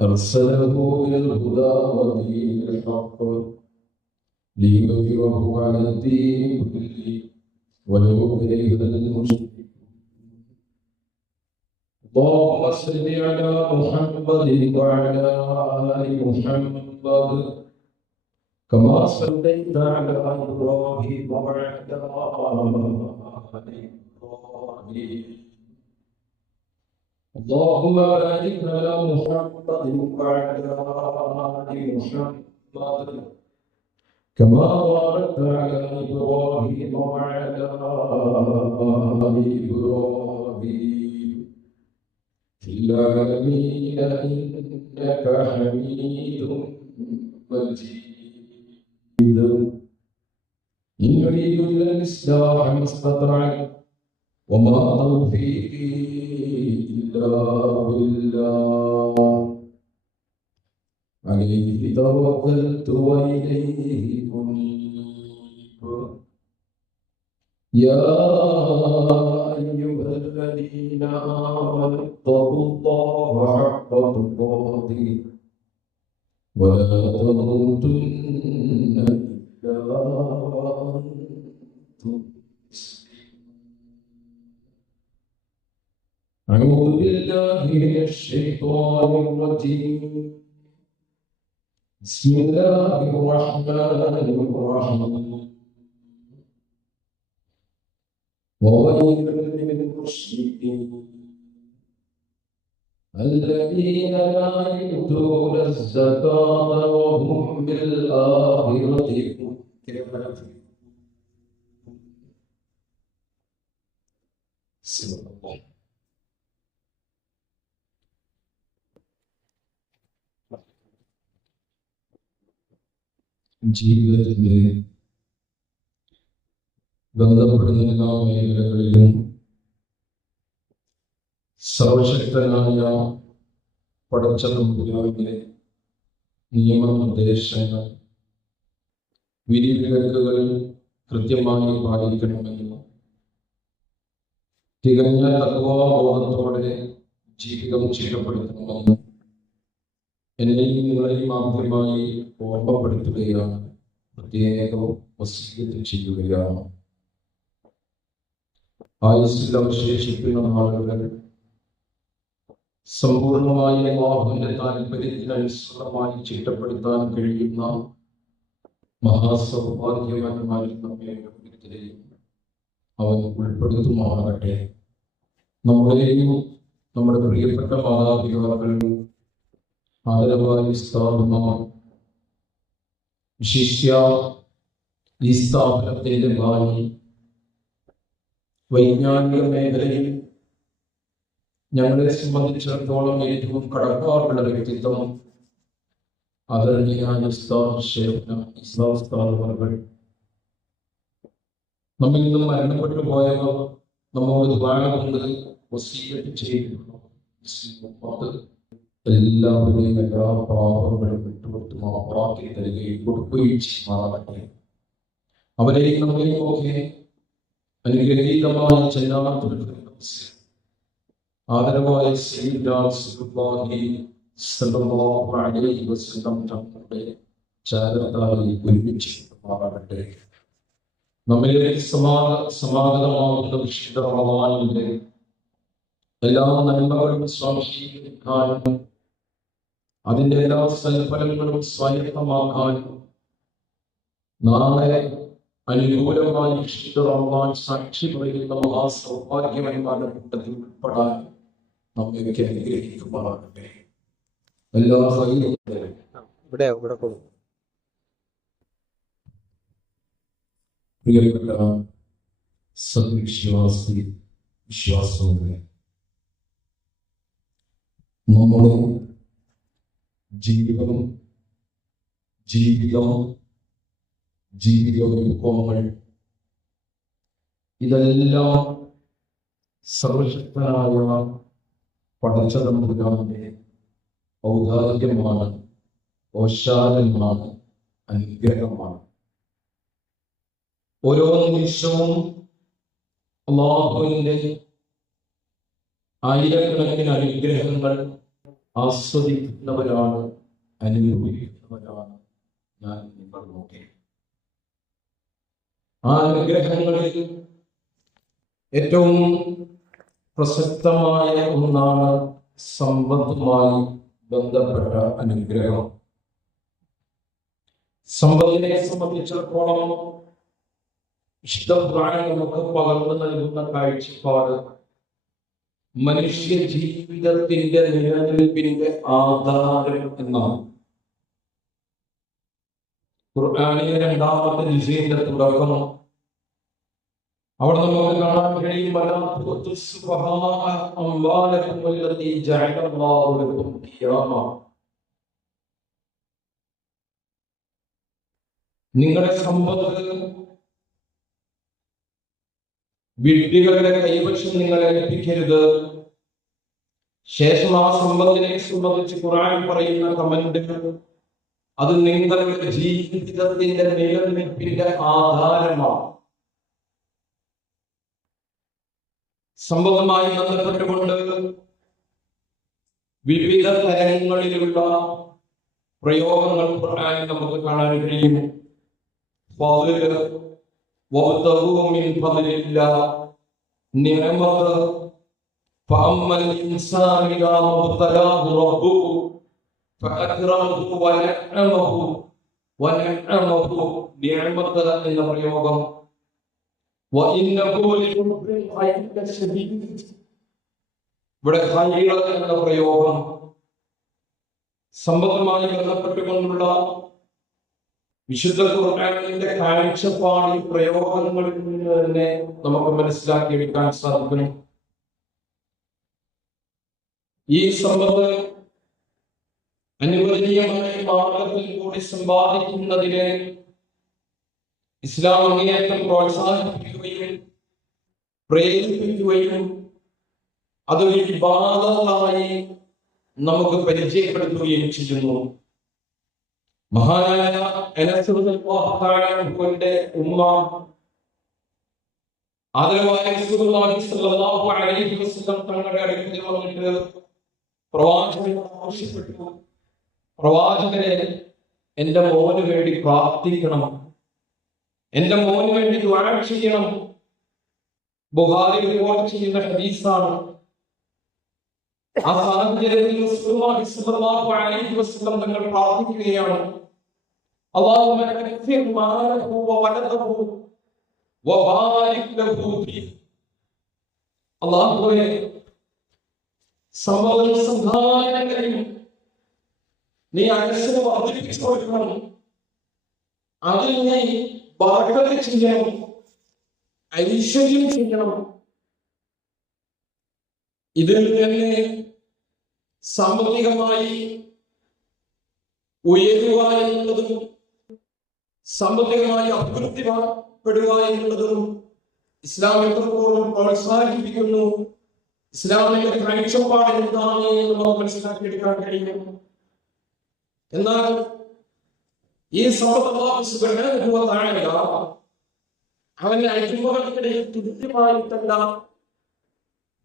أرسله بالهدى ودين الحق ليظهره على الدين كله ولو كره المشركون. اللهم صل على محمد وعلى آل محمد كما صليت على إبراهيم وعلى آل إبراهيم. اللهم بارك على محمد وعلى آل محمد كما باركت على إبراهيم وعلى آل إبراهيم في العالمين إنك حميد مجيد. إن يريد إلا الإصلاح ما استطعت وما توفيقي إلا بالله عليه توكلت وإليه أنيب. يا أيها الذين آمنوا اتقوا الله حق تقاته ولا تموتن إلا وأنتم مسلمون. أعوذ بالله من الشيطان الرجيم. بسم الله الرحمن الرحيم. وويل للمشركين الذين لا يؤتون الزكاة وهم بالآخرة هم كافرون. ജീവിതത്തിന്റെ ബന്ധപ്പെടുന്ന എല്ലാ മേഖലകളിലും സർവശക്തനായ പടച്ച തമ്പുരാന്റെ നിയമനിർദ്ദേശങ്ങൾ വിധിവിലക്കുകൾ കൃത്യമായി പാലിക്കണമെന്നും തികഞ്ഞ തഖ്വാബോധത്തോടെ ജീവിതം ചിട്ടപ്പെടുത്തണമെന്നും എന്നെയും നിങ്ങളെയും ആദ്യമായി ഓർമ്മപ്പെടുത്തുകയാണ്, പ്രത്യേകം വസീയത്ത് ചെയ്യുകയാണ്. ആയുസ്സിൽ അവശേഷിക്കുന്ന നാളുകൾ സമ്പൂർണമായി അല്ലാഹുവിന്റെ താല്പര്യത്തിനനുസൃതമായി ചിട്ടപ്പെടുത്താൻ കഴിയുന്ന മഹാസൗഭാഗ്യവാന്മാരിൽ നമ്മെ ഓരോരുത്തരെയും അവൻ ഉൾപ്പെടുത്തുമാറാകട്ടെ. നമ്മളെയും നമ്മുടെ പ്രിയപ്പെട്ട മാതാപിതാക്കളും ആദരവായ സ്ഥാപനമാർ, വിശിഷ്യ ഈ സ്ഥാപനത്തിന്റെ ഭാവി വൈജ്ഞാനിക മേഖലയിൽ ഞങ്ങളെ സംബന്ധിച്ചിടത്തോളം ഏറ്റവും കടപ്പാടുള്ള വ്യക്തിത്വം ആദരണീയായ സ്ഥാപനങ്ങൾ നമ്മിൽ നിന്നും മരണപ്പെട്ടു പോയവർ നമ്മോട് ദ്വാരമുണ്ട് വസീയത്ത് ചെയ്തിട്ടുള്ള എല്ലാവരുടെയും എല്ലാ പാപങ്ങളും വിട്ടുകൊടുത്തുമാക്കി തരികയും കൊടുക്കുകയും ചെയ്യുമാറാകട്ടെ. അവരെയും നമ്മയും ഒക്കെ അനുഗ്രഹീതമായ ജന്നാത്തുൽ ഫിർദൗസ് ആദരവായ സയ്യിദുനാ റസൂലുള്ളാഹി സ്വല്ലല്ലാഹു അലൈഹി വസല്ലം തങ്ങളുടെ ചാരത്തായി ഒരുമിച്ചിട്ടുമാറാകട്ടെ. നമ്മിലേക്ക് സമാഗതമാകുന്ന വിശുദ്ധ റമളാനിന്റെ എല്ലാ നന്മകളും സ്വാംശീകരിക്കാനും അതിന്റെ എല്ലാ സൽഫലങ്ങളും സ്വായത്തമാക്കാനും നാളെ അനുകൂലമായി വിശുദ്ധ റമളാൻ സാക്ഷി പറയുന്ന മഹാസൗഭാഗ്യവന്മാരുടെ കൂട്ടത്തിൽ ഉൾപ്പെടാൻ നമ്മയൊക്കെ അനുഗ്രഹിക്കുമാറാകട്ടെ. എല്ലാ പ്രിയപ്പെട്ട സദ്വിശ്വാസി വിശ്വാസങ്ങളെ, നമ്മുടെ ജീവിതവിഭവങ്ങൾ ഇതെല്ലാം സർവശക്തനായ പടച്ച തമ്പുരാന്റെ ഔദാര്യമാണ്, ഓശാലമാണ്, അനുഗ്രഹമാണ്. ഓരോ നിമിഷവും അല്ലാഹുവിന്റെ ആയിരക്കണക്കിന് അനുഗ്രഹങ്ങൾ ആസ്വദിക്കുന്നവരാണ്, അനുഭവിക്കുന്നവരാണ് ഞാൻ നിങ്ങൾ നോക്കി. ആ അനുഗ്രഹങ്ങളിൽ ഏറ്റവും പ്രസക്തമായ ഒന്നാണ് സമ്പത്തുമായി ബന്ധപ്പെട്ട അനുഗ്രഹം. സമ്പത്തിനെ സംബന്ധിച്ചിടത്തോളം ഇഷ്ടപ്രായം നമുക്ക് പകർന്നു നൽകുന്ന കാഴ്ചപ്പാട് മനുഷ്യ ജീവിതത്തിന്റെ നിലനിൽപ്പിന്റെ ആധാരം എന്നാണ്. ഖുർആനിലെ 2-ാമത്തെ ജിസിന്റെ തുടക്കം അവിടെ നമുക്ക് കാണാൻ കഴിയും. നിങ്ങളുടെ സമ്പത്ത് വിഡ്ഢികളുടെ കൈവശം നിങ്ങളെ ഏൽപ്പിക്കരുത്. ശേഷം ആ സമ്പത്തിനെ സംബന്ധിച്ച് ഖുർആൻ പറയുന്ന കമന്റ്, അത് നിങ്ങളുടെ ജീവിതത്തിന്റെ നിലനിൽപ്പിന്റെ ആധാരമാണ്. സമ്പത്തുമായി ബന്ധപ്പെട്ടുകൊണ്ട് വിവിധ തരങ്ങളിലുള്ള പ്രയോഗങ്ങൾ ഖുർആനിൽ നമുക്ക് കാണാൻ കഴിയും. وابتغوا من فضل الله نعمة فأما الإنسان إذا ما ابتلاه ربه فأكرمه ونعمه نعمة എന്ന പ്രയോഗം وإنه لحب الخير لشديد. ഇവിടെ ഖൈർ എന്ന പ്രയോഗം സമ്പത്തുമായി ബന്ധപ്പെട്ടുകൊണ്ടുള്ള വിശുദ്ധ ഖുർആനിന്റെ കാഴ്ചപ്പാടിൽ പ്രയോഗങ്ങളിൽ നിന്ന് തന്നെ നമുക്ക് മനസ്സിലാക്കിയെടുക്കാൻ സാധിക്കുന്നു. ഈ സമ്പത്ത് അനുവദനീയമായ മാർഗത്തിൽ കൂടി സമ്പാദിക്കുന്നതിനെ ഇസ്ലാം അങ്ങേയറ്റം പ്രോത്സാഹിപ്പിക്കുകയും പ്രേരിപ്പിക്കുകയും അതൊരു ഇബാദത്തായി നമുക്ക് പരിചയപ്പെടുത്തുകയും ചെയ്യുന്നു. മഹാനായ അനസ് റളിയല്ലാഹു അൻഹുവിന്റെ ഉമ്മ ആദരവായ റസൂലുള്ളാഹി സ്വല്ലല്ലാഹു അലൈഹി വസല്ലം തങ്ങളുടെ അടുക്കൽ വന്നിട്ട് പ്രവാചകനോട് ആവശ്യപ്പെട്ടു, പ്രവാചകനെ, എന്റെ മോന് വേണ്ടി പ്രാർത്ഥിക്കണം, എന്റെ മോന് വേണ്ടി ദുആ ചെയ്യണം. ബുഖാരി റിപ്പോർട്ട് ചെയ്യുന്ന ഹദീസാണ്. ആ സാഹചര്യത്തിൽ റസൂലുള്ളാഹി സ്വല്ലല്ലാഹു അലൈഹി വസല്ലം തങ്ങൾ പ്രാർത്ഥിക്കുകയാണ്, اللهم اكثر ماله وولده وبارك له فيه. അല്ലാഹുവേ, സമ്പത്തും നീ അനസിനെ വർദ്ധിപ്പിച്ചു കൊടുക്കണം, അതിൽ നീ ബർക്കത്ത് ചെയ്യണം, ഐശ്വര്യം ചെയ്യണം. ഇതിൽ തന്നെ സാമ്പത്തികമായി ഉയരുക എന്നുള്ളതും സാമ്പത്തികമായി അഭിവൃദ്ധിപ്പെടുക എന്നുള്ളതും ഇസ്ലാം എത്രത്തോളം പ്രോത്സാഹിപ്പിക്കുന്നു, ഇസ്ലാമിന്റെ കാഴ്ചപ്പാട് എന്താണ് എന്ന് നമുക്ക് മനസ്സിലാക്കിയെടുക്കാൻ കഴിയും. എന്നാൽ ഈ സമ്പത്ത് അല്ലാഹു സുബ്ഹാനഹു വ തആല അവന്റെ അടിമകൾക്കിടയിൽ തുല്യമായിട്ടല്ല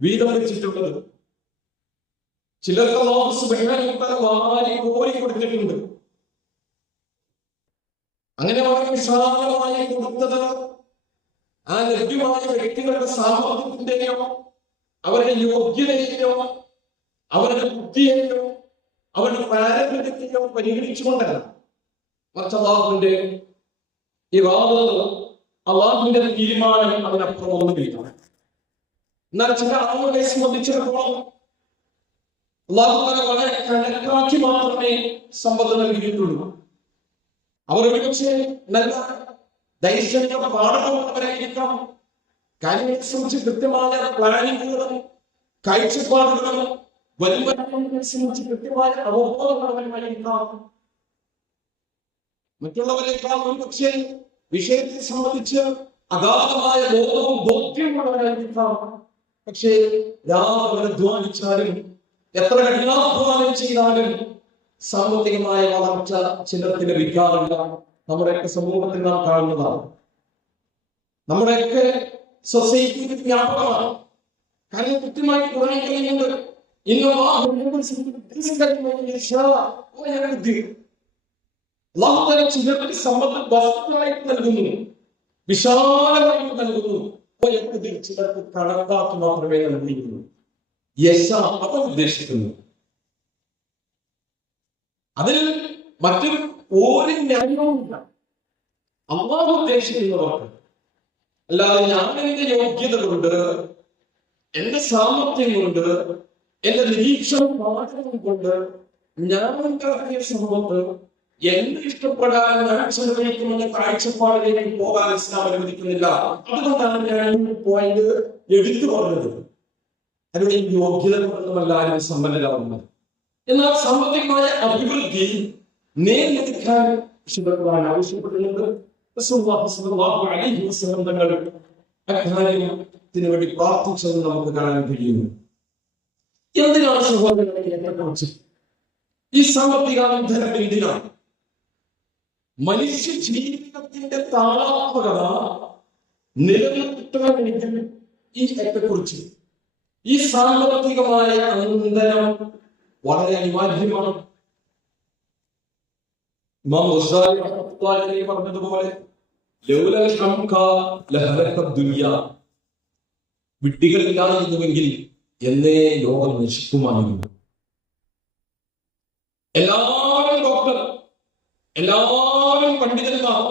വീതം വെച്ചിട്ടുള്ളത്. ചിലർക്ക് അല്ലാഹു സുബ്ഹാനഹു വ തആല വാരി കോരി കൊടുത്തിട്ടുണ്ട്. അങ്ങനെ വളരെ വിശാലമായി കൊടുത്തത് ആ ലഭ്യമായ വ്യക്തികളുടെ സാമർത്ഥ്യത്തിന്റെയോ അവരുടെ യോഗ്യതയെയോ അവരുടെ ബുദ്ധിയെയോ അവരുടെ പാരമ്പര്യത്തെയോ പരിഗണിച്ചുകൊണ്ടല്ല, മറിച്ച് അല്ലാഹുവിന്റെ ഇറാദത്ത്, അല്ലാഹുവിന്റെ തീരുമാനം അതിനപ്പുറം ഒന്നുമില്ല. എന്നാൽ ചില ആളുകളെ സംബന്ധിച്ചിടത്തോളം അല്ലാഹു വളരെ കണക്കാക്കി മാത്രമേ സമ്പത്ത് നൽകിയിട്ടുള്ളൂ. അവർ ഒരുപക്ഷെ നല്ല ദൈർഘ്യ പാഠമുള്ളവരായിരിക്കാം, കാര്യങ്ങളെ സംബന്ധിച്ച് കൃത്യമായ പ്ലാനിങ്ങുകളും കാഴ്ചപ്പാടുകളും വരുമാനങ്ങളെ സംബന്ധിച്ച് കൃത്യമായ അവബോധമുള്ളവരായിരിക്കാം. മറ്റുള്ളവരെക്കാൾ ഒരുപക്ഷെ വിഷയത്തെ സംബന്ധിച്ച് അഗാധമായ ബോധവും ബോധ്യമുള്ളവരായിരിക്കാം. പക്ഷേ രാവിലെ അധ്വാനിച്ചാലും എത്ര കഠിനാധ്വാനം ചെയ്താലും സാമ്പത്തികമായ വളർച്ച ചിലർക്ക് ലഭിക്കാറില്ല. നമ്മുടെയൊക്കെ സമൂഹത്തിൽ നാം കാണുന്നതാണ്, നമ്മുടെയൊക്കെ സൊസൈറ്റിയിൽ വ്യാപകമാണ്. കാരണം കൃത്യമായി പറയാൻ കഴിയുന്നുണ്ട്, ചിലർക്ക് സമ്പത്ത് വസ്തുവായിട്ട് നൽകുന്നു, വിശാലമായിട്ട് നൽകുന്നു. ചിലർക്ക് കണക്കാക്കി മാത്രമേ നൽകിയിരുന്നു. യശ അവൻ ഉദ്ദേശിക്കുന്നു. അതിൽ മറ്റൊരു ഒരു ന്യായവുമില്ല. അള്ളാഹു ഉദ്ദേശിക്കുന്നവർക്ക്, അല്ലാതെ ഞാൻ എന്റെ യോഗ്യത കൊണ്ട്, എന്റെ സാമർത്ഥ്യം കൊണ്ട്, എന്റെ നിരീക്ഷണം കൊണ്ട് ഞാൻ ഉണ്ടാക്കിയ സമ്പത്ത് എന്റെ ഇഷ്ടപ്രകാരം ഞാൻ ചെലവഴിക്കുമെന്ന കാഴ്ചപ്പാടിലേക്ക് പോകാൻ ഇസ്ലാം അനുവദിക്കുന്നില്ല. അതുകൊണ്ടാണ് ഞാൻ പോയിന്റ് എടുത്തു പറഞ്ഞത്. അതിന്റെ യോഗ്യത കൊണ്ടൊന്നുമല്ല ആരും സമ്പന്നരാകുന്നത്. എന്നാൽ സാമ്പത്തികമായ അഭിവൃദ്ധി നേടിയെടുക്കാൻ ആവശ്യപ്പെട്ടുള്ളത് തങ്ങൾ അക്കാര്യത്തിന് വേണ്ടി പ്രാർത്ഥിച്ചത് നമുക്ക് കാണാൻ കഴിയുന്നു. എന്തിനാണ് സഹോദരങ്ങളെ ഈ സാമ്പത്തിക അന്തരം? എന്തിനാണ്? മനുഷ്യ ജീവിതത്തിന്റെ താളാത്മകത നിലനിർത്തണമെങ്കിൽ ഈ ഏറ്റക്കുറിച്ച് ഈ സാമ്പത്തികമായ അന്തരം വളരെ അനിവാര്യമാണ്. പറഞ്ഞതുപോലെ വിഡ്ഢികളില്ലാതിരുന്നുവെങ്കിൽ എന്നേ ലോകം നശിക്കുമായിരുന്നു. എല്ലാവരും ഡോക്ടർ, എല്ലാവരും പണ്ഡിതന്മാർ,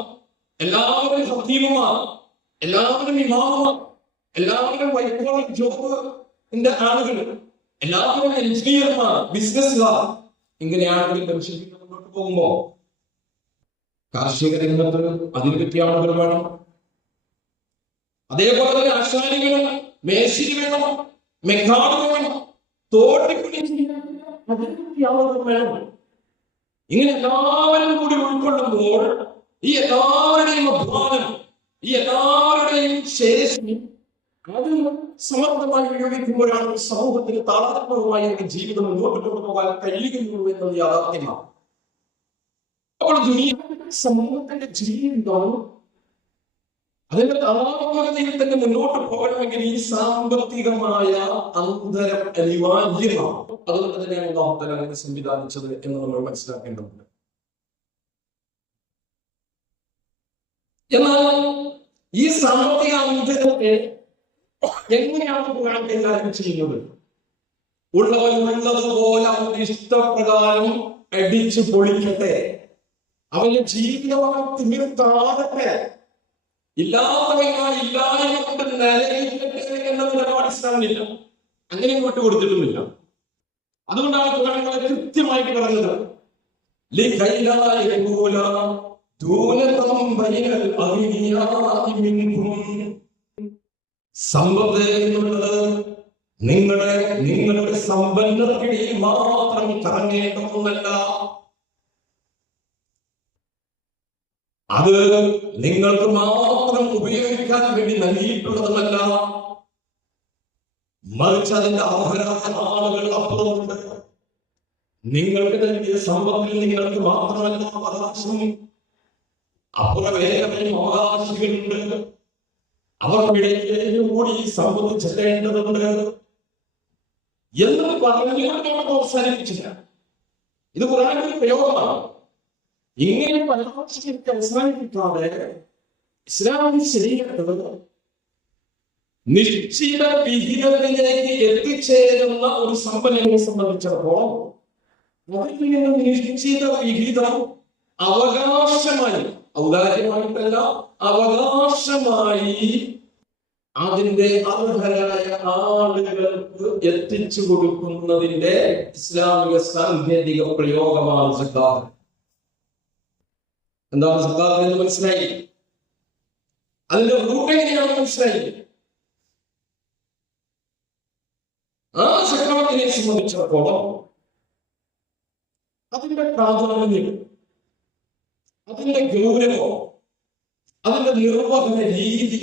എല്ലാവരും ഹദീമുമാർ, എല്ലാവരും ഇമാമുമാർ, എല്ലാവരും വൈറ്റ് കോളർ ജോബിന്റെ ആളുകൾ, എല്ലാവരും എഞ്ചിനീയർമാർ, ബിസിനസ്സുകാർ, ഇങ്ങനെയാണെങ്കിൽ മനുഷ്യൻ മുന്നോട്ട് പോകുമ്പോ കാർഷിക രംഗത്ത് അതിനെ പറ്റിയ ആളുകൾ വേണം. അതേപോലെ തന്നെ ആശാരി വേണം, മേശിരി വേണം, മെക്കാനിക് വേണം, തോട്ടിക്കുടി ആളുകൾ വേണം. ഇങ്ങനെ എല്ലാവരും കൂടി ഉൾക്കൊള്ളുമ്പോൾ ഈ എല്ലാവരുടെയും അധ്വാനം, ഈ എല്ലാവരുടെയും ശേഷി അത് സമർത്ഥമായി ഉപയോഗിക്കുമ്പോഴാണ് സമൂഹത്തിന് താളാത്മകമായ ഒരു ജീവിതം മുന്നോട്ട് കൊണ്ടുപോകാൻ കഴിയുകയുള്ളൂ എന്നത് യാഥാർത്ഥ്യമാണ്. അപ്പോൾ സമൂഹത്തിന്റെ ജീവിതം അതിന്റെ താളാത്മകതയിൽ തന്നെ മുന്നോട്ട് പോകണമെങ്കിൽ ഈ സാമ്പത്തികമായ അന്തരം അനിവാര്യമാണ്. അതുകൊണ്ട് തന്നെയാണ് അല്ലാഹു തആല അങ്ങനെ സംവിധാനിച്ചത് എന്ന് നമ്മൾ മനസ്സിലാക്കേണ്ടതുണ്ട്. എന്നാൽ ഈ സാമ്പത്തിക അന്തരത്തെ എങ്ങനെയാണ് ഖുർആൻ കൈകാര്യം ചെയ്യുന്നത്? ഉള്ളതുപോലെ അവന്റെ ഇഷ്ടപ്രകാരം അടിച്ചു പൊളിക്കട്ടെ, അവന്റെ ജീവിതം തിമിർത്താകട്ടെ, ഇല്ലാത്തവനായി ഇല്ലായ്മ കൊണ്ട് നിലനിൽക്കട്ടെ എന്ന നിലപാട് ഇസ്ലാമിനില്ല. അങ്ങനെ വിട്ടുകൊടുത്തിട്ടുമില്ല. അതുകൊണ്ടാണ് ഖുർആൻ വളരെ കൃത്യമായിട്ട് പറഞ്ഞത്, സമ്പത്ത് എന്നുള്ളത് നിങ്ങളുടെ സമ്പന്നർക്കിടയിൽ മാത്രം കറങ്ങേണ്ടതൊന്നല്ല, അത് നിങ്ങൾക്ക് മാത്രം ഉപയോഗിക്കാൻ വേണ്ടി നൽകിയിട്ടുള്ളതല്ല, മറിച്ച് അതിന്റെ അർഹരായ ആളുകൾ അപ്പുറമുണ്ട്. നിങ്ങൾക്ക് നൽകിയ സമ്പത്തിൽ നിങ്ങൾക്ക് മാത്രമല്ല അവകാശം, അപ്പുറവേറെ അവകാശികളുണ്ട്. അവർക്കിടയിൽ കൂടി സമ്പത്ത് ചെല്ലേണ്ടതുണ്ട് എന്ന് പറഞ്ഞുകൊണ്ട് അവസാനിപ്പിച്ചില്ല. ഇത് ഖുർആനിലെ പ്രയോഗമാണ്. ഇങ്ങനെ പരാമർശിച്ചിട്ട് അവസാനിപ്പിക്കാതെ ഇസ്ലാമിക ശരീഅത്ത് നിശ്ചിത വിഹിതത്തിലേക്ക് എത്തിച്ചേരുന്ന ഒരു സമ്പന്നനെ സംബന്ധിച്ചിടത്തോളം അതിൽ നിന്ന് നിശ്ചിത വിഹിതം അവകാശമായി, ഔദാര്യമായിട്ടല്ല, അവകാശമായി അതിന്റെ അർഹരായ ആളുകൾക്ക് എത്തിച്ചു കൊടുക്കുന്നതിന്റെ ഇസ്ലാമിക സാങ്കേതിക പ്രയോഗമാണ് സക്കാത്ത്. എന്താണ് സക്കാത്ത് എന്ന് മനസ്സിലായി? അതിന്റെ റൂട്ട് എങ്ങനെയാണ് മനസ്സിലായി? ആ സക്കാത്തിനെ സംബന്ധിച്ചിടത്തോളം അതിന്റെ പ്രാധാന്യം, അതിന്റെ ഗൗരവം, അതിന്റെ നിർവഹണ രീതി,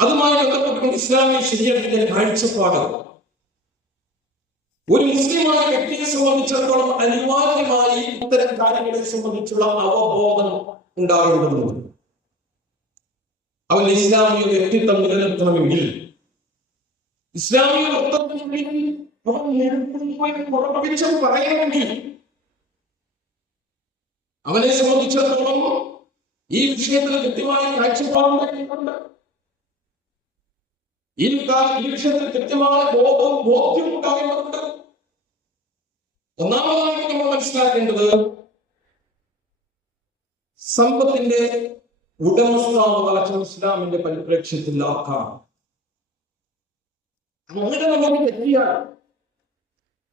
അതുമായി ബന്ധപ്പെട്ടുകൊണ്ട് ഇസ്ലാമിക ശരീഅത്തിന്റെ കാഴ്ചപ്പാട് ഒരു മുസ്ലിമായ വ്യക്തിയെ സംബന്ധിച്ചിടത്തോളം അനിവാര്യമായി ഇത്തരം കാര്യങ്ങളെ സംബന്ധിച്ചുള്ള അവബോധം ഉണ്ടാകേണ്ടതുണ്ട്. അവൻ ഇസ്ലാമിക വ്യക്തിത്വം നിലനിർത്തണമെങ്കിൽ ഇസ്ലാമിക പറയണമെങ്കിൽ അവനെ സംബന്ധിച്ചിടത്തോളം ഈ വിഷയത്തിൽ കൃത്യമായ കാഴ്ചപ്പാടുണ്ട്. ഈ വിഷയത്തിൽ കൃത്യമായ ബോധ്യം ഉണ്ടാകേണ്ടതുണ്ട്. ഒന്നാമതായി നമ്മൾ മനസ്സിലാക്കേണ്ടത് സമ്പത്തിന്റെ ഉടമസ്ഥാവകാശം ഇസ്ലാമിന്റെ പരിപ്രേക്ഷ്യത്തിൽ ആക്കാം. അങ്ങനെ നമുക്ക് തെറ്റിയാൽ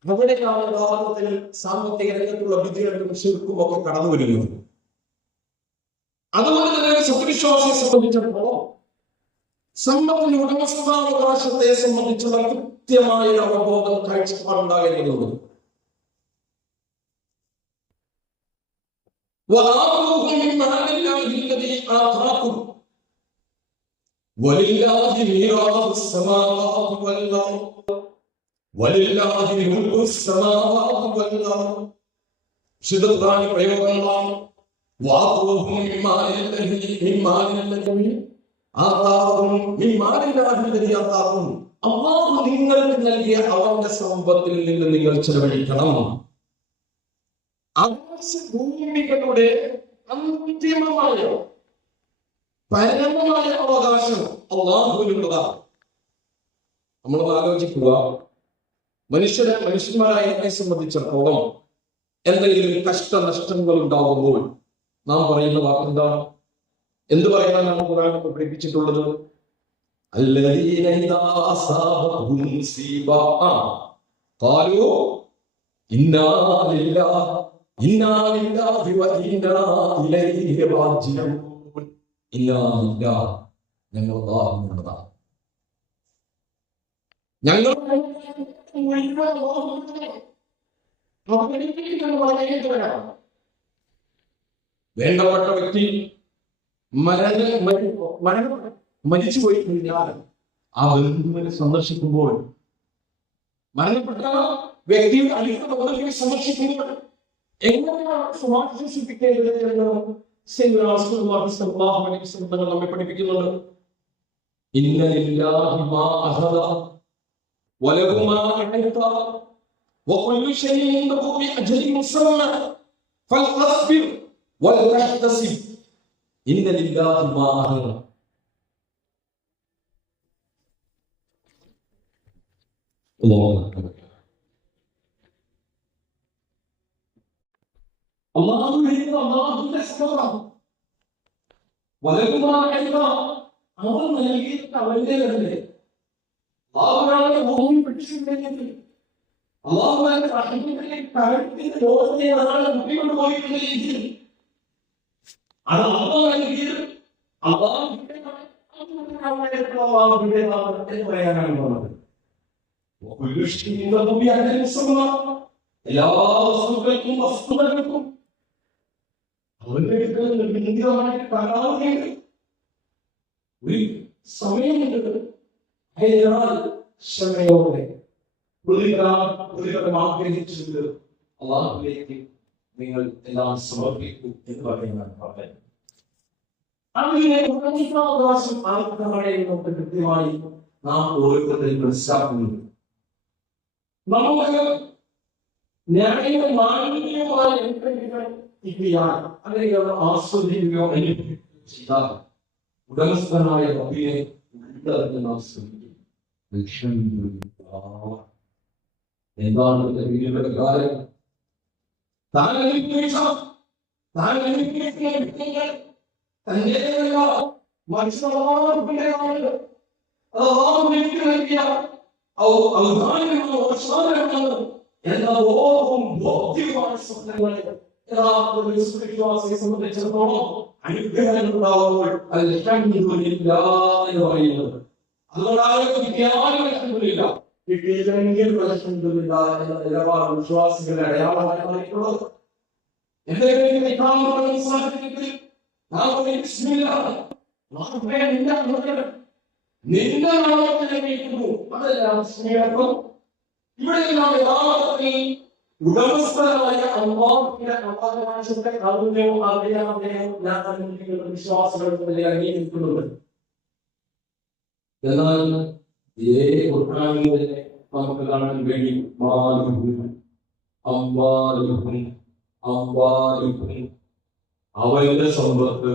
അവിടെയാണ് യഥാർത്ഥത്തിൽ സാമ്പത്തിക രംഗത്തുള്ള വിദ്യകളും ശിർക്കും ഒക്കെ കടന്നു വരുന്നത്. അതുകൊണ്ട് തന്നെ സത്യവിശ്വാസിയെ സംബന്ധിച്ചിടത്തോളം സമ്പത്തിന്റെ ഉടമസ്ഥാവകാശത്തെ സംബന്ധിച്ചുള്ള കൃത്യമായ അവബോധം കാഴ്ചപ്പാടുണ്ടാകേണ്ടതുണ്ട്. പ്രയോഗങ്ങളാണ്. അല്ലാഹു നിങ്ങൾക്ക് നൽകിയ അവന്റെ സമ്പത്തിൽ നിന്ന് നിങ്ങൾ ചെലവഴിക്കണം. ഭൂമികളുടെ അന്തിമമായ പരമമായ അവകാശം അല്ലാഹുവിനുള്ളതാണ്. നമ്മളത് ആലോചിക്കുക. മനുഷ്യന്മാരായ എന്നെ സംബന്ധിച്ചിടത്തോളം എന്തെങ്കിലും കഷ്ടനഷ്ടങ്ങൾ ഉണ്ടാകുമ്പോൾ നാം പറയുന്ന വാക്കെന്താണ്? എന്ത് പറയാനാണ് ഖുർആൻ പഠിപ്പിച്ചിട്ടുള്ളത്? الذين إذا أصابتهم مصيبة قالوا إنا لله وإنا إليه راجعون. ഞങ്ങൾ അല്ലാഹുവിനുള്ളതാണ്. ഞങ്ങൾ വേണ്ടപ്പെട്ട വ്യക്തി മരിച്ചുപോയി കഴിഞ്ഞാൽ ആ ബന്ധുവിനെ സന്ദർശിക്കുമ്പോൾ, മരണപ്പെട്ട വ്യക്തിയുടെ അടുത്ത ബന്ധുവിനെ സന്ദർശിക്കുമ്പോൾ എങ്ങനെയാണ് സമാശ്വസിപ്പിക്കേണ്ടത് എന്ന് നമ്മെ പഠിപ്പിക്കുന്നുണ്ട്. ഇന്ന ലില്ലാഹി മാ അഖദ വലഹു മാ അഅത വകുല്ലു ശൈഇൻ ഇൻദഹു ബിഅജ്ലിൻ മുസമ്മ ഫൽതസ്ബിർ വൽതഹ്തസിബ്. ഇന്ന ലില്ലാഹി മാ അഖദ. അള്ളാഹുവിന്റെ സമ്മതം അവർ നൽകിയിട്ട് അവന്റെ തന്നെ അള്ളാഹുവാണ് ഭൂമി പിടിച്ചിട്ടുണ്ടെങ്കിൽ അള്ളാഹുവിന്റെ കഴുത്തിന്റെ ലോകത്തെ അതാണ് കുട്ടികൊണ്ട് പോയിട്ടുണ്ടെങ്കിൽ അത് അള്ളാഹു നൽകിയത് അള്ളാഹുവിന്റെ പറയാനാണ് പറഞ്ഞത്. എല്ലാ വസ്തുക്കൾക്കും അവന്റെ ഗംഭീരമായിട്ട് കാലാവധിയുണ്ട്, ഒരു സമയമുണ്ട്. ക്ഷമയോടെ ആഗ്രഹിച്ചുകൊണ്ട് അള്ളാഹുവിലേക്ക് നിങ്ങൾ എല്ലാം സമർപ്പിക്കൂ എന്ന് പറയുന്നതാണ് പറഞ്ഞത്. അങ്ങനെ അവകാശം ആർക്കാണ് കൃത്യമായി നാം ഓരോരുത്തരും മനസ്സിലാക്കുന്നുണ്ട്. നമുക്ക് മാനവീയമായ അല്ലെങ്കിൽ ആസ്വദിക്കുകയോ ചെയ്താൽ ഉടമസ്ഥനായ റബ്ബിനെ നാം ശ്രമിക്കും. എന്താണ് കാര്യം? വിശ്വാസിയെ സംബന്ധിച്ചിടത്തോളം അനുഗ്രഹങ്ങൾ ഉണ്ടാവുമ്പോൾ അൽഹംദുലില്ലാഹ് എന്ന് പറയുന്നത്. അതുകൊണ്ടാണ് കിട്ടിയില്ലെങ്കിൽ അൽഹംദുലില്ലാഹ് എന്ന നിലപാട് വിശ്വാസികളുടെ അടയാളമായി മാറിയിട്ടുള്ളത്. എന്തെങ്കിലും നിന്റെ നാമത്തിലേക്കുന്നു അതെല്ലാം സ്നേഹം. ഇവിടെയെല്ലാം യഥാർത്ഥത്തിൽ ഉടമസ്ഥനായ അല്ലാഹുവിന്റെ അവകാശത്തെ കാരുണ്യവും അറിയാതെയും വിശ്വാസികൾക്ക് അംഗീകരിക്കുന്നുണ്ട്. എന്നാൽ ഇതേ ഖുർആനിലെ നമുക്ക് കാണാൻ കഴിയും അവന്റെ സമ്പത്ത്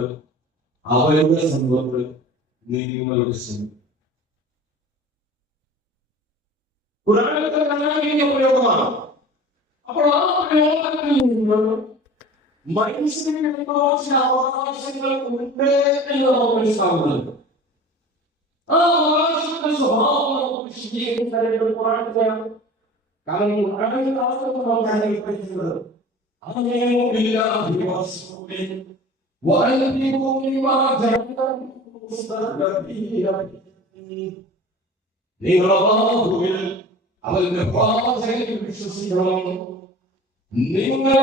നിങ്ങളുടെ സമ്പത്ത്. ഖുർആനിലെ കാണാൻ കഴിയുന്ന പ്രയോഗമാണ്. അപ്പോൾ ആ പ്രയോഗത്തിൽ നിന്ന് മനുഷ്യന് ചില അവകാശങ്ങൾ ഉണ്ട് എന്ന് നമുക്ക് മനസ്സിലാവുന്നുണ്ട്. ആ അവകാശത്തിന്റെ സ്വഭാവം നമുക്ക് വിശദീകരിക്കാൻ ഖുർആനിലാണ്. കാരണം ഖുർആനിൽ നമുക്ക് പഠിക്കുന്നത് നിങ്ങൾ അല്ലാഹുവിൽ അവന്റെ പ്രവാചകനിൽ വിശ്വസിക്കണം. നിങ്ങൾ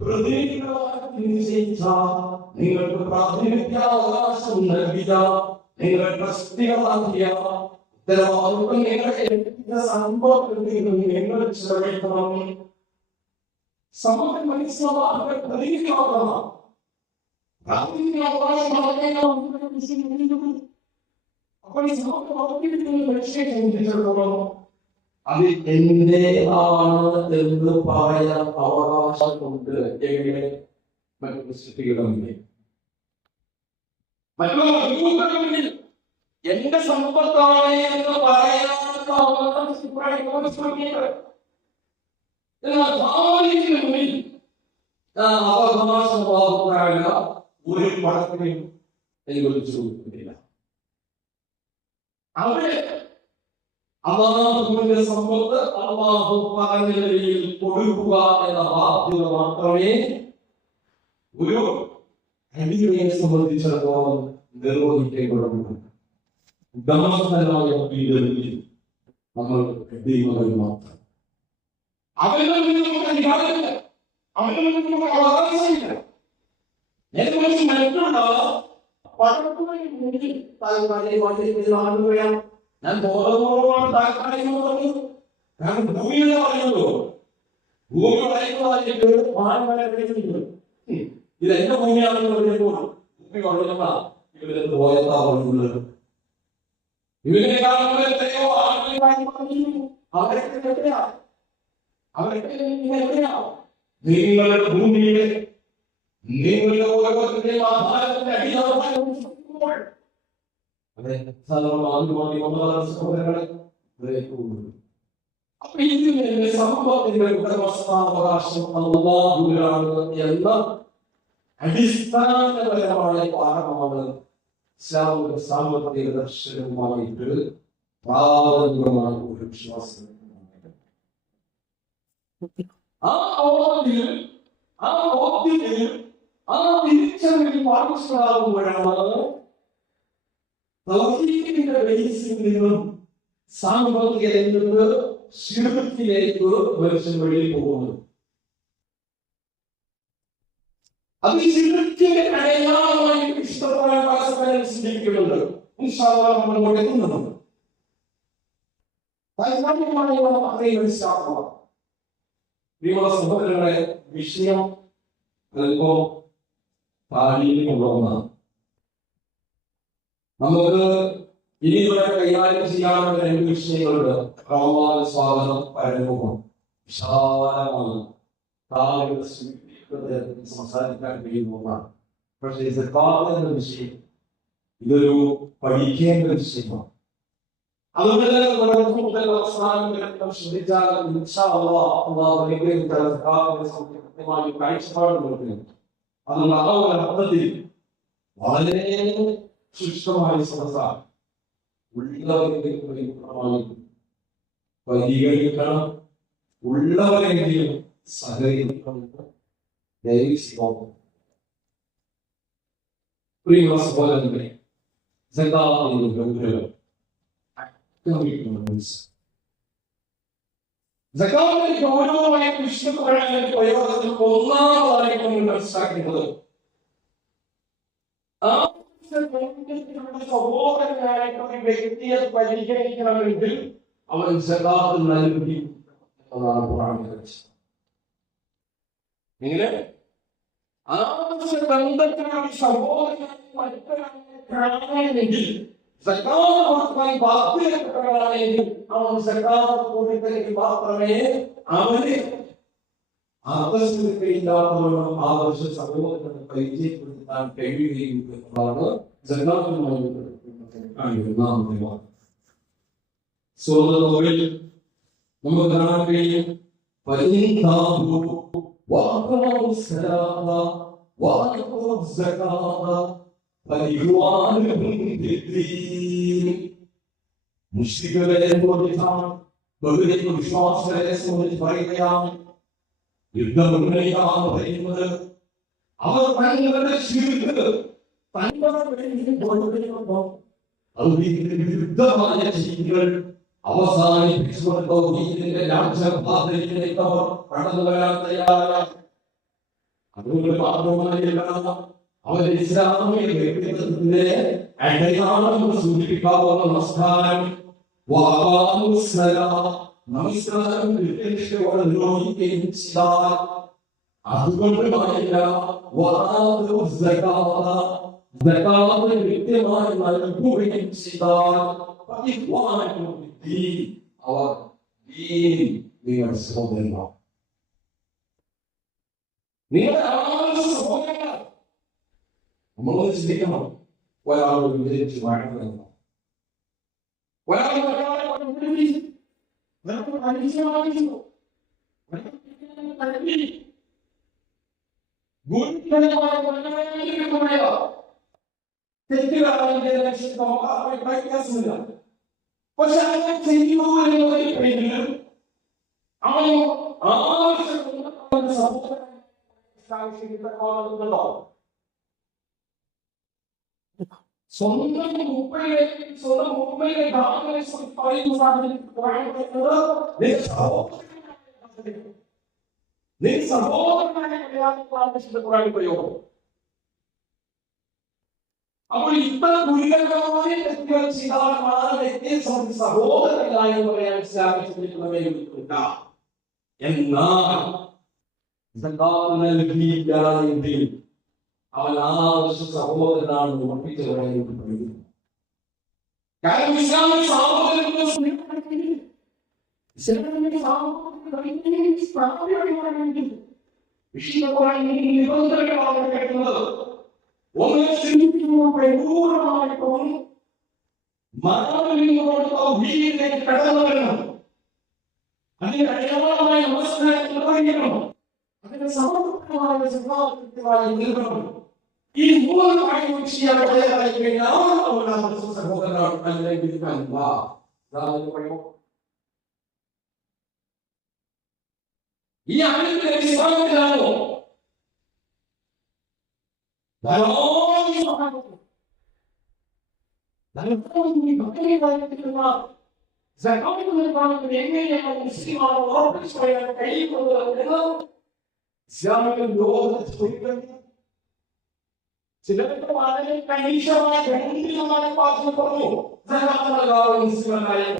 പ്രതിനിധികളായി നിശ്ചയിച്ച, നിങ്ങൾക്ക് പ്രാതിനിധ്യാവകാശം നൽകിയ, നിങ്ങൾ ട്രസ്റ്റികളാക്കിയ ഉത്തരവാദിത്വം നിങ്ങളുടെ സംഭവത്തിൽ നിന്നും നിങ്ങൾ ചെലവഴിക്കണം. സമൂഹം മനസ്സിലാക്കുക പ്രതിനിധികളാക്കണം. അപ്പോൾ ഈ സമൂഹം അത് എന്റേതാണ് എന്ന് പറയാൻ അവകാശമുണ്ട്. എങ്ങനെ? മറ്റു സൃഷ്ടികളുടെ മുന്നിൽ, മറ്റുള്ള മുന്നിൽ എന്റെ സമ്പത്താണ് എന്ന് പറയാനുള്ള അവകാശം ഒരു പണത്തിനും അനുവദിച്ചു കൊടുക്കുന്നില്ല. അവിടെ അല്ലാഹുവിന്റെ സമ്പത്ത് അല്ലാഹു പറഞ്ഞ നിലയിൽ കൊടുക്കുക എന്ന ബാധ്യത മാത്രമേ ഒരു ഹബീബിനെ സംബന്ധിച്ചിടത്തോളം നിർവഹിക്കപ്പെടുന്നു. ഉദാഹരണമായ പീഡനത്തിൽ നമ്മൾ ദൈവങ്ങൾ മാത്രം. അവരിൽ നിന്ന് നമുക്ക് അധികാരമില്ല, അവരിൽ നിന്ന് നമുക്ക് അവകാശമില്ല. മറ്റുള്ള ഞാൻ ബോധപൂർവമാണ് താൽക്കാലികം പറഞ്ഞു. കാരണം ഭൂമിയുടെ പറയുമല്ലോ, ഭൂമി വളരുന്നതായിട്ട് ഇത് എന്റെ ഭൂമിയാണെന്ന് പറയുമ്പോൾ ഭൂമി വളരുന്ന ഇവരെന്ത് പോയതാ പറയുന്നത്. ഇവരുടെ കാലം എത്രയോ അവരൊക്കെ എവിടെയാ? നിങ്ങളുടെ ഭൂമിയിലെ നിങ്ങളുടെ ഓരോരുത്തരുടെയും ആധാരത്തിന്റെ അടിയാളമായ അതെ സഹോദരങ്ങളെ, അപ്പൊ ഇതിന്റെ സംഭവത്തിന്റെ ഉടമസ്ഥാവകാശം അല്ലാഹുവിനാണ് എന്ന അടിസ്ഥാനപരമായ പാഠമാണ് ഇസ്ലാമിക സാമ്പത്തിക ദർശനവുമായിട്ട് പ്രാഥമികമായ ഒരു വിശ്വാസം. ആ ബോധ്യത്തിൽ ആ തിരിച്ചറിവിൽ പാഠിച്ചാകുമ്പോഴാണ് തൗഹീദിന്റെ ബേസിൽ നിന്നും സാമ്പത്തിക രംഗത്ത് ശിർക്കിലേക്ക് മനുഷ്യൻ വഴിയിൽ പോകുന്നത്. അത് ഈ ശിർക്കിന്റെ അടയാളമായി ഇഷ്ടപ്രകാശം ചിന്തിക്കുന്നുണ്ട്. ഇൻഷാ അല്ലാഹ് നമ്മൾ അങ്ങോട്ട് എത്തുന്നുണ്ട്. സഹോദരങ്ങളെ, വിഷയം അല്പം താഴേക്കുള്ള ഒന്നാണ്. നമുക്ക് ഇനി ഇവിടെ കൈകാര്യം ചെയ്യാനുള്ള രണ്ട് വിഷയങ്ങളുണ്ട്. റമദാൻ സ്വാഗതം, പരലോകം. വിശാലമാണ്, സംസാരിക്കാൻ കഴിയുന്ന ഒന്നാണ്. പക്ഷേ സക്കാത്ത് എന്ന വിഷയം ഇതൊരു പഠിക്കേണ്ട വിഷയമാണ്. അതുകൊണ്ട് തന്നെ അവസാനം ശ്രദ്ധിച്ചാൽ കൃത്യമായി കാഴ്ചപ്പാട് കൊടുക്കുന്നു. അതുകൊണ്ട് ആ ഒരു അർത്ഥത്തിൽ വളരെ സൂക്ഷ്മമായ സംസാരം ഉള്ളവരെങ്കിലും പരിഗണിക്കണം, ഉള്ളവരെങ്കിലും സഹകരിക്കണം. പ്രിയമുള്ള സഹോദരങ്ങളെ, സക്കാത്തിന്റെ ഗൗരവമായ വിഷ്ണുപ്രകടന പ്രയോഗത്തിൽ ഒന്നാമതായിട്ട് മനസ്സിലാക്കുന്നത് സഹോദരനായിട്ട് ഒരു വ്യക്തിയെ പരിഗണിക്കണമെങ്കിൽ അവൻ സക്കാത്ത് നൽകി എന്നതാണ് പറയുന്നത്. ഇങ്ങനെ ആവശ്യ ബന്ധത്തിനുള്ള സഹോദരനായി മറ്റൊരാളെ കാണണമെങ്കിൽ സക്കാത്ത് കൊടുക്കാൻ ബാധ്യതപ്പെട്ടവരാണെങ്കിൽ അവൻ സക്കാത്ത് കൊടുത്തെങ്കിൽ മാത്രമേ അവന് ആദർശമില്ലാത്തവരും ആദർശ സമൂഹത്തിന് പരിചയപ്പെടുത്താൻ കഴിയുകയും എന്നതാണ് സക്കാത്തുമായി സൂറത്തുൽ നമുക്ക് കാണാൻ കഴിയും മുശ്രിക്കുകളെ വിശ്വാസികളെ സംബന്ധിച്ച് പറയുകയാണ് യുദ്ധമുന്നണിയാണ് പറയുന്നത്. അവർ തങ്ങളുടെ വിരുദ്ധമായ ജീവികൾ അവസാനിപ്പിച്ചുകൊണ്ടോ ഇതിന്റെ രാജ്യഭാഗത്തിലേക്ക് അവർ കടന്നു വരാൻ തയ്യാറാണ്. അതുകൊണ്ട് മാത്രമല്ല അവർ ഇസ്ലാമിക വ്യക്തിത്വത്തിന്റെ അടയാളം സൂചിപ്പിക്കാവുന്ന നമസ്കാരം നമസ്കാരം കൃത്യനിഷ്ഠയോടെ നിർവഹിക്കുകയും ചെയ്താൽ അതുകൊണ്ട് കൃത്യമായി നൽകുകയും ചെയ്താൽ അവർ നിങ്ങളുടെ സഹോദരന്മാർ നമ്മളത് ചിന്തിക്കണം. ഒരാൾ വിജയിച്ച് വാഴുന്ന തെറ്റുകാരന്റെ ലക്ഷ്യം വ്യത്യാസമില്ല. പക്ഷെ അങ്ങനെ ചെയ്യുന്നു എന്നതിൽ പേരിൽ അവന് സ്വന്തം മുംബൈയിലെ പറയുന്ന പ്രയോഗം. അപ്പോൾ ഇത്ര ഗുരുതരമായ തെറ്റുകൾ ചെയ്താൽ വ്യക്തിയെ സംബന്ധിച്ച് സഹോദരങ്ങളായി പറയാൻ ശ്രമിച്ചിട്ടുള്ള എന്നാൽ നൽകിയില്ല എങ്കിൽ അവൻ ആവശ്യ സഹോദരനാണ് ഉറപ്പിച്ചു പറയുന്നത്. കാരണം ഇസ്ലാമിക കടന്നു വരണം. അതിന്റെ അടയാളമായ നമസ്കാരം നിർവഹിക്കണം. അതിന്റെ സമർപ്പണമായ നിൽക്കണം. ഈ മൂന്ന് കാര്യങ്ങൾ ചെയ്യാൻ തയ്യാറായി കഴിഞ്ഞാൽ സഹോദരനാണ് അല്ലെങ്കിൽ ഈ ആളുകളുടെ അടിസ്ഥാനത്തിലാണോ എങ്ങനെയാണ് മുസ്ലിമാണ് ഉറപ്പിച്ചു പറയാൻ കഴിയുന്നത് എന്ന് ഇസ്ലാമിക ലോകത്ത് ചിലർക്ക് വളരെ കനീശമായ ഗംഭീരമായ വാക്കുകൾ പറഞ്ഞു. മുസ്ലിമായ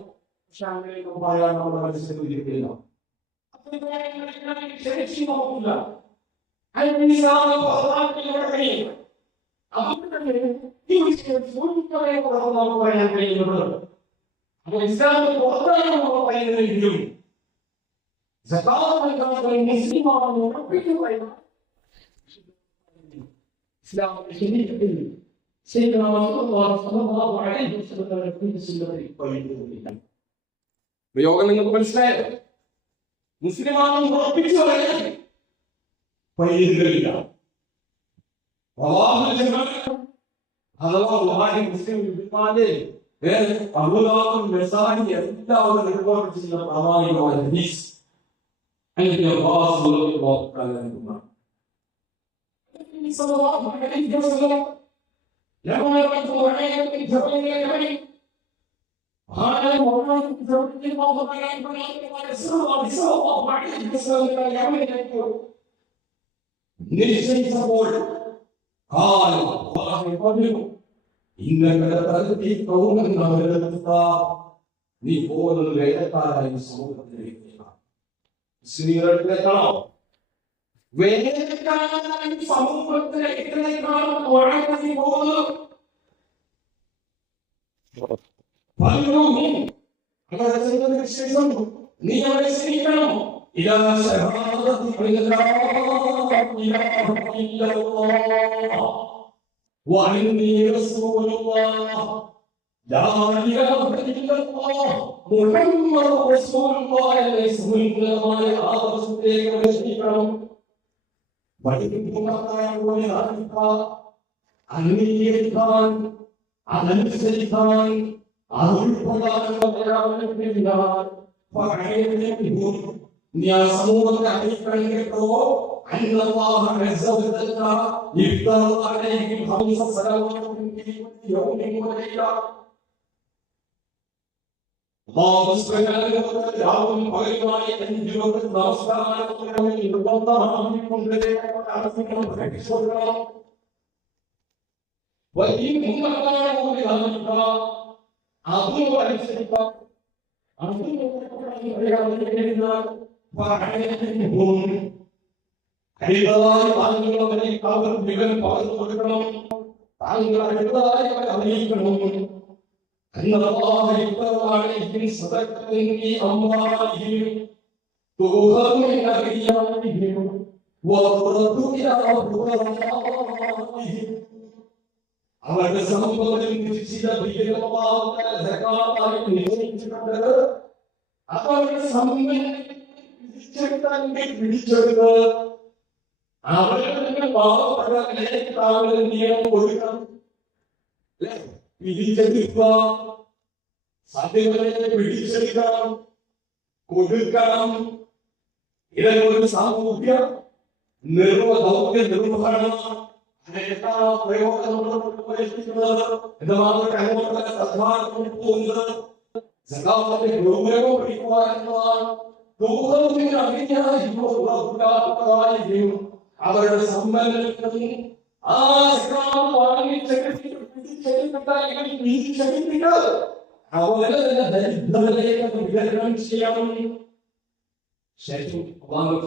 പറയാൻ നമ്മുടെ മനസ്സിലിരിക്കില്ല. ക്ഷണിച്ചു നോക്കില്ല. പറയാൻ കഴിയുന്നത് അപ്പോൾ ഇസ്ലാമിൽ പുറത്താണ് നമ്മൾ പറയുന്നതെങ്കിലും മുസ്ലിമാണ് ഉറപ്പിക്കുകയാണ്. പ്രയോഗം നിങ്ങൾക്ക് മനസ്സിലായോ? മുസ്ലിമാണെന്ന് ഉറപ്പിച്ചു പറയാൻ പരിധികളില്ല. അഥവാ മുസ്ലിം അബൂദാവൂദ് നസായി എല്ലാവരും റിപ്പോർട്ട് ചെയ്യുന്ന പ്രാമാണികമായ ഹദീസ് അതിന്റെ നിശ്ചയിച്ചപ്പോൾ നീ പോകുന്നത് വേദക്കാരായ സമൂഹത്തിലേക്ക് സ്ത്രീകളിലേക്കാണോ? വേദക്കാരായ സമൂഹത്തിലേക്കാണ് പോകുന്നത്. പലരും അവരുടെ ജീവിതത്തിന് ശേഷം നീ അവരെ സ്നേഹിക്കണം. ഇലാ ശഹാദത്തി ലാ ഇലാഹ ഇല്ലല്ലാഹ് വഅന്നി റസൂലുള്ളാഹ് ലാ ഇലാഹ ഇല്ലല്ലാഹ് മുഹമ്മദ് റസൂലുള്ളാഹി അലൈഹി വസല്ലം അംഗീകരിക്കാൻ, അതനുസരിക്കാൻ, നീ ആ സമൂഹത്തെ അറിയിക്കണം കേട്ടോ. അല്ലാഹു അസ്സ വജല്ല ഇഫ്തറ അലൈഹിം ഖംസ സലവാത്തിൻ ഫീ യൗമിൻ വലൈല. അല്ലാഹു സുബ്ഹാനഹു വ തആല രാവും പകലുമായി 5 വക്ത് നമസ്കാരം നിർബന്ധമാക്കിക്കൊണ്ടിരിക്കുകയാണ്. അതും അനുസരിക്കാം, താങ്കളുടെ മികൻ പകർന്നു കൊടുക്കണം, താങ്കൾ അടുത്തതായി അവരെ അറിയിക്കണം. അവരുടെ സമ്പത്തിൽ നിശ്ചിത നിശ്ചയിച്ചിട്ടുണ്ട്. അവരുടെ സമ്പത്തിൽ പിടിച്ചെടുത്ത് അവരുടെ പാവപ്പെട്ട നിയമം കൊടുക്കണം, പിടിച്ചെടുക്കുക, സത്യങ്ങളെ പിടിച്ചെടുക്കണം, കൊടുക്കണം. ഇതൊരു സാമൂഹ്യ ദൗത്യ നിർവഹണമാണ്. അവരുടെ സമ്പന്നത്തിൽ ആ അവരെ ദരിദ്രതയിലേക്ക് വിതരണം ചെയ്യണം. ശേഷം അവരുടെ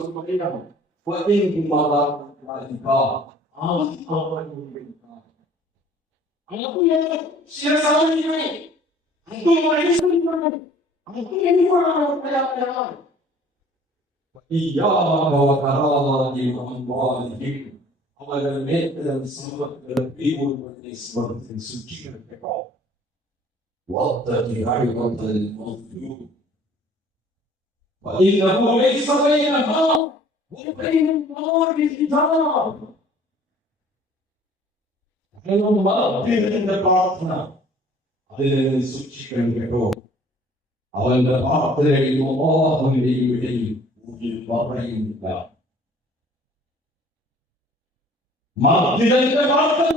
മേഖല സൂക്ഷിക്കണം കേട്ടോ. فإنه ليس بينها وبين الله حجاب. പ്രാർത്ഥന അതിനെ സൂക്ഷിക്കണം കേട്ടോ. അവന്റെ പ്രാർത്ഥനയിൽ അല്ലാഹുവിന്റെയും ഇടയിൽ ഒരു പറയുന്നില്ല. മർദ്ദിതന്റെ പ്രാർത്ഥന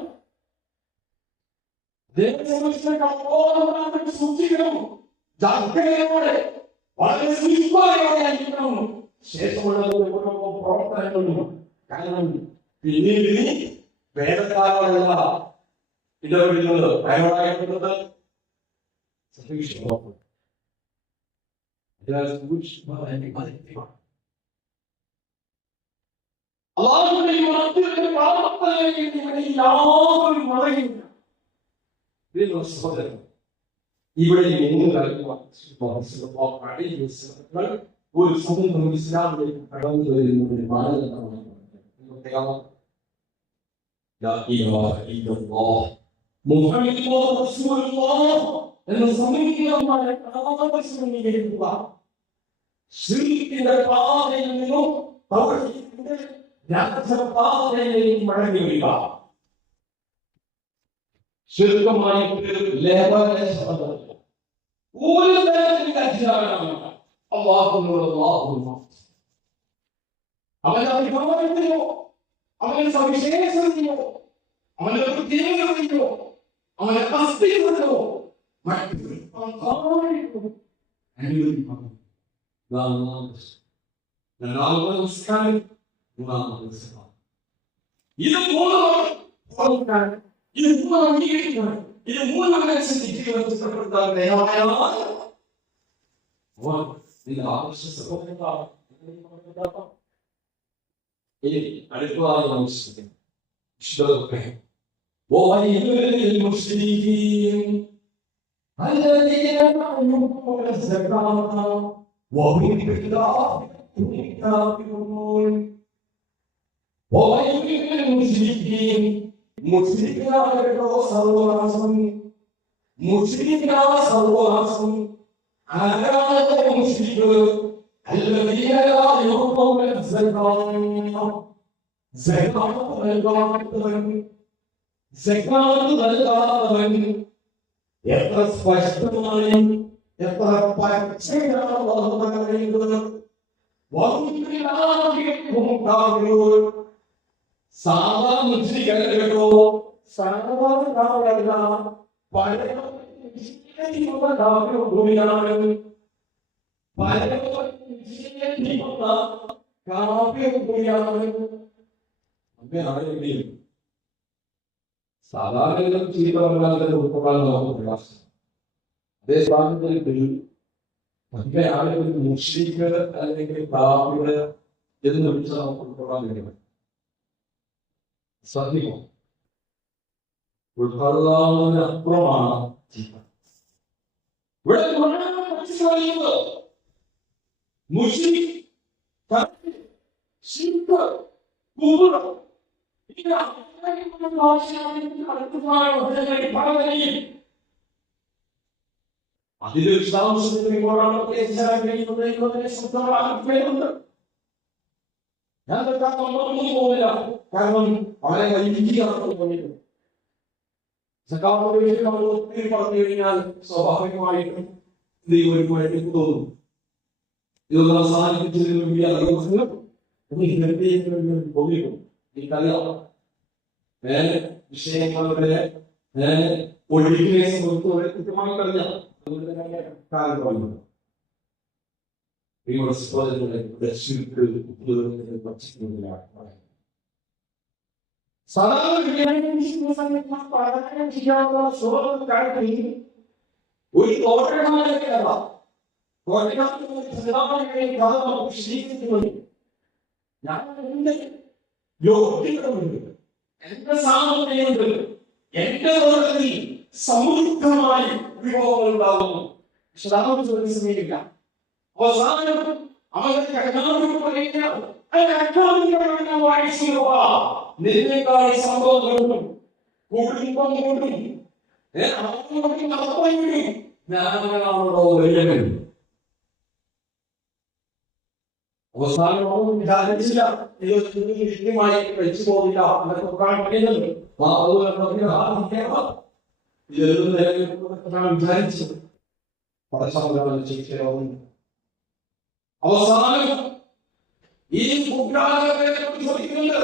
സൂക്ഷിക്കണം, ജാഗ്രതയോടെ, വളരെ സൂക്ഷ്മതയോടെയായിരിക്കണം. ശേഷമുള്ള പ്രവർത്തനങ്ങളും. കാരണം പിന്നീട് വേദക്കാരോടുള്ള ഇടപെടുന്നത് അയോടായിട്ടുള്ളത് സൂക്ഷ്മമാണ്. അല്ലാഹുവിന്റെ മർദ്ദിതന്റെ പ്രാർത്ഥനയിൽ യാതൊരു മറയില്ല. ഇവിടെ ഒരു സമൂഹം ഇസ്ലാമിലേക്ക് കടന്നു വരുന്നതിന് മാനദണ്ഡമാണ് എന്ന സമീപമായ ആവശ്യമെടുക്കുക. ശിർക്കിന്റെ പാതയിൽ നിന്നും തൗഹീദിന്റെ രാജപാതയിലേക്ക് മടങ്ങി വരിക. ശിർക്കമായി ഒരു തരത്തിൽ അധികാരമാണ് അല്ലാഹുവിനോട്. അവന്റെ അധികാരത്തിലോ അവന്റെ സവിശേഷതയോ അവന്റെ പ്രത്യേകതയോ അവന്റെ അസ്തിത്വത്തിലോ ഇത് മൂന്നാമത്തെ അടുത്തതായി നമുക്ക്. 我为了المسلمين الذين يؤتون الزكاة وهم بالآخرة كافرون وويل للمشركين സർവനാശം ആരാണ് മുശ്രിക്കുകൾ الذين لا يؤتون الزكاة സകാത്ത് നൽകാത്തവൻ എത്ര സ്പഷ്ടമായി എത്ര പച്ചയാണ് പറയുന്നത്. സാധാ മുസ്ലിം കേട്ടോ, സാധാരണ പഴയ ഭൂമിയാണ്, സാധാരണ ചീത്ത പറഞ്ഞാൽ ഉൾക്കൊള്ളാൻ നോക്കുന്ന അതേ സ്ഥാനത്തിൽ അതിന്റെ ആളുകൾ മുസ്ലിം അല്ലെങ്കിൽ കാഫിറ് എന്ന് വിളിച്ചാൽ നമുക്ക് ഉൾക്കൊള്ളാൻ കഴിയും. സത്യം ഉൾക്കൊള്ളാവുന്നതിന് അപ്പുറമാണ് ചീത്ത. ഇവിടെ മുസ്ലിം അതില് വിശദാംശത്തിലാണ് ഞാൻ പോകുന്നില്ല, കാരണം വളരെ ഒത്തിരി പറഞ്ഞു കഴിഞ്ഞാൽ സ്വാഭാവികമായിട്ടും ദൈവമായിട്ട് തോന്നും ഇതൊന്നും അവസാനിപ്പിച്ചതിന് വേണ്ടി എനിക്കറിയാം. ഞാൻ വിഷയങ്ങളുടെ ഒഴുകിനെ സംബന്ധിച്ച് കൃത്യമായി കഴിഞ്ഞാൽ കാര്യം പറയുന്നത് ഒരു തോട്ടമായിട്ടല്ല ഞാൻ എന്റെ യോഗ്യതയുണ്ട്, എന്റെ സാമർത്ഥ്യമുണ്ട്, എന്റെ ലോകത്തിൽ സമൃദ്ധമായ വിഭവങ്ങൾ ഉണ്ടാകുന്നു. സമീപിക്ക അവസാനം നിന്നേക്കാൾ സംഭവം കൊണ്ടും കുടുംബം കൊണ്ടും ഞാനാണോ വലിയവൻ. അവസാനം വിചാരിച്ചില്ല കൃത്യമായി കഴിച്ചു പോകില്ല എന്നൊക്കെ പറയുന്നത് വിചാരിച്ചത് അവസാനം ഈ ചോദിക്കുന്നുണ്ട്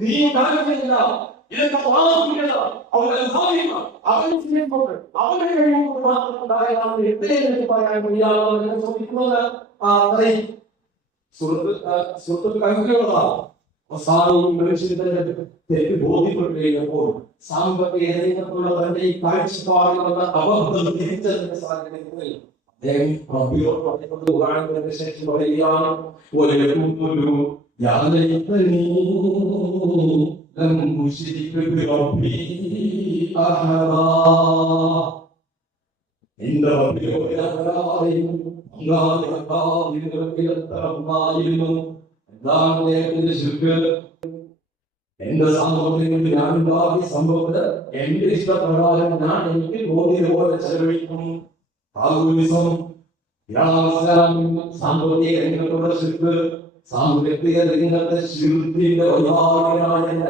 നീ കാര്യമില്ല, ഇതൊക്കെ ബോധ്യപ്പെട്ടു കഴിഞ്ഞപ്പോൾ സാമ്പത്തിക തന്റെ ഈ കാഴ്ചപ്പാടുകളുടെ അബദ്ധം തിരിച്ചറിഞ്ഞ സാഹചര്യത്തിൽ അദ്ദേഹം റബ്ബിയോട് പറഞ്ഞുകൊണ്ട് ഉദാഹരണത്തിന് ശേഷം പറയുകയാണ് എന്റെ സാമ്പത്തികം ഞാൻ ഉണ്ടാക്കിയ സംഭവത്ത് എന്റെ ഇഷ്ടപ്രകാരം ഞാൻ എനിക്ക് തോന്നിയ പോലെ ചെലവഴിക്കും. സാമ്പത്തിക രംഗത്തുള്ള ശിർക്ക്, സാമ്പത്തിക രംഗത്തെ ശിർക്കിന്റെ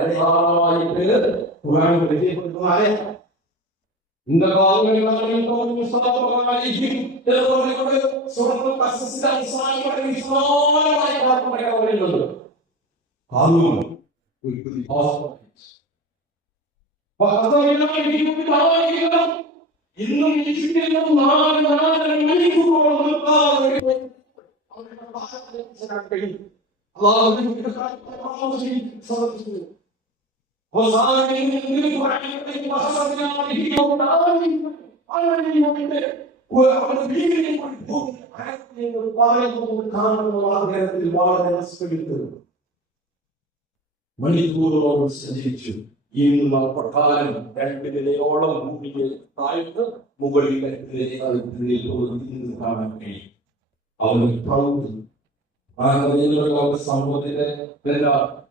അടയാളമായിട്ട് ഖുർആൻ പരിചയപ്പെടുത്തുന്നതായ ഇന്നും മണിക്കൂറുകളോളം സഞ്ചരിച്ചു. ഇന്ന് കൊട്ടാരം 2 നിലയോളം ഭൂമിയിൽ താഴ്ന്ന് മുകളിലെ കാണാൻ കഴിയും. അവന് പ്രൗഢി ലോക സമൂഹത്തിലെ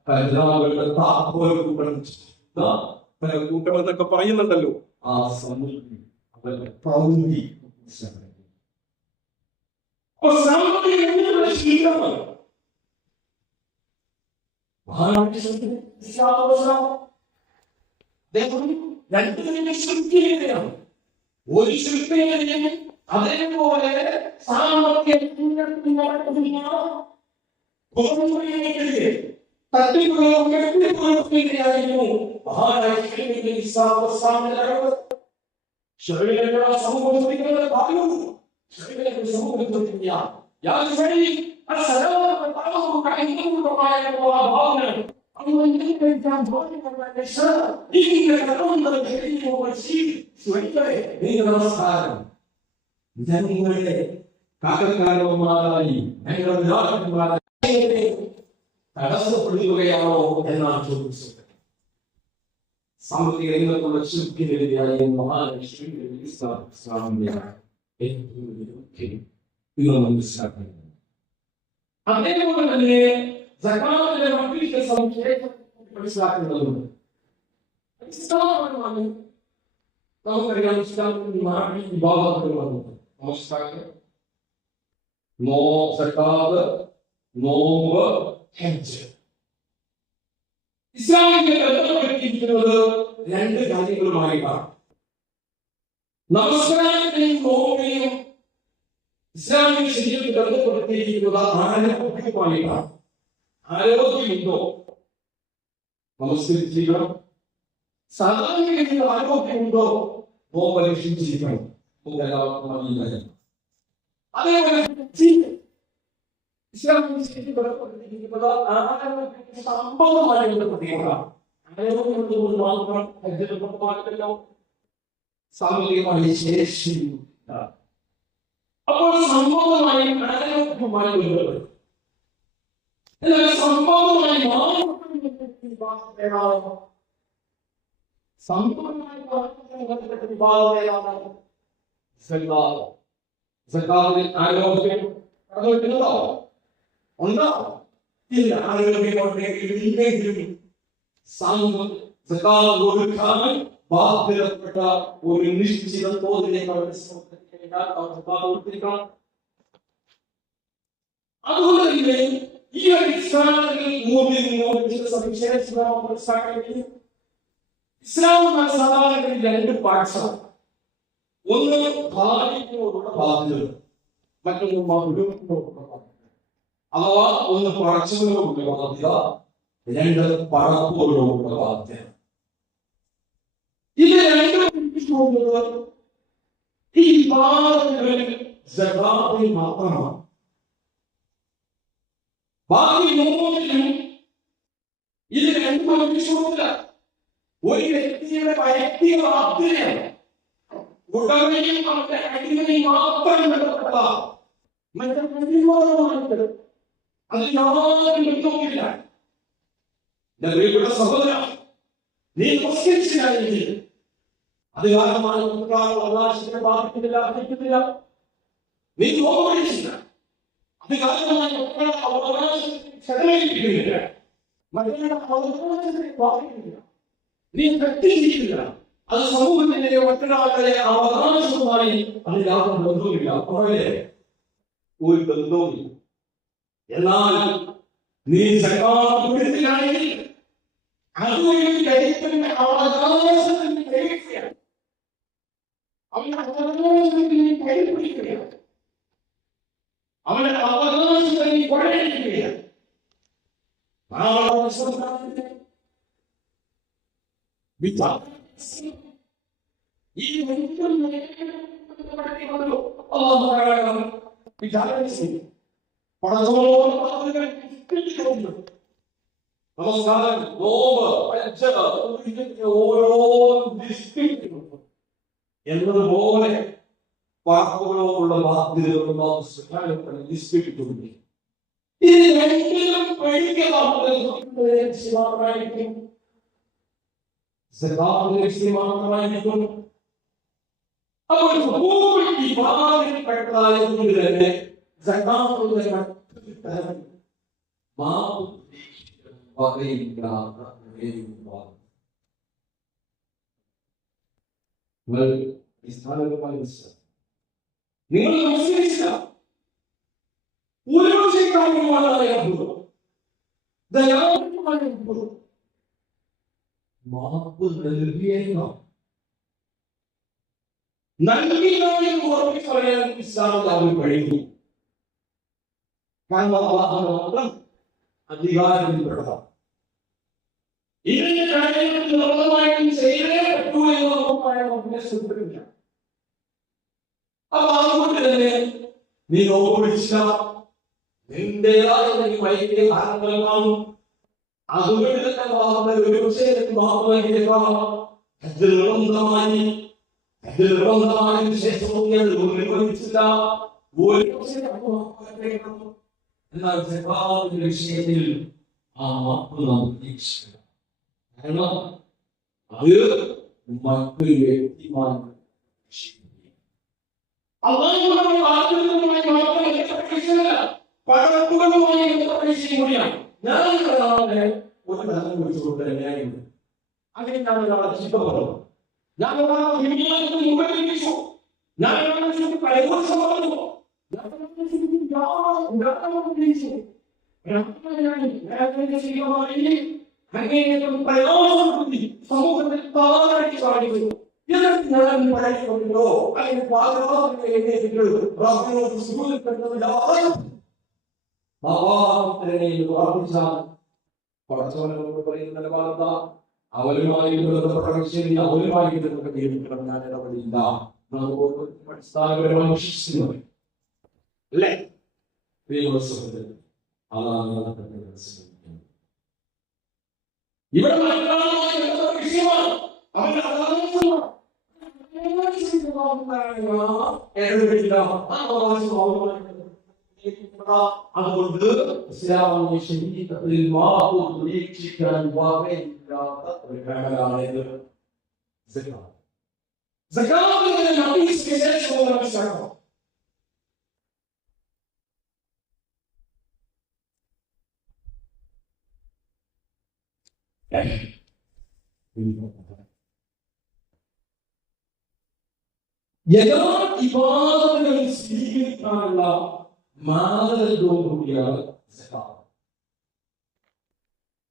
ഖജനാവുകളുടെ കൂട്ടം എന്നൊക്കെ പറയുന്നുണ്ടല്ലോ. ആ സമൂഹം അവരുടെ പ്രൗഢി ഒരു ശില്പിയെയും അതേപോലെ ജനങ്ങളെ കാക്കക്കാരന്മാരായി തടസ്സപ്പെടുകയാണോ എന്നാണ് ചോദിച്ചത്. സാമ്പത്തിക രംഗത്തുള്ള ശില്പിനെതിരായ മഹാലക്ഷ്മി മനസ്സിലാക്കുന്നത്. അതേപോലെ തന്നെ സകാത്തിലെ മറ്റൊരു സംശയം മനസ്സിലാക്കേണ്ടതുണ്ട്. നമുക്കറിയാം ഇസ്ലാമിൽ വിഭാഗങ്ങൾ വന്നത് നമസ്കാരം, സക്കാത്ത്, നോമ്പ്, ഹജ്ജ്. ഇസ്ലാമിനെ ബന്ധപ്പെട്ടിരിക്കുന്നത് 2 കാര്യങ്ങളുമായിട്ടാണ്. നമസ്കാരത്തെയും നോമ്പിനെയും ഇസ്ലാമിക ശരീരത്തിൽ ബന്ധപ്പെടുത്തിയിരിക്കുന്നത് ആരോഗ്യമായിട്ടാണ്. ആരോഗ്യമുണ്ടോ നമസ്കരിച്ചിരിക്കണം, സാധാരണ ആരോഗ്യമുണ്ടോ നോമ്പ് അനുഷ്ഠിച്ചിരിക്കണം. അതേപോലെ ഇസ്ലാമിക ശരീരത്തിൽ ബന്ധപ്പെട്ടിരിക്കുന്നത് സമ്പന്നമായി ബന്ധപ്പെട്ടിരിക്കുന്നതാണ്. ആരോഗ്യം മാത്രം ഹജ്ജിലോ സാമ്പത്തികമായി ശേഷി. അപ്പോൾ സമ്പന്നമായും ആരോഗ്യമായി ബന്ധപ്പെടും. എന്നാൽ സമ്പന്നമായി ആരോഗ്യം ഉണ്ടോ? ഇല്ല. ആരോഗ്യം കൊടുക്കാൻ ബാധ്യതപ്പെട്ട ഒരു നിശ്ചിത തോതിലേക്ക് അതുകൊണ്ട് തന്നെ ഈ ഒരു ഇസ്ലാം സാധാരണ 2 പാർട്സാണ്. ഒന്ന് ഭാര്യയോടുള്ള ബാധ്യത, മറ്റൊന്ന് മകളുടെ ബാധ്യത. അഥവാ ഒന്ന് പറച്ചവരോടുള്ള ബാധ്യത, 2 പറപ്പോടുള്ള ബാധ്യത. ഇത് 2 ഈ ബാധ്യതകളിൽ സകാത്തിൽ മാത്രമാണ്. ബാക്കി 3 ഇത് 2 വിഷയമില്ല. ഒരു വ്യക്തിയുടെ വൈയക്തിക ബാധ്യതയാണ്. ഉടമയും അവരുടെ അടിമയും മാത്രം ബന്ധപ്പെട്ട മറ്റു അത് യാതൊരു ബന്ധവുമില്ല. സഹോദര, നീ നമസ്കരിച്ചില്ലെങ്കിൽ അത് കാരണമാണ് അവകാശത്തെ ബാധിക്കുന്നില്ല, അർഹിക്കുന്നില്ല. നീ നോക്കില്ല, അത് കാരണമാണ് അവകാശം ചെലവഴിക്കുന്നില്ല, മറ്റുള്ള അവകാശത്തെ ബാധിക്കുന്നില്ല. നീ തെറ്റില്ല, അത് സമൂഹത്തിന്റെ മറ്റൊരാളുടെ അവകാശവുമായി അത് യാതൊരു ബന്ധവുമില്ല. അവരെ ഒരു ബന്ധവുമില്ല. എന്നാൽ നീ സകാത്തിലാണെങ്കിൽ അതുവഴി ദൈവത്തിന്റെ അവകാശത്തിന് കഴിയുകയാണ്. അവന്റെ അവകാശത്തിന് കൈപിടിക്കുകയാണ്. അവന്റെ അവകാശത്തിന് കൊള്ളയടിക്കുകയാണ്. ഈ നമസ്കാരം, നോമ്പ്, ഹജ്ജ്, ഓരോ ഡിസ്ട്രിക്റ്റ് എന്നതുപോലെ വാക്കുകളോടുള്ള ബാധ്യതകളും ഡിസ്ട്രിക്റ്റ്. ഇത് രണ്ടിലും പഠിക്കലായിരിക്കും, അപ്പോൾ വിഭാഗപ്പെട്ടതായതുകൊണ്ട് തന്നെ നിങ്ങൾ മനസ്സിലാക്കില്ല. ഒരുപക്ഷെ മാപ്പ് നൽകിയേക്കാം, നൽകില്ല എന്ന് ഉറപ്പിച്ച് പറയാൻ ഇസ്ലാമിൽ അവർ കഴിയുന്നു. കാരണം മാത്രം അധികാരത്തിൽപ്പെട്ടതാണ്. ഇതിന്റെ കാര്യങ്ങൾ നിർബന്ധമായിട്ടും ചെയ്തേ പറ്റൂ എന്ന് നമുക്ക് ശ്രദ്ധിക്കില്ല. അപ്പൊ അതുകൊണ്ട് തന്നെ നീ നോക്ക് പിടിച്ച നിന്റേതായ വൈദ്യ കാരണങ്ങൾ കാണും. അതുകൊണ്ട് തന്നെ ഒരുപക്ഷെ നിർബന്ധമായി ശേഷം നിർവഹിച്ചില്ല. എന്നാൽ വിഷയത്തിൽ ആ മാപ്പ് നാം പ്രതീക്ഷിക്കണം. കാരണം അത് മറ്റൊരു വ്യക്തിമാണ്. പടപ്പുകളുമായി കൂടിയാണ്. ഞാൻ ഒരാളെ ഒരു ബന്ധം വിളിച്ചുകൊണ്ട് തന്നെയായിരുന്നു. അങ്ങനെ ഞാൻ ഒരാളെ ചീത്ത പറഞ്ഞു, ഞാൻ ഒരാളെ ഉപയോഗിച്ചു, ഞാൻ കൈവശം പറഞ്ഞു, പ്രയോജനപ്പെടുത്തി സമൂഹത്തിൽ താഴേക്ക് സാധിക്കുന്നു. അവരുമായി ബന്ധപ്പെട്ട വിഷയം അവരുമായി ബന്ധപ്പെട്ട ഞാൻ ഇടപെടില്ല. അടിസ്ഥാനപരമായി വിശ്വസിക്കുന്നത് അല്ലേ? അതാണ് ഇവിടെ വിഷയമാണ്. അതുകൊണ്ട് ശരീരത്തിൽ മാപ്പ് പ്രതീക്ഷിക്കാൻ വകയില്ലാത്ത ഒരു ഘടകമാണിത്. എല്ലാ ഇബാദത്തുകളും സ്വീകരിക്കാനുള്ള മാനദണ്ഡവുകൂടിയാണ് സകാത്ത്.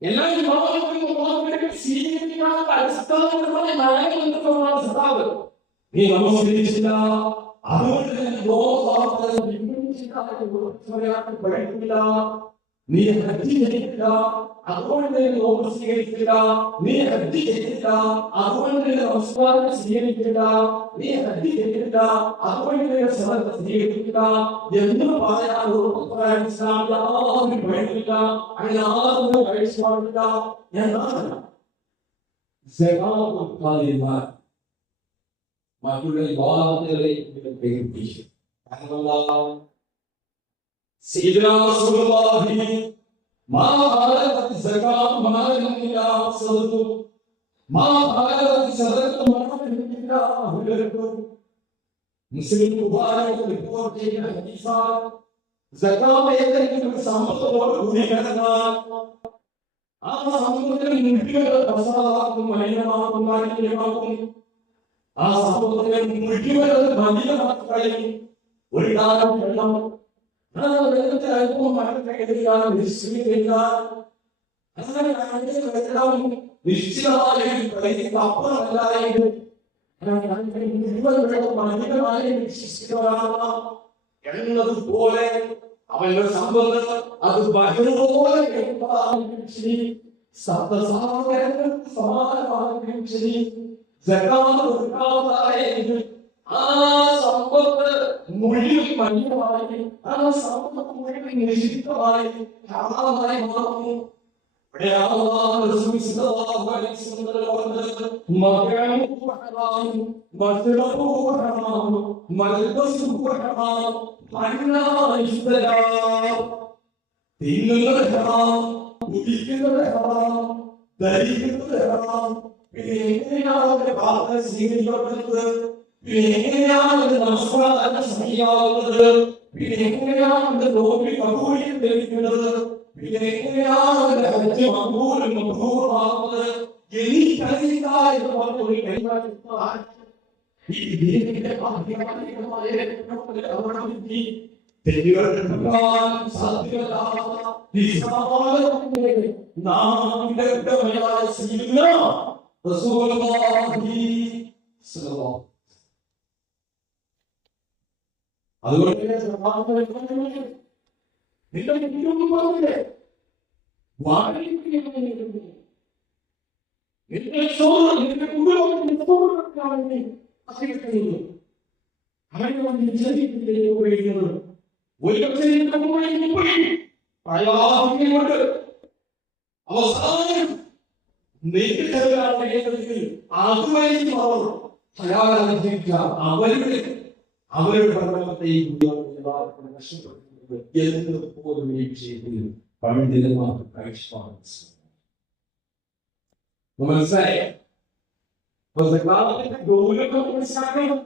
എല്ലാ ഇബാദത്തുകളും സ്വീകരിക്കാനുള്ള അടിസ്ഥാനപരമായ മാനദണ്ഡമാണ് സകാത്ത്. നീ നമസ്കരിച്ചില്ല, അതുകൊണ്ട് പഠിക്കില്ല, നീ ഹജ്ജ് ചെയ്തില്ല, അതുകൊണ്ട് നോമ്പ് സ്വീകരിക്കില്ല, നീ ഹജ്ജ് ചെയ്തില്ല, അതുകൊണ്ട് നമസ്കാരം സ്വീകരിക്കില്ല, നീ ഹജ്ജ് ചെയ്തില്ല, അതുകൊണ്ട് സദഖ സ്വീകരിക്കില്ല എന്ന് പറയാൻ ഇസ്ലാമിൽ യാതൊരു വഴിയില്ല. അങ്ങനെ ആരും കഴിച്ചു പാടില്ല. എന്താണ് സകാത്ത്? മറ്റുള്ള ഇബാദത്തുകളെ പ്രേരിപ്പിക്കും. കാരണം സയ്യിദുനാ റസൂലുള്ളാഹി മാ ഹാലത്ത് സകാത്ത് മാലൻ ഇലാ സദഖു മാ ഹാലത്ത് സദഖു മാലൻ ഇലാ ഹുലഖു. മുസ്ലിം ബുഖാരി റിപ്പോർട്ട് ചെയ്യുന്ന ഹദീസാണ്. സകാത്ത് ഏതെങ്കിലും സമ്പത്തോട് കൂടി കിടന്നാൽ ആ സമ്പത്തിന് മുഴുവൻ പ്രസാദമാക്കും, മലിനമാക്കും, മാലിന്യമാക്കും. ആ സമ്പത്തിന് മുഴുവൻ മലിനമാക്കുകയും ഒരു കാലം വെള്ളം എന്നതുപോലെ അവന്റെ സമ്പത്ത് അത് ബഹുപോലെ സപ്തസാഗരങ്ങൾക്ക് സമാനമാകുകയും ശരി. ആ സമ്പത്ത് മുഴുവൻ മലിനമായി, ആ സമ്പത്ത് മുഴുവൻ നിഷിദ്ധമായി ഹറാമായി മാറുന്നു. തിന്നുന്നത് ഹറാം, കുടിക്കുന്നത് ഹറാം, ധരിക്കുന്നത് ഹറാം. പിന്നെ എങ്ങനെയാണ് അവരുടെ പ്രാർത്ഥന സ്വീകരിക്കപ്പെടുന്നത്? പിന്നെ എങ്ങനെയാണ് അവരുടെ നമസ്കാരം ശരിയാവുന്നത്? പിന്നെ എങ്ങനെയാണ് അവരുടെ നോമ്പി കബൂലിയം ലഭിക്കുന്നത്? പിന്നെ എങ്ങനെയാണ് അവരുടെ ഹജ്ജ് മഖബൂലും മബ്റൂറുമാകുന്നത്? എനിക്കറിയില്ല എന്ന് പറഞ്ഞ ഒരു കൈമാറ്റം ഈ ദീനിന്റെ ആധികാരികമായ അപകടവിധി തെറ്റുകളുടെ സാധ്യത അതുകൊണ്ട് അവസാനം അവരുടെ പഠനത്തെ പോലും പണ്ഡിതന്മാർ മനസ്സിലായ ഗൗരവം മനസ്സിലാക്കണം.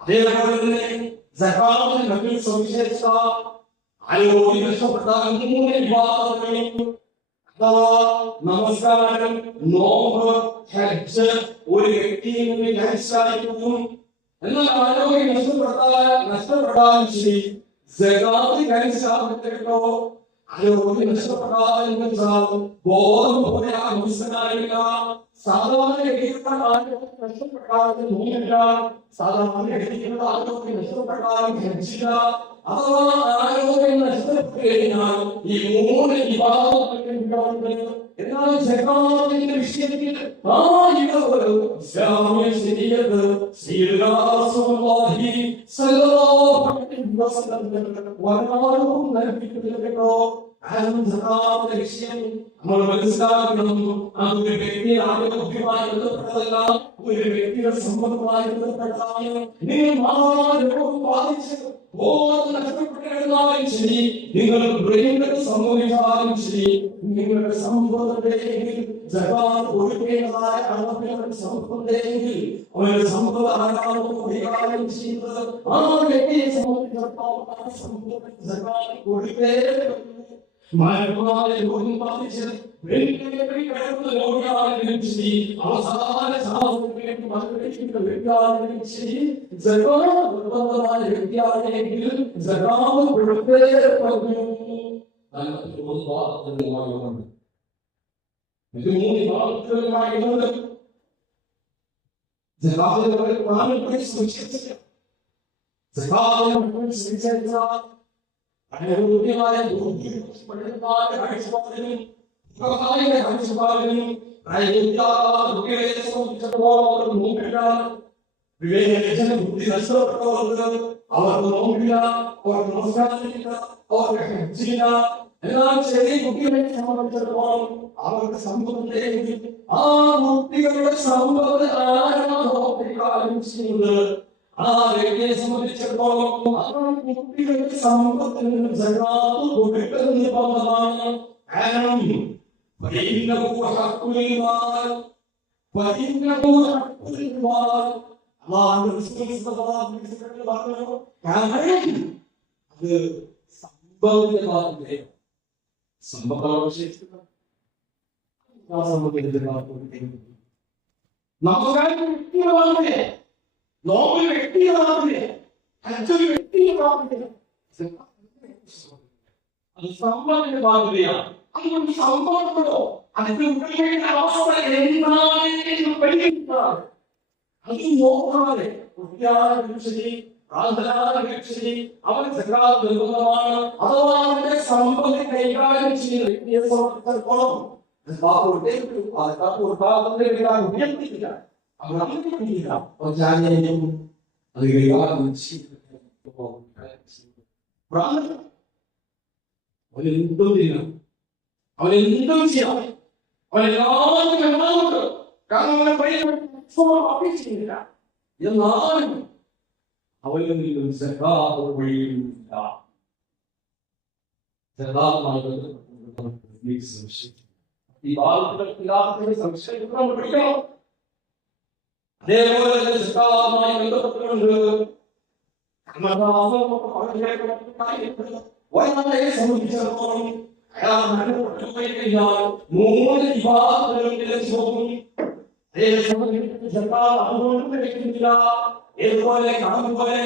അതേപോലെ തന്നെ സകാത്തിന്റെ മറ്റൊരു സവിശേഷത ആരോഗ്യം നഷ്ടപ്പെട്ടാൽ അഥവാ നമസ്കാരം, നോമ്പ്, ഹജ്ജ് ഒരു വ്യക്തിയെ ഹജ്ജായിരിക്കും. എന്നാൽ ആരോഗ്യം നഷ്ടപ്പെട്ടാലും ശരി സകാത്ത് ഹജ്ജാകട്ടോ ആരോഗ്യം നഷ്ടപ്പെട്ടാലും ബോധം പോലെ മനസ്സിലായില്ല. സാധാരണ നഷ്ടപ്പെട്ടാലും നോമില്ല, സാധാരണ ആരോഗ്യം നഷ്ടപ്പെട്ടാലും ഹജ്ജില്ല. അഥവാ ആരോഗ്യം നഷ്ടപ്പെട്ടു കഴിഞ്ഞാൽ ഈ മൂന്ന് വിഭാഗങ്ങളുണ്ട്. എന്നാൽ സകാത്തിന്റെ വിഷയത്തിൽ ഇസ്ലാമിക ശരീഅത്ത് റസൂലുള്ളാഹി സ്വല്ലല്ലാഹു അലൈഹി വസല്ലം വറഹ്മത്തുള്ളാഹിക്കോ സകാത്തിന്റെ വിഷയം നമ്മൾ മനസ്സിലാക്കണം. അത് ഒരു വ്യക്തിയെ ആരോഗ്യമായി ബന്ധപ്പെട്ടതല്ല, ഒരു വ്യക്തിയുടെ സമ്പത്തുമായി ബന്ധപ്പെട്ടതാണ്. നിങ്ങൾ ബാധിച്ച് നഷ്ടപ്പെട്ടാലും ശരി, നിങ്ങൾ സംഭവിച്ചാലും ശരി, നിങ്ങളുടെ സമ്പത്തുണ്ടെങ്കിൽ സകാത്ത് കൊടുക്കേണ്ടതായ അളവിലുള്ള സമ്പത്തുണ്ടെങ്കിൽ അവരുടെ സമ്പത്ത് ആരാണോ കൈകാര്യം ചെയ്യുന്നത് ആ വ്യക്തിയെ സംബന്ധിച്ചിടത്തോളം ആ സമ്പത്ത് സകാത്ത് കൊടുക്കേ. അവസാന അനുഭൂതിമായ ബുദ്ധി നഷ്ടപ്പെട്ടവർക്ക് അവർക്ക് നോക്കില്ല, അവർക്ക് നമസ്കാരമില്ല, അവർക്ക് ഹജ്ജില്ല. എന്നാൽ ചെറിയ കുട്ടികളെ സംബന്ധിച്ചിടത്തോളം അവർക്ക് സമ്പത്തുണ്ടെങ്കിൽ ആ കുട്ടികളുടെ സമ്പത്ത് ആരാണോ കൈകാര്യം ചെയ്യുന്നത് ആ വ്യക്തിയെ സംബന്ധിച്ചിടത്തോളം ആ കുട്ടികളുടെ സമ്പത്തിന് സകാത്ത് കൊടുക്കുന്നത് പദമാണ്. കാരണം അത് സംഭവത്തെ നോമ്പ് വ്യക്തികളാവില്ലേ, ഹജ്ജൊരു വ്യക്തികളാവില്ലേ, അത് സമ്പത്തിന്റെ ബാധ്യതയാണ്. അതുകൊണ്ട് സമ്പന്നോ അതിന്റെ ഉള്ളിലേക്ക് അവസ്ഥ എന്താണെന്ന് പഠിക്കുന്നത് അത് നോക്കാതെ ശരി ശരി അവൻ സകാത്ത് നിർബന്ധമാണ്. അഥവാ അവന്റെ സമ്പത്ത് കൈകാര്യം ചെയ്യുന്ന വ്യക്തിയെ സംബന്ധിച്ചിടത്തോളം അവനെന്തും ചെയ്യാം, അവനെല്ലാവരും എണ്ണാറുണ്ട്. കാരണം അവനെ ചെയ്യുന്നില്ല. എന്നാലും അവനിൽ നിന്നും സക്കാത്ത് വഴിയില്ല. ഈ വാദത്തിലെ സംശയം നമ്മൾ പഠിക്കണം. അതേപോലെ തന്നെ സക്കാത്തുമായി ബന്ധപ്പെട്ടുകൊണ്ട് ഒരാളെ സംബന്ധിച്ചിടത്തോളം അയാൾ മരണപ്പെട്ടു കഴിഞ്ഞാൽ 3 വിഭാഗങ്ങളിലും പോകും. അതുകൊണ്ട് കഴിക്കുന്നില്ല. ഏതുപോലെ കാണുമ്പോലെ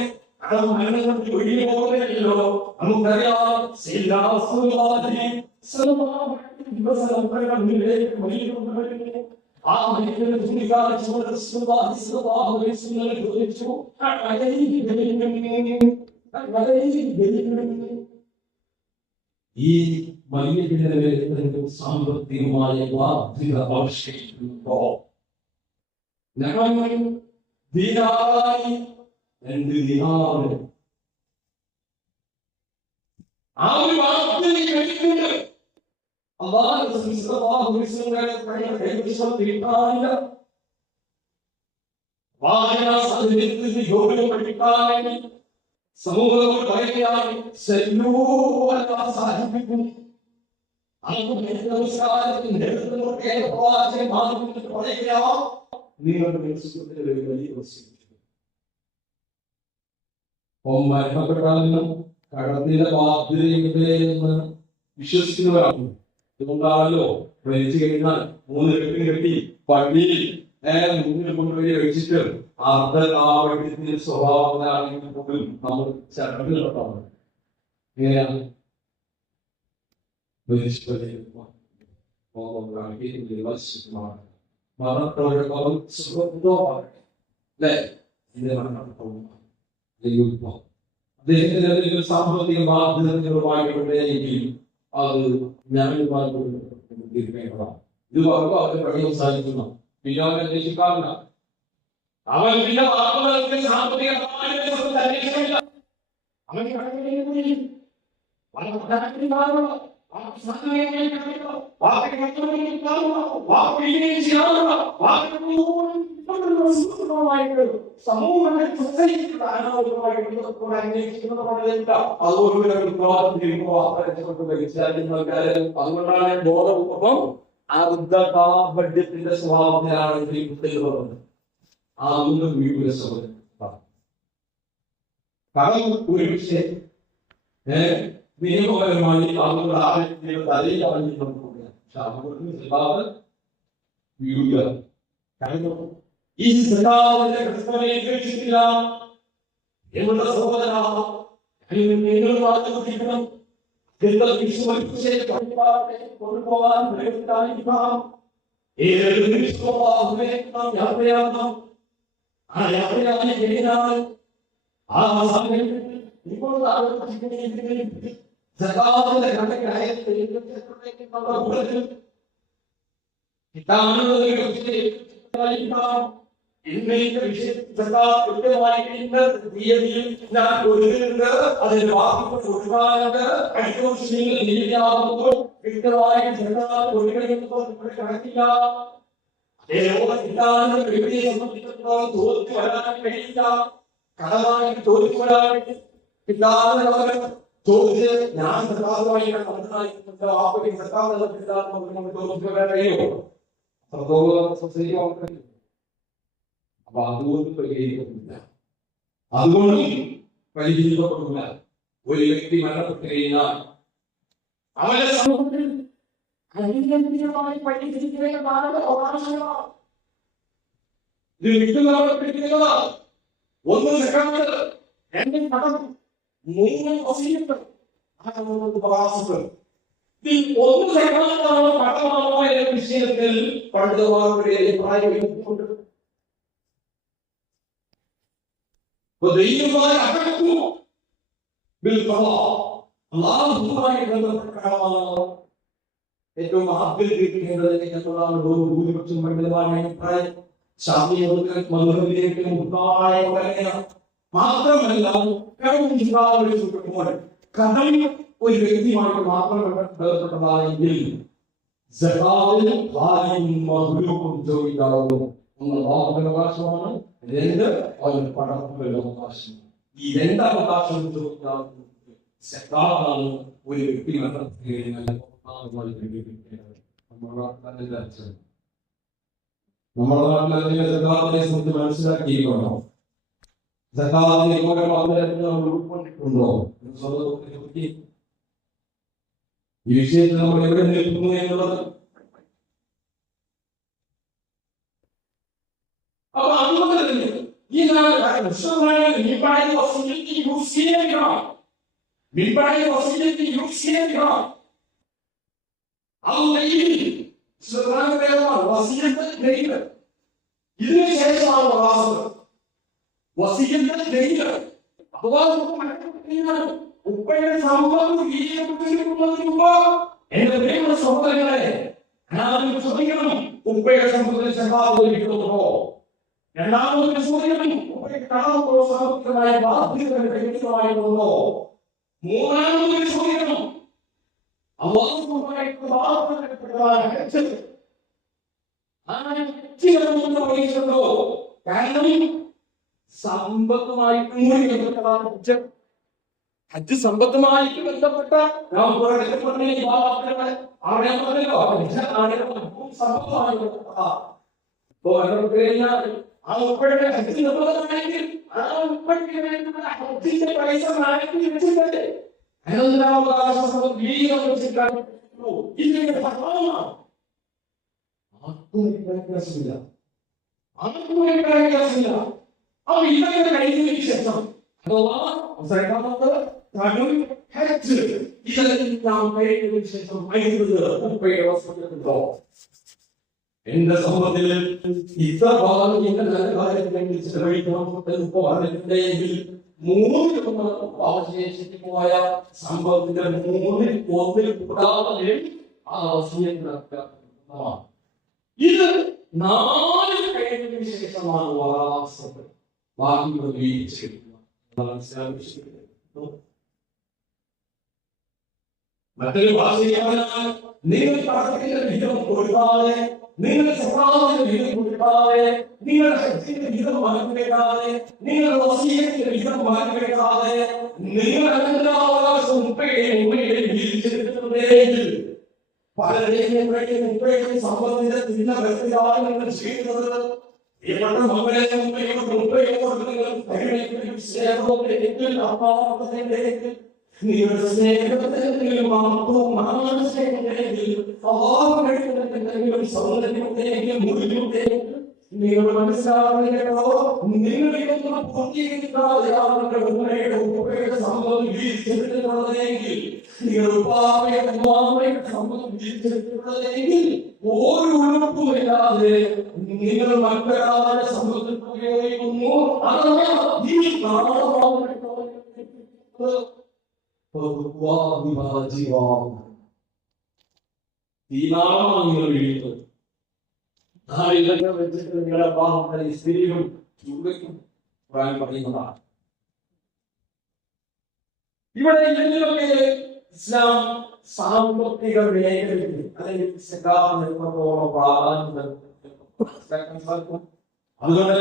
മരണങ്ങൾ ഒഴിഞ്ഞു പോകുന്നില്ലല്ലോ. നമുക്കറിയാം ആ മനുഷ്യനെ ചോദിച്ചു ഈ വലിയ സാമ്പത്തികമായ ബാധ്യത ആവശ്യിക്കുന്നുണ്ടോ? ഞങ്ങൾ ദിനാറായി 2 ദിനാറ് ആ ഒരു ബാധ്യത കഴിക്കുന്നുണ്ട്. സമൂഹത്തോട് പറയുകയാണ് മരണപ്പെട്ടാലും കടത്തിന്റെ ബാധ്യതയുണ്ട് എന്ന് വിശ്വസിക്കുന്നവരാണ്. ഇതുകൊണ്ടാണല്ലോ മരിച്ചു കഴിഞ്ഞാൽ 3 കെട്ടിന് കെട്ടി പള്ളിയിൽ മുന്നിൽ കൊണ്ടുപോയി വെച്ചിട്ട് അർദ്ധകാവ്യത്തിന്റെ സ്വഭാവത്തിലാണെങ്കിൽ പോലും നമ്മൾ ചടങ്ങ് നടത്താറുണ്ട്. എങ്ങനെയാണ് അദ്ദേഹത്തിന് സാമ്പത്തിക ബാധ്യതകളുമായിട്ടുണ്ടെങ്കിൽ അത് ഞാനുമായി തീർക്കേണ്ടതാണ്. ഇത് പറയുമ്പോൾ അവരെ പണിയും സാധിക്കുന്നു. പിന്നെ അവൻ അന്വേഷിക്കാറില്ല. അവൻ പിന്നെ സാമ്പത്തിക അതുകൊണ്ടാണ് ബോധപൂർവം അർദ്ധകാവ്യത്തിന്റെ സ്വഭാവത്തിലാണ് ഈ പുസ്തകം പറഞ്ഞത്. അതൊന്നും വീട്ടിലെ സഹോദരൻ കാരണം ഒരു വിഷയം നിയമപരമായി അവരുടെ ആരോഗ്യ തലയിൽ അറിഞ്ഞിട്ടുണ്ട്. പക്ഷെ അവർക്ക് സ്വഭാവം വീഴുക. കാരണം ഈ സ്വഭാവത്തിന്റെ ക്രിസ്തുവിനെ ഉപേക്ഷിക്കില്ല എന്നുള്ള സഹോദര വാദിക്കണം. കൊണ്ടുപോകാൻ ഏത് നിമിഷവും യാത്രയാക്കണം. ആ യാത്രയായി കഴിഞ്ഞാൽ ആ സമയം ഇപ്പോൾ സകാവിന്റെ ഘടകമായ ഇന്നത്തെ കൃത്യമായി തീയതിയിൽ ഞാൻ ഒരുങ്ങുന്നുണ്ട്. അതിന് വാക്കുകൾ കൊടുക്കാനുണ്ട്. കൃത്യമായി കണക്കില്ല. സംബന്ധിച്ചിടത്തോളം തോൽച്ചു വരാൻ കഴിയില്ല. കടമായി തോൽച്ചു വരാൻ കിട്ടാതെ ചോദിച്ച് ഞാൻ സർക്കാരുമായി അപ്പൊ അതുകൊണ്ട് പരിഹരിക്കുന്നില്ല. അതുകൊണ്ട് പരിഹരിക്കപ്പെടുന്നില്ല. ഒരു വ്യക്തി മരണപ്പെട്ടു കഴിഞ്ഞാൽ അവന്റെ സമൂഹത്തിൽ ഒന്ന് സെക്കൻഡ് 2 പടം 3 ഒഫീഷ്യൽ ഒന്ന് സെക്കൻഡാണോ പടമാണോ എന്ന വിഷയത്തിൽ പണ്ഡിതന്മാരുടെ അഭിപ്രായമുണ്ട്. ഏറ്റവും ഭൂരിപക്ഷം പണ്ഡിതന്മാരുടെ അഭിപ്രായം മാത്രമല്ല കടം ഒരു വ്യക്തിയുമായിട്ട് മാത്രം ബന്ധപ്പെട്ടതാണെങ്കിൽ സഖാവിൽ ഹാലിയും മഹ്ലൂക്കും ജോലിയാവുന്നു. ഒന്ന് അല്ലാഹുവിന്റെ അവകാശമാണ്, രണ്ട് അവന്റെ പടപ്പുകളുടെ അവകാശം. ഈ രണ്ട് അവകാശം ജോലിയാവുന്നു. സഖാവാണ് ഒരു വ്യക്തി നമ്മുടെ നാട്ടിലെ സഖാവിനെ സംബന്ധിച്ച് മനസ്സിലാക്കിയിട്ടുണ്ടോ? സഖാവിനെ ഉൾക്കൊണ്ടിട്ടുണ്ടോ? ഈ വിഷയത്തിൽ നമ്മൾ എവിടെ നിൽക്കുന്നു എന്നുള്ളത്. അപ്പൊ അതുകൊണ്ട് തന്നെ ഈ ഇതിനുശേഷമാണ് ഉപ്പയുടെ സമ്പത്ത് എന്റെ പ്രിയമുള്ള സഹോദരങ്ങളെ, ചോദിക്കണം, ഉപ്പയുടെ സമ്പത്തിൽ സഹായിക്കുന്നുണ്ടോ? രണ്ടാമത് ചോദിക്കണം, ഉപ്പയുടെ കടമോ സാമ്പത്തികമായ ബാധ്യതകൾ വ്യക്തമായിട്ടുണ്ടോ? മൂന്നാമത് ചോദിക്കണം, വഹിച്ചിട്ടുണ്ടോ? കാരണം സമ്പത്തുമായിട്ട് ഹജ്ജ് സമ്പത്തുമായിട്ട് ബന്ധപ്പെട്ട അപ്പൊ ഇതൊക്കെ കഴിഞ്ഞതിന് ശേഷം എന്റെ സമൂഹത്തിൽ ഇത്ര ഭാഗം എന്റെ നല്ല കാര്യത്തിൽ ചെലവഴിക്കണമെങ്കിൽ അവശേഷിക്കുമായ സംഭവത്തിന്റെ ഒന്നിൽ കൂടാതെ ഇത് 4 കഴിഞ്ഞതിന് ശേഷമാണ് ബാക്കിയുള്ള വീഴ്ച. മറ്റൊരു ഭാഷയാണ്, നിങ്ങൾ പ്രാർത്ഥനയുടെ വിധം കൊടുക്കാതെ, നിങ്ങൾ സഹായത്തിന്റെ വിധം കൊടുക്കാതെ, നിങ്ങൾ ശക്തിയുടെ വിധം മാറ്റിവെക്കാതെ, നിങ്ങൾ വസീയത്തിന്റെ വിധം മാറ്റിവെക്കാതെ, നിങ്ങൾ അനന്തരാവകാശം ഉപ്പയുടെ വീഴ്ചെടുക്കുന്നതെങ്കിൽ പലരെയും സംബന്ധിച്ച ചില വ്യക്തികളാണ് നിങ്ങൾ ചെയ്യുന്നത്. ഇവിടെ മകളെ നിങ്ങളുടെ സ്നേഹത്തിലെങ്കിലും സൗന്ദര്യത്തിലെങ്കിലും മുറിഞ്ഞുണ്ടെങ്കിൽ നിങ്ങൾ മനസ്സിലാവുകയോ നിങ്ങൾ സംഭവം വീഴ്ചെടുത്തിട്ടുള്ളതെങ്കിൽ നിങ്ങൾ സംഭവം വീഴ്ചെടുത്തിട്ടുള്ളതെങ്കിൽ ഒരു ഉറപ്പുമില്ലാതെ നിങ്ങൾ മറ്റൊരാളുടെ സമ്പത്തിൽ ഉപയോഗിക്കുന്നു. നിങ്ങൾ വീഴുന്നത് വെച്ചിട്ട് നിങ്ങളുടെ പാപത്തെ സ്ത്രീയും ചൂടയ്ക്കും പ്രായം പറയുന്നതാണ്. ഇവിടെ ഇതിലൊക്കെ ഇസ്ലാം സാമ്പത്തിക മേഖലയിൽ അല്ലെങ്കിൽ എത്രത്തോളം പ്രാധാന്യം. അതുകൊണ്ട്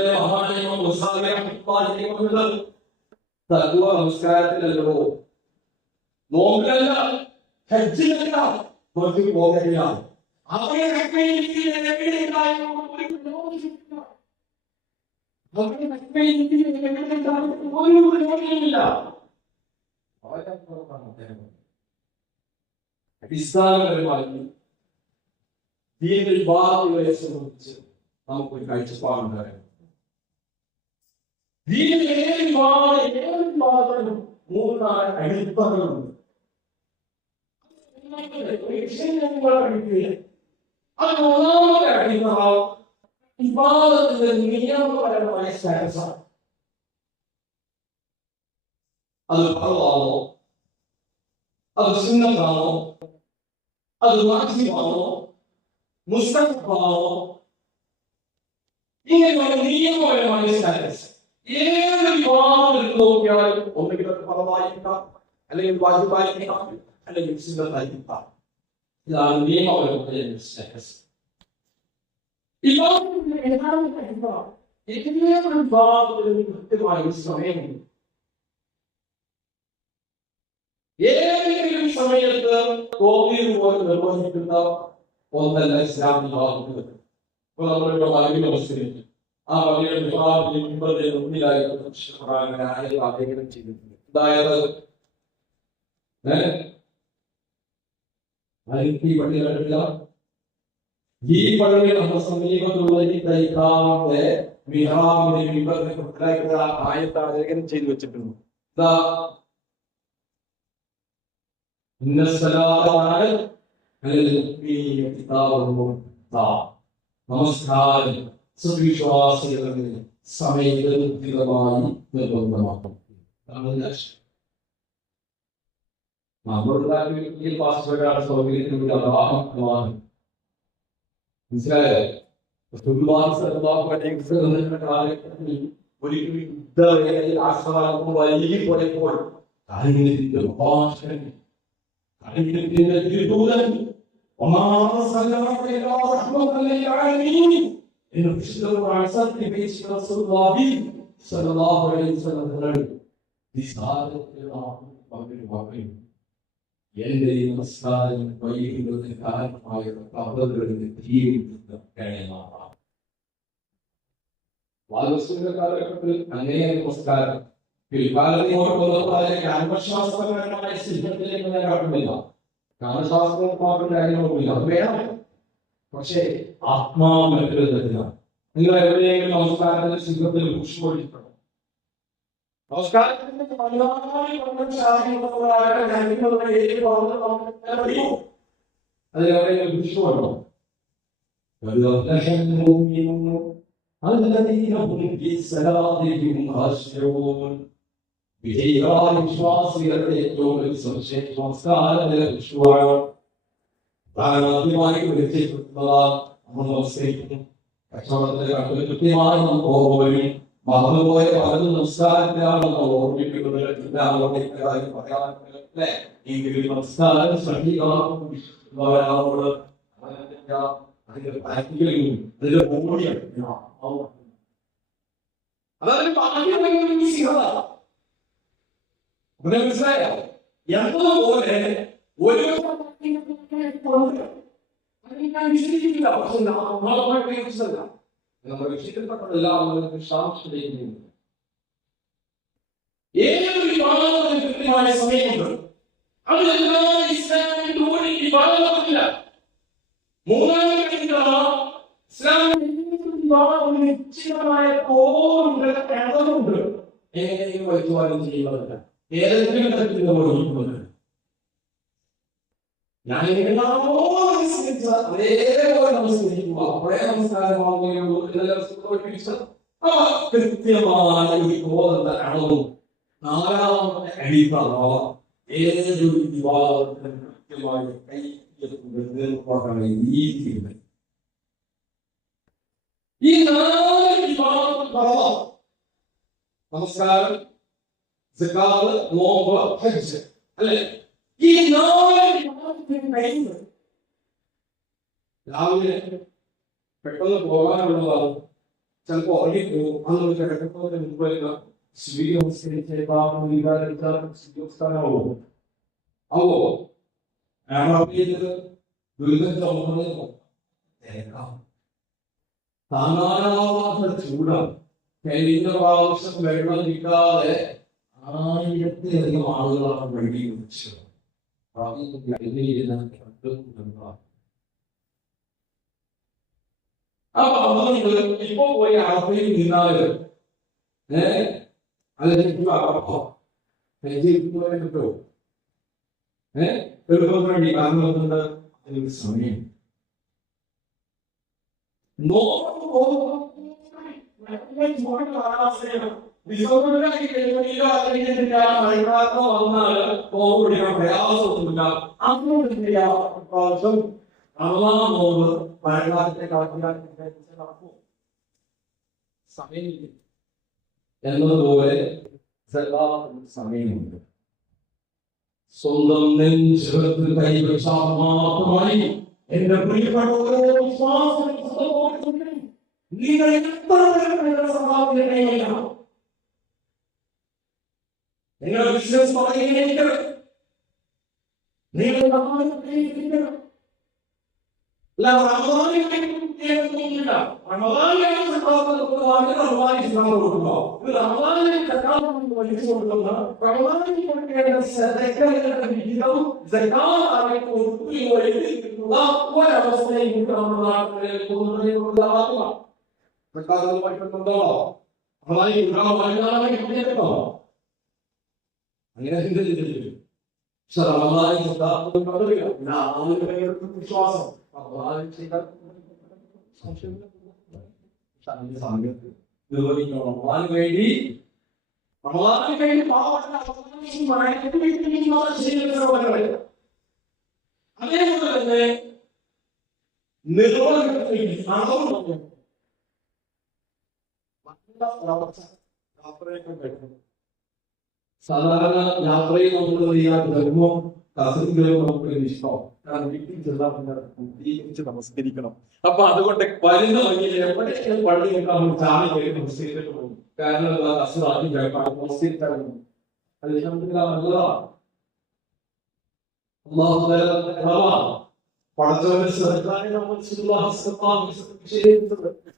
നമസ്കാരത്തിലല്ലോ, നോമ്പിലല്ല, ഹജ്ജിലല്ല, മറ്റു പോകലില്ല. അടിസ്ഥാനപരമായി ദീനിൽ ബാധ്യതയെ സംബന്ധിച്ച് നമുക്കൊരു കാഴ്ചപ്പാടുണ്ടായിരുന്നു. ദീനിൽ ഏത് വിഭാഗത്തിനും 3-4 അടിത്തറകളുണ്ട്. അത് ഒന്നാമത്തെ അടിത്തറ വിവാദത്തിന്റെ നിയമപരമായ സ്റ്റാറ്റസാണ്. അത് ഫർളാണോ, അത് സുന്നത്താണോ, അത് വാജിബാണോ, മുസ്തഹബാണോ, ഇങ്ങനെയുള്ള നിയമപരമായ സ്റ്റാറ്റസ് ഏത് വിവാദത്തിൽ നോക്കിയാലും ഒന്നുകിൽ അത് ഫർളായിരിക്കാം, അല്ലെങ്കിൽ വാജിബായിരിക്കാം, അല്ലെങ്കിൽ സുന്നത്തായിരിക്കാം. ഇതാണ് നിയമപരമായ സ്റ്റാറ്റസ്. ഏതൊരു വിഭാഗത്തിലും കൃത്യമായ ഒരു സമയമുണ്ട്. ഏതെങ്കിലും സമയത്ത് കോവിഡ് പോലെ നിർവഹിക്കുന്ന ഒന്നല്ല ഇസ്ലാം വിഭാഗത്തിൽ. ഇപ്പൊ നമ്മളിവിടെ പള്ളിയിൽ അവസ്ഥയില്ല. ആ പള്ളിയുടെ വിഭാഗത്തിൽ മുന്നിലായി ആലേഖനം ചെയ്തിട്ടുണ്ട്. അതായത് ഈ പള്ളി കണ്ടില്ല. ഈ പള്ളിയിൽ നമ്മുടെ സമീപത്തുള്ള ഈ തൈക്കാവിന്റെ മിഹ്റാബിന്റെ മിമ്പറിനെ കുറിച്ചുള്ള ആയത്ത് ആലേഖനം ചെയ്തു വെച്ചിട്ടുണ്ട്. നമസ്കാരം സവിശ്വാസികളുടെ സമയബന്ധിതമായി നിർബന്ധമാക്കും. നമ്മളുടെ സൗകര്യത്തിലൂടെ മനസ്സിലായോ? വലിയ പോയപ്പോൾ എന്റെ നമസ്കാരം വൈകുന്നതിന് കാരണമായ കബറുകളിൽ കാലഘട്ടത്തിൽ അങ്ങനെ നമസ്കാരം കാമശാസ്ത്രപരമായ സിദ്ധത്തിലേക്ക് ഞാൻ കാട്ടുന്നില്ല. കാമശാസ്ത്രം മാത്രം കാര്യങ്ങളൊന്നുമില്ല, അത് വേണം. പക്ഷേ ആത്മാവിനെത്തില്ല. നിങ്ങൾ എവിടെയെങ്കിലും നമസ്കാരത്തിന്റെ സിദ്ധത്തിൽ സൂക്ഷ്മപ്പെട്ടിട്ടുണ്ടോ? നമസ്കാരത്തിന്റെ അതിലെവിടെയെങ്കിലും ദുഷ്മോ? വിജയികളായ വിശ്വാസികളുടെ ഏറ്റവും വലിയ സംശയം നമസ്കാരത്തിലെ ദുഷ്മാണ്. ആദ്യമായി നമ്മൾ നമസ്കരിക്കുന്നു. കച്ചവടത്തിലെ കണ്ടു കൃത്യമായി നമുക്ക് ഓർമ്മ വരും. മറന്നുപോയ പലതും നമസ്കാരത്തിലാണ് നമ്മൾ ഓർമ്മിപ്പിക്കുന്നത്. നമസ്കാരം ശ്രദ്ധിക്കണം. അതിന്റെ പ്രാക്ടിക്കലും അതിന്റെ ബോഡിയാണ്. അതായത് മനസ്സിലായോ? എന്നതുപോലെ ഒരു നമ്മുടെ വിഷയത്തിൽപ്പെട്ടതെല്ലാം ഏതൊരു വിഭാഗത്തിന് കൃത്യമായ സമയമുണ്ട്. അതിലെല്ലാം ഇസ്ലാമിന്റെ ഒരു വിഭാഗമില്ല. മൂന്നാമത്തെ ഇസ്ലാമിക നിശ്ചിതമായ തോറുണ്ട്, ഇടതുണ്ട്. ഏതെങ്കിലും വൈദ്യുവാനം ചെയ്യുന്നതല്ല, ഏതെങ്കിലും തരത്തിലുള്ള ഒഴിക്കുന്നത്. ഞാൻ അതേപോലെ നമസ്കരിക്കുക, അപ്പോഴേ നമസ്കാരമാവുകയുള്ളൂ. കൃത്യമായ ഒരു ബോധത്തെ അളവും നാലാമത്തെ അടിത്തറ ഏതൊരു വിവാദത്തിന് കൃത്യമായി രീതിയില്ല. ഈ നാല് വിഭാഗം നമസ്കാരം, സകാത്ത്, നോമ്പ്, ഹജ്ജ് അല്ലെ? ഈ നാല് രാവിലെ പെട്ടെന്ന് പോകാനുള്ളതാണ്. ചിലപ്പോ ഉറങ്ങിപ്പോകും. അന്ന് കിടക്കുന്നതിന് മുമ്പ് സ്വീകരിച്ചാവോ താങ്ങാനാവാത്ത ചൂടാണ്. കഴിഞ്ഞ പ്രാവശ്യം വെള്ളം കിട്ടാതെ 1000-ലധികം ആളുകളാണ് വഴി കുടിച്ചത്. അപ്പൊ അതുകൊണ്ട് ഇപ്പൊ പോയി അറബയിൽ നിന്നാല് കിട്ടോ? എളുപ്പം വേണ്ടി കാരണം അതുകൊണ്ട് അതിനൊരു സമയം എന്നതുപോലെ സമയമുണ്ട്. സ്വന്തം നെഞ്ചകത്ത് കൈവച്ചാൽ മാത്രമായി എന്റെ പ്രിയപ്പെട്ട ഓരോ വിശ്വാസവും നിങ്ങൾ എത്ര സഹായില്ല. നിങ്ങൾ ബിസിനസ് പറയുകയെങ്കിൽ നിങ്ങൾ അങ്ങനെ വിശ്വാസം നിർവഹിക്കണം. വേണ്ടി അതേപോലെ തന്നെ സാധാരണ യാത്രയിൽ നമ്മൾ ചെയ്യാൻ ധർമ്മം കസിൻകളും നമുക്ക് ഇഷ്ടം. കാരണം വീട്ടിൽ ചെല്ലാൻ നമസ്കരിക്കണം. അപ്പൊ അതുകൊണ്ട് വരുന്ന വഴിയിൽ എവിടെയെങ്കിലും പള്ളി നമ്മൾ ചാടി കയറി നമസ്കരിച്ചിട്ട് പോകും. കാരണം അസുഖം നമസ്കരിച്ചാൽ അത് നല്ലതാണ്. പടച്ചവന്റെ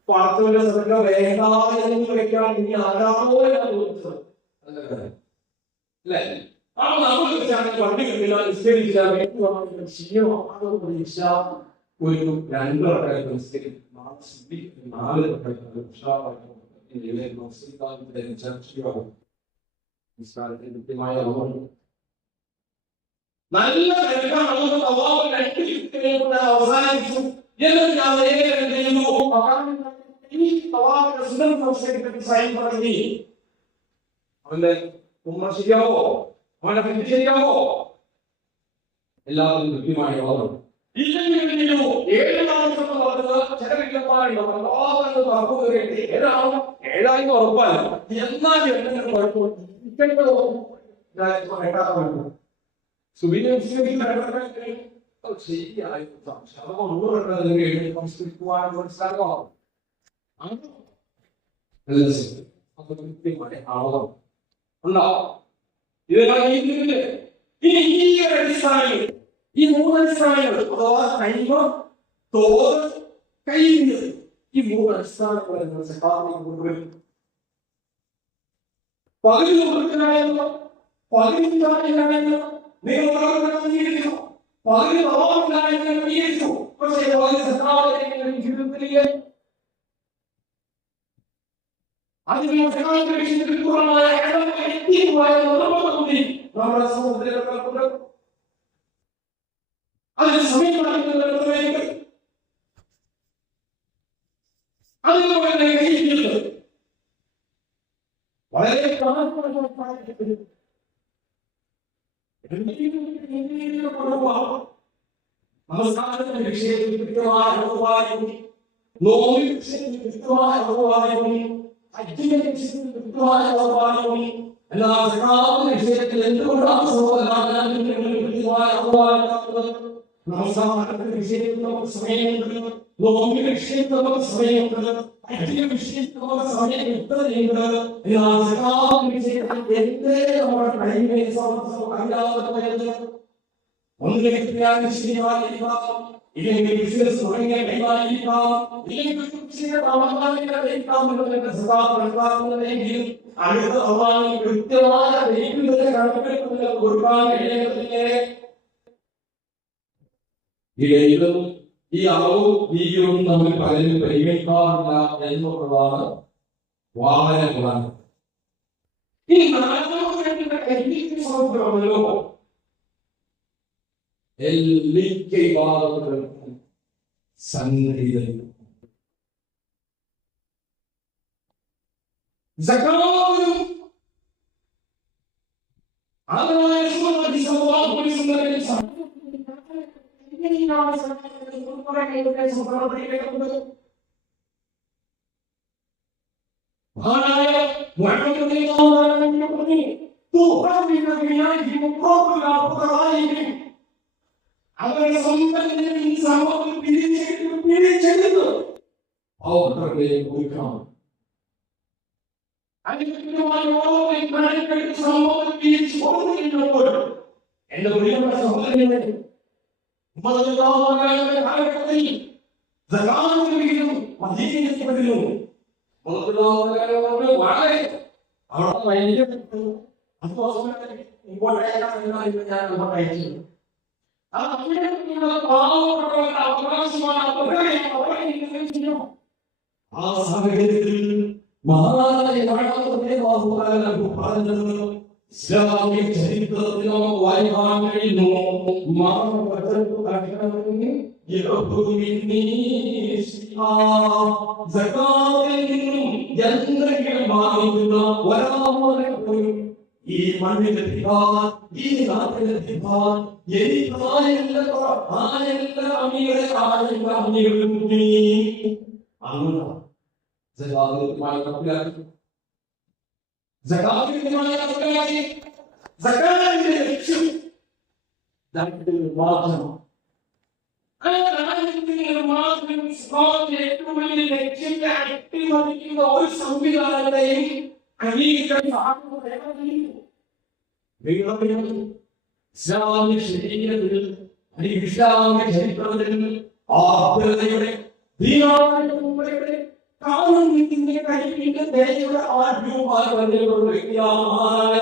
പടച്ചവന്റെ ശ്രദ്ധ വേഗം വെക്കാൻ ഇനി ആരാണോ അല്ലേ? പള്ളി കണ്ടില്ല, നിസ്കരിച്ചില്ല, ഒരു 2 റക്അത്ത് നിസ്കരിക്കും. 4 റക്അത്ത് കൃത്യമായ നല്ല അവസാനിച്ചു. അവന്റെ ഉമ്മ ശരിയാവോ, അവന്റെ പെണ്ണ് ശരിയാവോ, എല്ലാവരും കൃത്യമായ ഓർമ്മ. ഏഴായിരം ഉറപ്പല്ല. എന്നാലും ഈ 3 അടിസ്ഥാനങ്ങൾ അഥവാ കൈമ, തോത്, കൈന്, ഈ 3 അടിസ്ഥാനങ്ങളെ നിങ്ങൾ സഹായിക്കും. പകുതി കൊടുക്കാനായിരുന്നു, പകുതി ഉണ്ടായിരുന്നു, നിങ്ങൾ പകുതി ഉണ്ടായിരുന്നു. പക്ഷേ പകുതി സഹായം ജീവിതത്തിലേക്ക് അതിന് സഹായമായ നമ്മുടെ സമുദ്രത്തിൽ അതിന് സമയം വളരെ നമസ്കാരത്തിന്റെ വിഷയത്തിൽ കൃത്യമായ അനുഭവമായും, നോമ്പിന്റെ വിഷയത്തിൽ കൃത്യമായ അനുഭവമായും, ഹജ്ജിന്റെ വിഷയത്തിൽ കൃത്യമായ അനുഭവമായും, എല്ലാ സഹാബത്തിന്റെ വിഷയത്തിൽ എന്തുകൊണ്ടാണ് കൃത്യമായ അനുഭവമായിട്ടുള്ളത്. നമസ്കാരത്തിന്റെ വിഷയത്തിൽ നമുക്ക് സമയമുണ്ട്, നോമ്പിന്റെ വിഷയത്തിൽ നമുക്ക് സമയമുണ്ട്, ഹജ്ജിന്റെ വിഷയത്തിൽ നമുക്ക് സമയം എത്രയുണ്ട്. എല്ലാ സഹാബത്തിന്റെ വിഷയത്തിൽ എന്തേ നമ്മുടെ ടൈമിനെ അറിയാതെ ഒന്നിലേക്ക് ശരിയായിരിക്കാം, ഇല്ലെങ്കിൽ ബിസിനസ് തുടങ്ങിയ ടൈമായിരിക്കാം, ഇല്ലെങ്കിൽ അടുത്ത അള്ളാഹുവിന് കൃത്യമായ കണക്കെടുപ്പ് കൊടുക്കാൻ കഴിയുന്നില്ലേ? ഇടയിലും ഈ അളവും രീതിയും നമ്മൾ പലരും പരിഗണിക്കാറില്ല എന്നുള്ളതാണ് വാമന ഗുണം. ഈ 4 സമുദ്രമല്ലോ സംഗീതം تخرج بنادهم ربنا فضائهم അവരുടെ സ്വന്തം സമൂഹം പിരിച്ചെടുത്ത് അവരുടെ ഒരുക്കണം അനുഗ്രഹമായി സമൂഹം പിരിച്ചു കൊടുക്കുമ്പോൾ എന്റെ പ്രിയപ്പെട്ട സഹോദരങ്ങളെ കാലഘട്ടത്തിൽ സകാലങ്ങളിലും മദീനത്തിലും വളരെ അവിടെ വൈകിട്ടു ആ സാഹചര്യത്തിൽ മഹാനായ ഇസ്ലാമിക ചരിത്രത്തിൽ നമുക്ക് വായിക്കാൻ കഴിയുന്നു. ഈ മണ്ണിലെത്തിക്കാൻ ഈ നാട്ടിലെത്തിക്കാൻ ഒരു സംവിധാനത്തെയും ഇസ്ലാമിക ശരീരത്തിൽ അല്ലെങ്കിൽ ഇസ്ലാമിക ചരിത്രത്തിൽ ആഭ്യതയുടെ കാലത്തിന്റെ കഴിവിന്റെ ദേവയുടെ ആദ്യവുമായി ബന്ധപ്പെട്ട വ്യക്തിയായ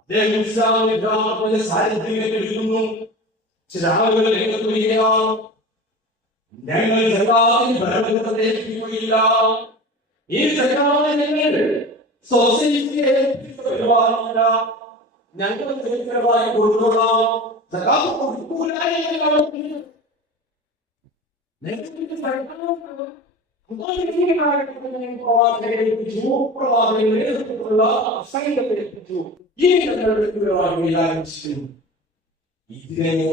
അദ്ദേഹം ഇസ്ലാമിക സാന്നിധ്യം എടുക്കുന്നു. ചില ആളുകൾ രംഗത്ത് വരികയാണ്. ഞങ്ങൾ സർക്കാരിന് ഭരണത്തെ ഏൽപ്പിക്കുകയില്ല. ഈ സർക്കാരിനെ ഞങ്ങൾ സൊസൈറ്റിയെ ഏൽപ്പിക്കുകയില്ല. ഞങ്ങൾ വ്യക്തിപരമായി കൊടുത്തോളാം. സർക്കാർ ഇതിനെ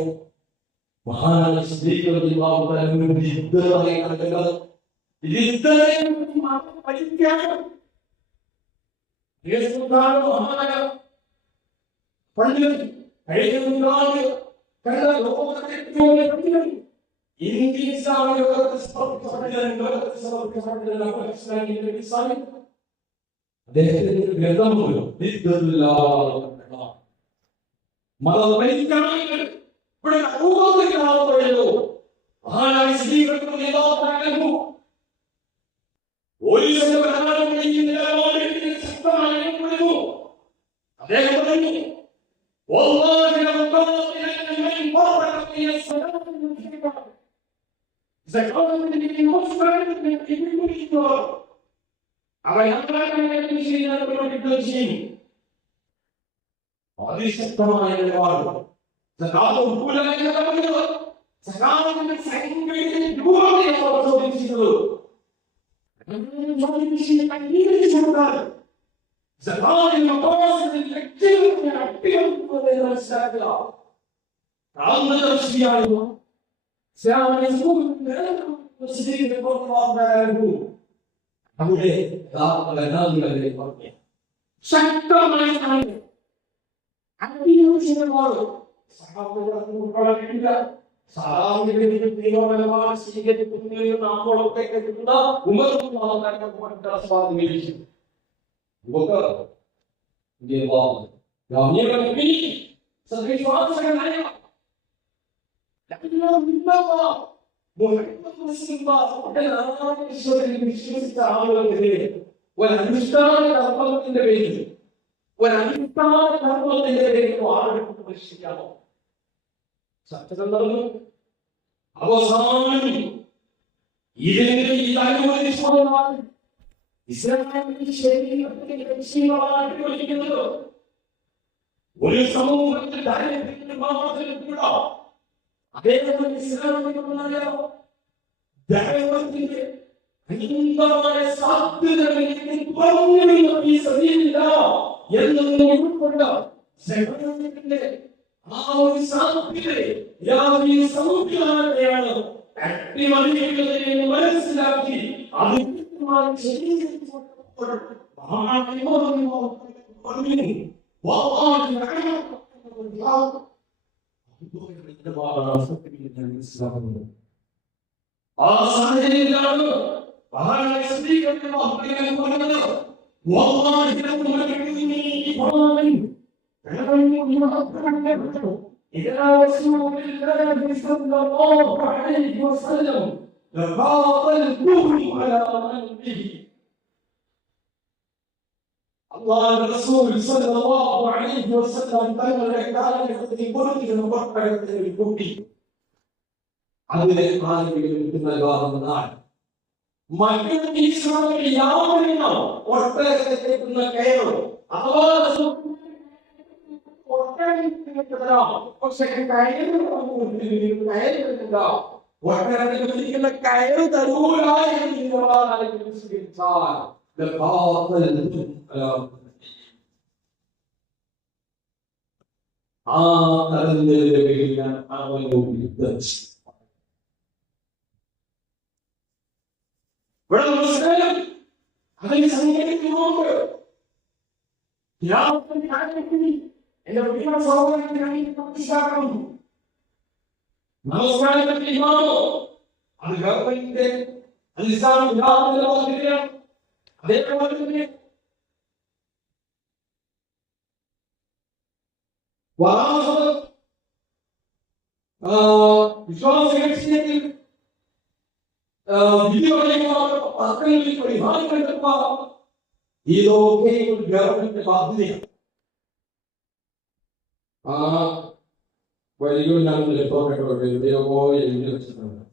മഹാനായ അതിശക്തമായ നിലപാട് ശക്തമായ വിശ്വസിച്ച ആളുകൾക്കെതിരെ ഒരനുഷ്ഠാനത്തിന്റെ പേരിൽ ഒരനുഷ്ഠാനത്തിന്റെ പേരിൽ ആളുകൾക്ക് പ്രവേശിക്കാമോ? സത്യസന്ധം അവസാനം ഇതിനെ അനുവദിച്ചതാണ് ഇസ്ലാമിക ശരീരത്തിൽ വിളിക്കുന്നത്. ഒരു സമൂഹത്തിൽ ദാരിദ്ര്യത്തിൽ മാത്രമല്ല അതേപോലെ ഇസ്ലാമികമായ ദൈവത്തിന്റെ അനന്തമായ സാധ്യതകളിലേക്ക് ഈ സഭയില്ല എന്നൊന്നും ഉൾക്കൊണ്ട സഹോദരത്തിന്റെ ആ ഒരു സാധ്യതയെ ഈ സംവിധാനത്തെയാണ് അട്ടിമറിക്കുന്നതിനെ മനസ്സിലാക്കി അത് ആ സാഹചര്യത്തിലാണ് മഹാനായ സിദ്ദീഖ് റളിയല്ലാഹു അൻഹു വല്ലാഹി إلى رسول الله صلى الله عليه وسلم لقاطعته على قلبه الله الرسول صلى الله عليه وسلم തങ്ങളുടെ കാലഘട്ടത്തിൽ കൊടുത്തിരുന്ന പുറപ്പെടുന്ന ഒരു കുട്ടി അതിലെ ആരെങ്കിലും നൽകാവുന്നതാണ് മറ്റൊരു ഈശ്വരന്റെ യാതൊരു ഒട്ടകത്തേക്കുന്ന കയറോ അഥവാ പക്ഷെ കയറ് തരൂലായി ആ തരത്തിലെ പേരിലാണ് അവനോട് യുദ്ധം അതിന് സംഘടിക്കുന്നുണ്ട് എന്റെ പ്രിയപ്പെട്ട സഹോദരങ്ങളെ മനസ്സിലാക്കണം നമസ്കാരത്തിന്റെ ഇമാമോ അത് ഗവൺമെന്റിന്റെ അടിസ്ഥാന അതേപോലെ തന്നെ വിശ്വാസത്തിൽ പരിഹാരം കണ്ടെത്തുക ഇതൊക്കെ ഗവൺമെന്റിന്റെ ബാധ്യതയാണ് ആ വഴികൾ ഞാൻ എഴുതി വെച്ചിട്ടുണ്ട്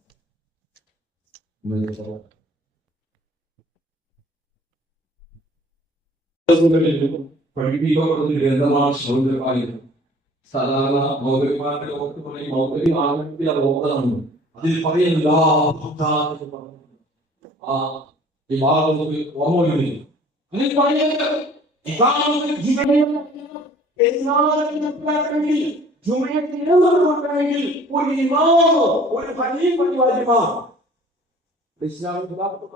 പഠിപ്പിക്കപ്പെടുന്ന ഗ്രന്ഥമാണ് സൗന്ദര്യമായിരുന്നു സാധാരണ മൗലവിമാരുടെ ലോകത്ത് പറയും മൗലവി ആകട്ടെ അത് ഓതണമെന്ന് അതിൽ പറയുന്നില്ല ആ ഈ ഭാഗത്ത് ഓർമ്മയില്ല അതിൽ പറയുന്നത് ഒരു ഇമാമോ ഒരു ഖലീഫ അനിവാര്യമാണ് ഇസ്ലാമിക ഖിലാഫത്ത്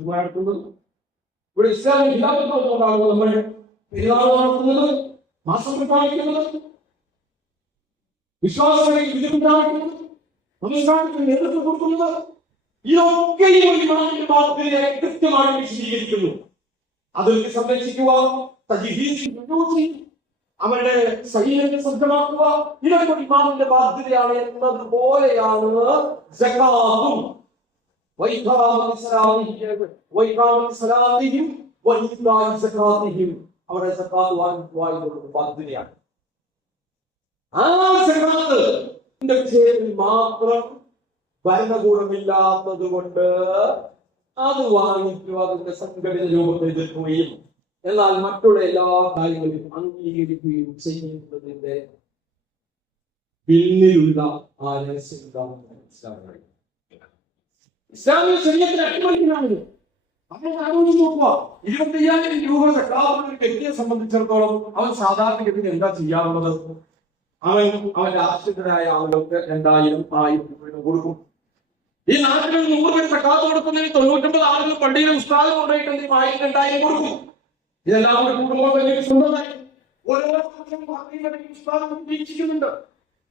ജുമാഅത്തുള്ളത് ഇവിടെ ഇസ്ലാമിക ഖിലാഫത്ത് നമ്മൾ പെരുന്നാൾ നടത്തുന്നത് മാസം പ്രഖ്യാപിക്കുന്നത് വിശ്വാസങ്ങളിൽ വിധിമുണ്ടാക്കുന്നത് നമസ്കാരത്തിന് നേതൃത്വം കൊടുക്കുന്നത് ഇതൊക്കെയും ഒരു ഇമാമിന്റെ ബാധ്യതയെ കൃത്യമായി വിശദീകരിക്കുന്നു അതിലേക്ക് സംരക്ഷിക്കുക അവരുടെ ശരീരത്തെ സജ്ജമാക്കുക ഇതൊക്കെ ഇമാമിന്റെ ബാധ്യതയാണ് എന്നതുപോലെയാണ് സകാത്തും അവരുടെ സകാത്ത് വാങ്ങുന്ന ബാധ്യതയാണ് ആ സകാത്തിന്റെ വിഷയത്തിൽ മാത്രം ഭരണകൂടമില്ലാത്തത് കൊണ്ട് അത് വാങ്ങിക്കുക അതിന്റെ സംഘടിത രൂപത്തിൽ എതിർക്കുകയും എന്നാൽ മറ്റുള്ള എല്ലാ കാര്യങ്ങളും അംഗീകരിക്കുകയും ചെയ്യുന്നതിന്റെ പിന്നിലുള്ള ആലസ്യം എന്താണെന്ന് മനസ്സിലാക്കണം. ഇസ്ലാമിക ശരീരത്തിന് അട്ടിമറിക്കാനാണ്. നമ്മൾ ആലോചിച്ച് നോക്കുക, 25,000 രൂപ സക്കാത്തുള്ള ഒരു വ്യക്തിയെ സംബന്ധിച്ചിടത്തോളം അവൻ സാധാരണഗതിയിൽ എന്താ ചെയ്യാറുള്ളത്? അവന്റെ ആശ്രിതരായ ആളുകൾക്ക് 2,000, 1,000 രൂപ കൊടുക്കും. ഈ നാട്ടിൽ 100 പേര് സക്കാത്ത് കൊടുക്കുന്നതിന് 99 ആളുകൾ പള്ളിയിലെ ഉസ്താദ് കൊണ്ടുപോയിട്ടുണ്ടെങ്കിൽ 1,000, 2,000 കൊടുക്കും. ഇതെല്ലാം ഒരു കുടുംബം തന്നെ സ്വന്തമായി ഓരോ ഉസ്താദ് വീക്ഷിക്കുന്നുണ്ട്.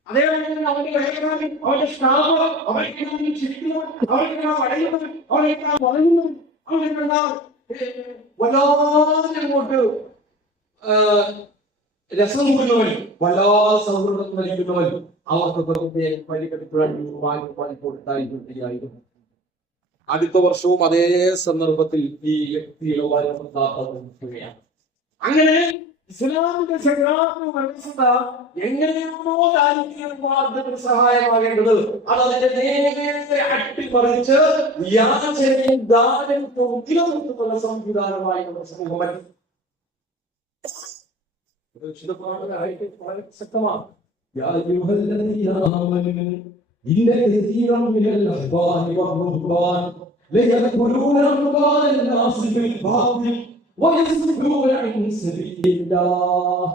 അതേപോലെ അവന്റെ വേലക്കാരൻ, അവന്റെ സ്റ്റാഫ്, അവർക്ക് ചിരിക്കുന്നവർ, അവർക്ക് പറയുന്നവർ, അവർക്ക് പറയുന്നവർ, അവർക്ക് വല്ലാതെ അങ്ങോട്ട് രസം കൂടുന്നവൻ, വല്ലാതെ സൗഹൃദം നൽകുന്നവൻ അവർക്ക് പ്രത്യേകം കൊടുത്തായിരുന്നു. അടുത്ത വർഷവും അതേ സന്ദർഭത്തിൽ ഈ വ്യക്തികളെ അങ്ങനെ ഇസ്ലാമിന്റെ വ്യവസ്ഥ എങ്ങനെയാണോ ദാരിദ്ര്യത്തിന് സഹായമാകേണ്ടത് അത് അതിന്റെ നേരെ അട്ടിമറിച്ച് യാചനയും ദാരിദ്ര്യവും നിലനിർത്തുന്ന സംവിധാനമായി നമ്മുടെ സമൂഹം വളരെ ശക്തമാണ്. إن كثيرا من الأحبار والرهبان ليأكلون أموال الناس بالباطل ويصدون عن سبيل الله.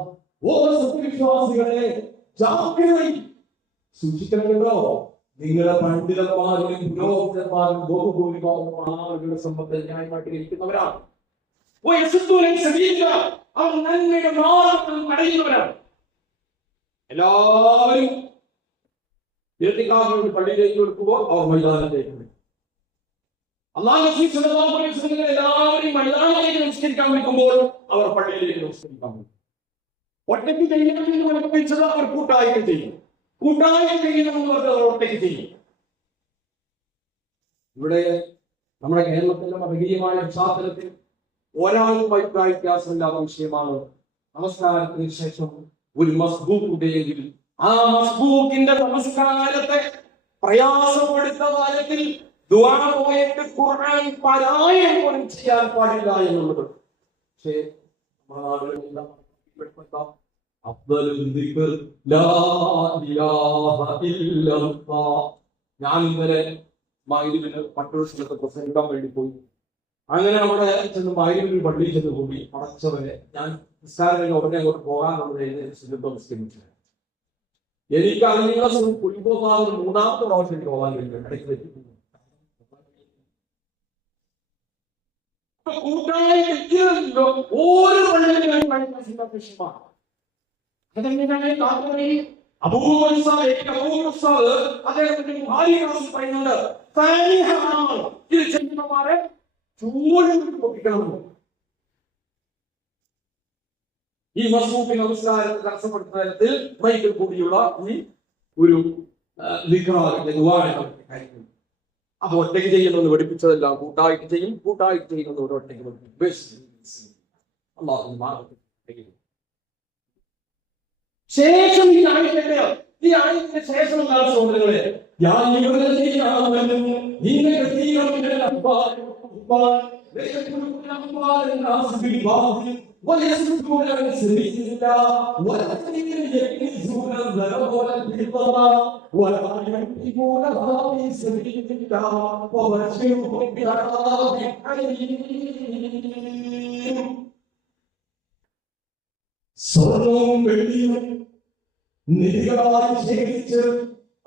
സൂക്ഷിക്കണമല്ലോ, നിങ്ങളെ പണ്ഡിതന്മാരും പുരോഹിതന്മാരും ബഹുഭൂരിഭാഗം ആളുകളുടെ സമ്പത്തിൽ ന്യായമായിട്ട് ഇരിക്കുന്നവരാണ്. അവർ നന്മയുടെ മാർഗത്തിൽ നടയുന്നവരാണ്. എല്ലാവരും പള്ളിയിലേക്ക് കൊടുക്കുമ്പോൾ അവർ മൈതാനത്തേക്ക് എല്ലാവരും മൈതാനത്തേക്ക് നമസ്കരിക്കാൻ വിളിക്കുമ്പോൾ അവർ പള്ളിയിലേക്ക് നമസ്കരിക്കാൻ വിളിക്കും. ഒറ്റയ്ക്ക് ചെയ്യണമെന്ന് പഠിപ്പിച്ചത് അവർ കൂട്ടായിട്ട് ചെയ്യും, കൂട്ടായിട്ട് ചെയ്യണമെന്ന് പറഞ്ഞത് അവർ ഒറ്റയ്ക്ക് ചെയ്യും. ഇവിടെ നമ്മുടെ കേരളത്തിലെ മതകീയമായ പശ്ചാത്തലത്തിൽ ഒരാൾക്കും അഭിപ്രായ വ്യത്യാസമില്ലാത്ത വിഷയമാണ് നമസ്കാരത്തിന് ശേഷം ഒരു മസ്ബൂക്ക് ഉണ്ടെങ്കിൽ ആ മസ്ബൂക്കിന്റെ നമസ്കാരത്തെ പ്രയാസപ്പെടുത്തുന്ന കാര്യത്തിൽ ദുആ പോയിട്ട് ഖുർആൻ പാരായണം പോലും ചെയ്യാൻ പാടില്ല എന്നുള്ളത്. പക്ഷേ ഞാൻ ഇന്നലെ മഗ്‌രിബിന് മറ്റൊരു സ്ഥലത്ത് പ്രസംഗിക്കാൻ വേണ്ടി പോയി. അങ്ങനെ അവിടെ ചെന്ന് മഗ്‌രിബിൽ പള്ളിയിൽ ചെന്ന് കൂടി അടച്ചവരെ ഞാൻ നിസ്കാരം ഉടനെ അങ്ങോട്ട് പോകാനുള്ളത് നിസ്കരിച്ചു. എനിക്ക് അതിനുള്ള കുടുംബഭാഗം മൂന്നാമത്തെ പ്രാവശ്യം പോകാൻ കഴിയും. ഓരോ പള്ളിയിലും ഈ മസ്ബൂക്കിന്റെ നമസ്കാരത്തെ തടസ്സപ്പെടുത്തുന്ന തരത്തിൽ ബൈബിൾ കൂടിയുള്ള ഈ ഒരു അത് ഒറ്റയ്ക്ക് ചെയ്യുമെന്ന് പഠിപ്പിച്ചതെല്ലാം കൂട്ടായിട്ട് ചെയ്യും, കൂട്ടായിട്ട് ചെയ്യുന്നത് ഒറ്റയ്ക്ക് ശേഷം ഈ ആയത്തിന്റെ ശേഷം എന്താണ് സഹോദരങ്ങളെ? ويسلكون عن سبيل الله والذين يكنزون الذهب والفضة ولا ينفقونها في سبيل الله وبشرهم بعذاب أليم. സ്വർണ്ണവും വെള്ളിയും നിധികളായി ശേഖരിച്ച്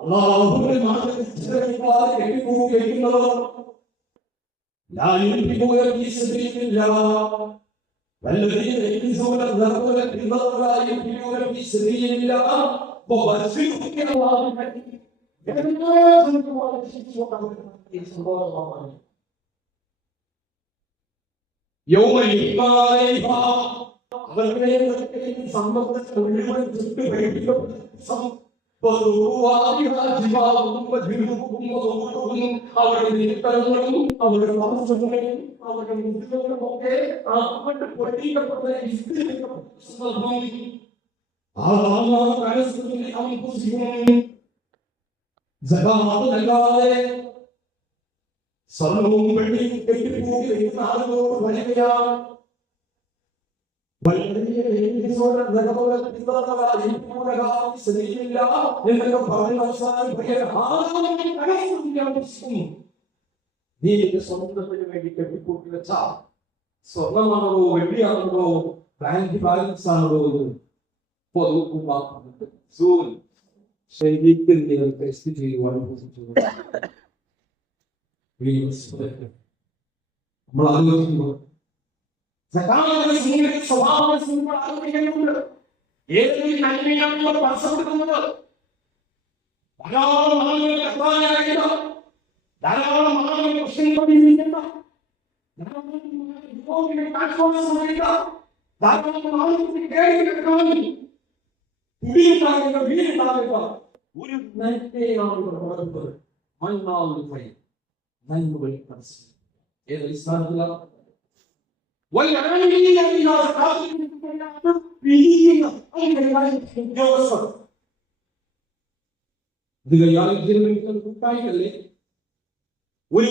അല്ലാഹുവിന്റെ മാർഗ്ഗത്തിൽ ചെലവഴിക്കുന്നവർ لا ينفقون في سبيل الله والذين يكنزون الذهب والفضة ولا ينفقون في سبيل الله وبشرهم بعذاب أليم. يوم يحمى عليها അവരുടെ നീക്കങ്ങളും അവരുടെ വാസനയും അവരുടെ മുദ്രകളുമൊക്കെ അവരുടെ പൊട്ടിക്കപ്പെട്ട നൽകാതെ സ്വർണവും വെള്ളിയും കെട്ടിപ്പൂക്കി വയ്ക്കുന്ന ആളുകളോട് വരികയാണ്. നീ സ്വന്തത്തിന് വേണ്ടി കെട്ടിക്കൂട്ടി വെച്ച സ്വർണമാണോ വെള്ളിയാണോ ബാങ്ക് ബാലൻസ് ആണോ ശരീരത്തിൽ നിങ്ങൾ ടെസ്റ്റ് ചെയ്യുവാൻ നമ്മൾ ആലോചിക്കുമ്പോൾ ഏതെങ്കിലും നന്മയാണുള്ള പർസ കൊടുക്കുന്നത്. ധാരാളം ആളുകൾ കർത്താനായില്ല, ധാരാളം ആളുകൾ പ്രശ്നങ്ങൾ ഒരു നന്മയാണ് കൊടുക്കുന്നത്. മണ്ണാവുന്ന നന്മകൾ ഏത് അടിസ്ഥാനത്തിലാണ്? കൂട്ടായിട്ടല്ലേ ഒരു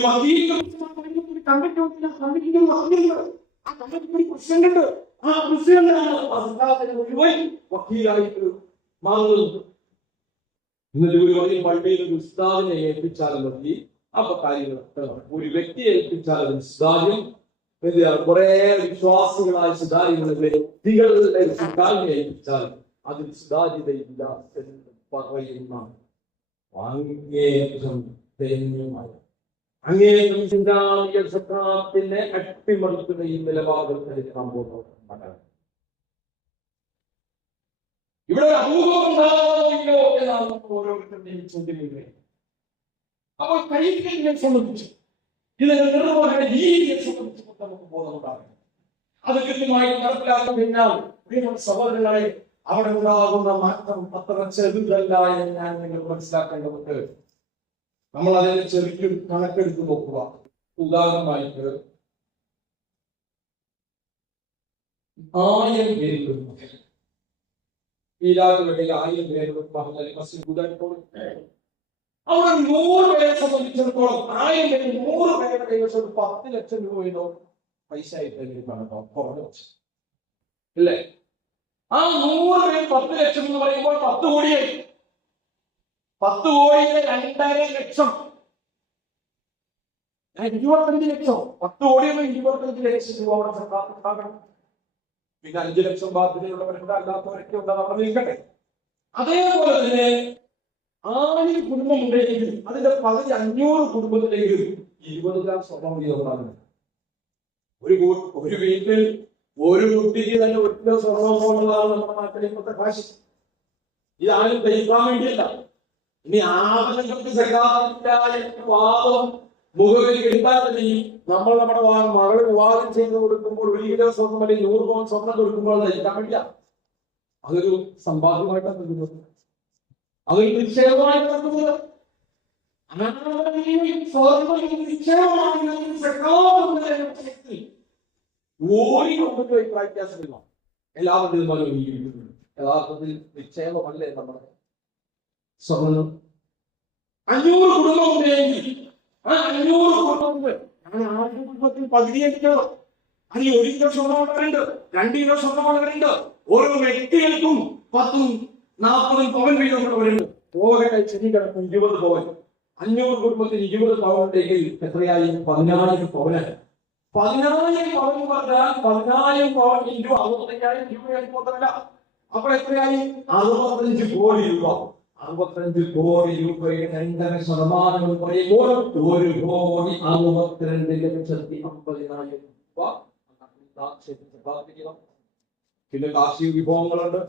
പ്രസിഡന്റ് ആ പ്രസിഡന്റാണ് മുഴുവൻ വക്കീലായിട്ട് മാറുന്നത്. ഇന്നലെ ഒരു വലിയ പള്ളിയിൽ ഒരു ഉസ്താദിനെ ഏൽപ്പിച്ചാലും മതി, അപ്പൊ കാര്യങ്ങളൊക്കെ ഒരു വ്യക്തിയെ ഏൽപ്പിച്ചാൽ സുതാര്യം കുറെ വിശ്വാസികളായ സുതാര്യങ്ങളെ വ്യക്തികളുടെ സുതാര്യനെ ഏൽപ്പിച്ചാൽ അതിൽ സുതാര്യതയില്ല എന്ന് പറയുന്ന അങ്ങേറ്റം ദയനീയമായ അങ്ങേയറ്റം ഇസ്ലാമിക സക്കാത്തിനെ അട്ടിമറിക്കുന്ന ഈ നിലപാടുകൾ ഇവിടെ അപൂർവമുണ്ടാവുകയോ എന്നാണ് നമുക്ക് ഓരോരുത്തരുടെയും ചോദ്യമില്ലേ. അപ്പോൾ കഴിക്കലിനെ സംബന്ധിച്ച് ഇതിന്റെ നിർവഹണ രീതിയെ സംബന്ധിച്ച് നമുക്ക് ബോധമുണ്ടാകും. അത് കൃത്യമായി നടപ്പിലാക്കി കഴിഞ്ഞാൽ സഹോദരങ്ങളെ അവിടെ ഉണ്ടാകുന്ന മാറ്റം അത്ര ചെറുതല്ല എന്ന് ഞാൻ നിങ്ങൾ മനസ്സിലാക്കേണ്ടതുണ്ട്. നമ്മൾ അതിനെ ചെറിയ കണക്കെടുത്ത് നോക്കുക. ഉദാഹരണമായിട്ട് 1000 പേര് ഈരാട്ടുകളിൽ 1000 പേര് പറഞ്ഞാൽ അവിടെ 100 പേരെ സംബന്ധിച്ചിടത്തോളം 1000 പേര് 100 പേരുടെ കൈവശം 10 ലക്ഷം രൂപയിലോ പൈസ ആയിട്ട് കുറഞ്ഞ അല്ലേ? ആ 100 പേര് 10 ലക്ഷം എന്ന് പറയുമ്പോൾ 10 കോടിയായി. 10 കോടിയിലെ 2.5 ലക്ഷം 25 ലക്ഷം. 10 കോടിയിൽ 25 ലക്ഷം രൂപ അവിടെ സർക്കാർ ഉണ്ടാകണം. പിന്നെ 5 ലക്ഷം ബാധ്യതയുള്ളവരുണ്ട്, അല്ലാത്തവരൊക്കെ ഉണ്ടാകും. അവിടെ നിൽക്കട്ടെ. അതേപോലെ തന്നെ 1000 കുടുംബം ഉണ്ടെങ്കിൽ അതിന്റെ പകുതി 500 കുടുംബത്തിലേക്ക് 20 ഗ്രാം സ്വർണ്ണം ഉണ്ടാകുന്നത്. ഒരു വീട്ടിൽ ഒരു കുട്ടിക്ക് തന്നെ 1 കിലോ സ്വർണ്ണമുള്ളതാണ് നമ്മുടെ നാട്ടിലെ ഇപ്പോഴത്തെ കാശ്. ഇതാരും തയ്ക്കാൻ വേണ്ടിയല്ല. ഇനി ആവശ്യങ്ങൾക്ക് വാദം മുഖവിൽ എടുത്താൽ തന്നെയും നമ്മൾ നമ്മുടെ മകള് വിവാഹം ചെയ്ത് കൊടുക്കുമ്പോൾ 1 കിലോ സ്വർണ്ണം അല്ലെങ്കിൽ 100 പവൻ സ്വർണ്ണം കൊടുക്കുമ്പോൾ തയ്ക്കാൻ വേണ്ടില്ല. അതൊരു സമ്പാദ്യമായിട്ടാണ് നൽകുന്നത്, അതൊരു നിക്ഷേപമായിട്ട് നൽകുന്നത്. വ്യത്യാസമില്ല. എല്ലാവരും യഥാർത്ഥത്തിൽ നിക്ഷേപമല്ലേ നമ്മുടെ സ്വർണ്ണം. 500 കുടുംബം ഉണ്ടെങ്കിൽ ആ 500 കുടുംബങ്ങൾ കുടുംബത്തിൽ പകുതിയേക്ക് അതിൽ 1 കിലോ സ്വർണ്ണമുള്ളവരുണ്ട്, 2 കിലോ സ്വർണ്ണമുള്ളവരുണ്ട്. ഓരോ വ്യക്തികൾക്കും 10, 40 പവൻ വീതമുള്ളവരുണ്ട്. പോകട്ടെ ശരി കിടക്കും 20 പവൻ. 500 കുടുംബത്തിൽ 20 പവൻ ഉണ്ടെങ്കിൽ എത്രയായി? 10000 പവനായി. 10000 പവൻ പറഞ്ഞാൽ 10000 പവൻ ഇൻറ്റു 65,000 രൂപയായി മാത്രമല്ല. അപ്പോൾ എത്രയായി? 65 കോടി രൂപ. 65 കോടി രൂപയുടെ 2.5% പറയുമ്പോൾ 1,62,50,50,000 രൂപ. പിന്നെ കാർഷിക വിഭവങ്ങളുണ്ട്.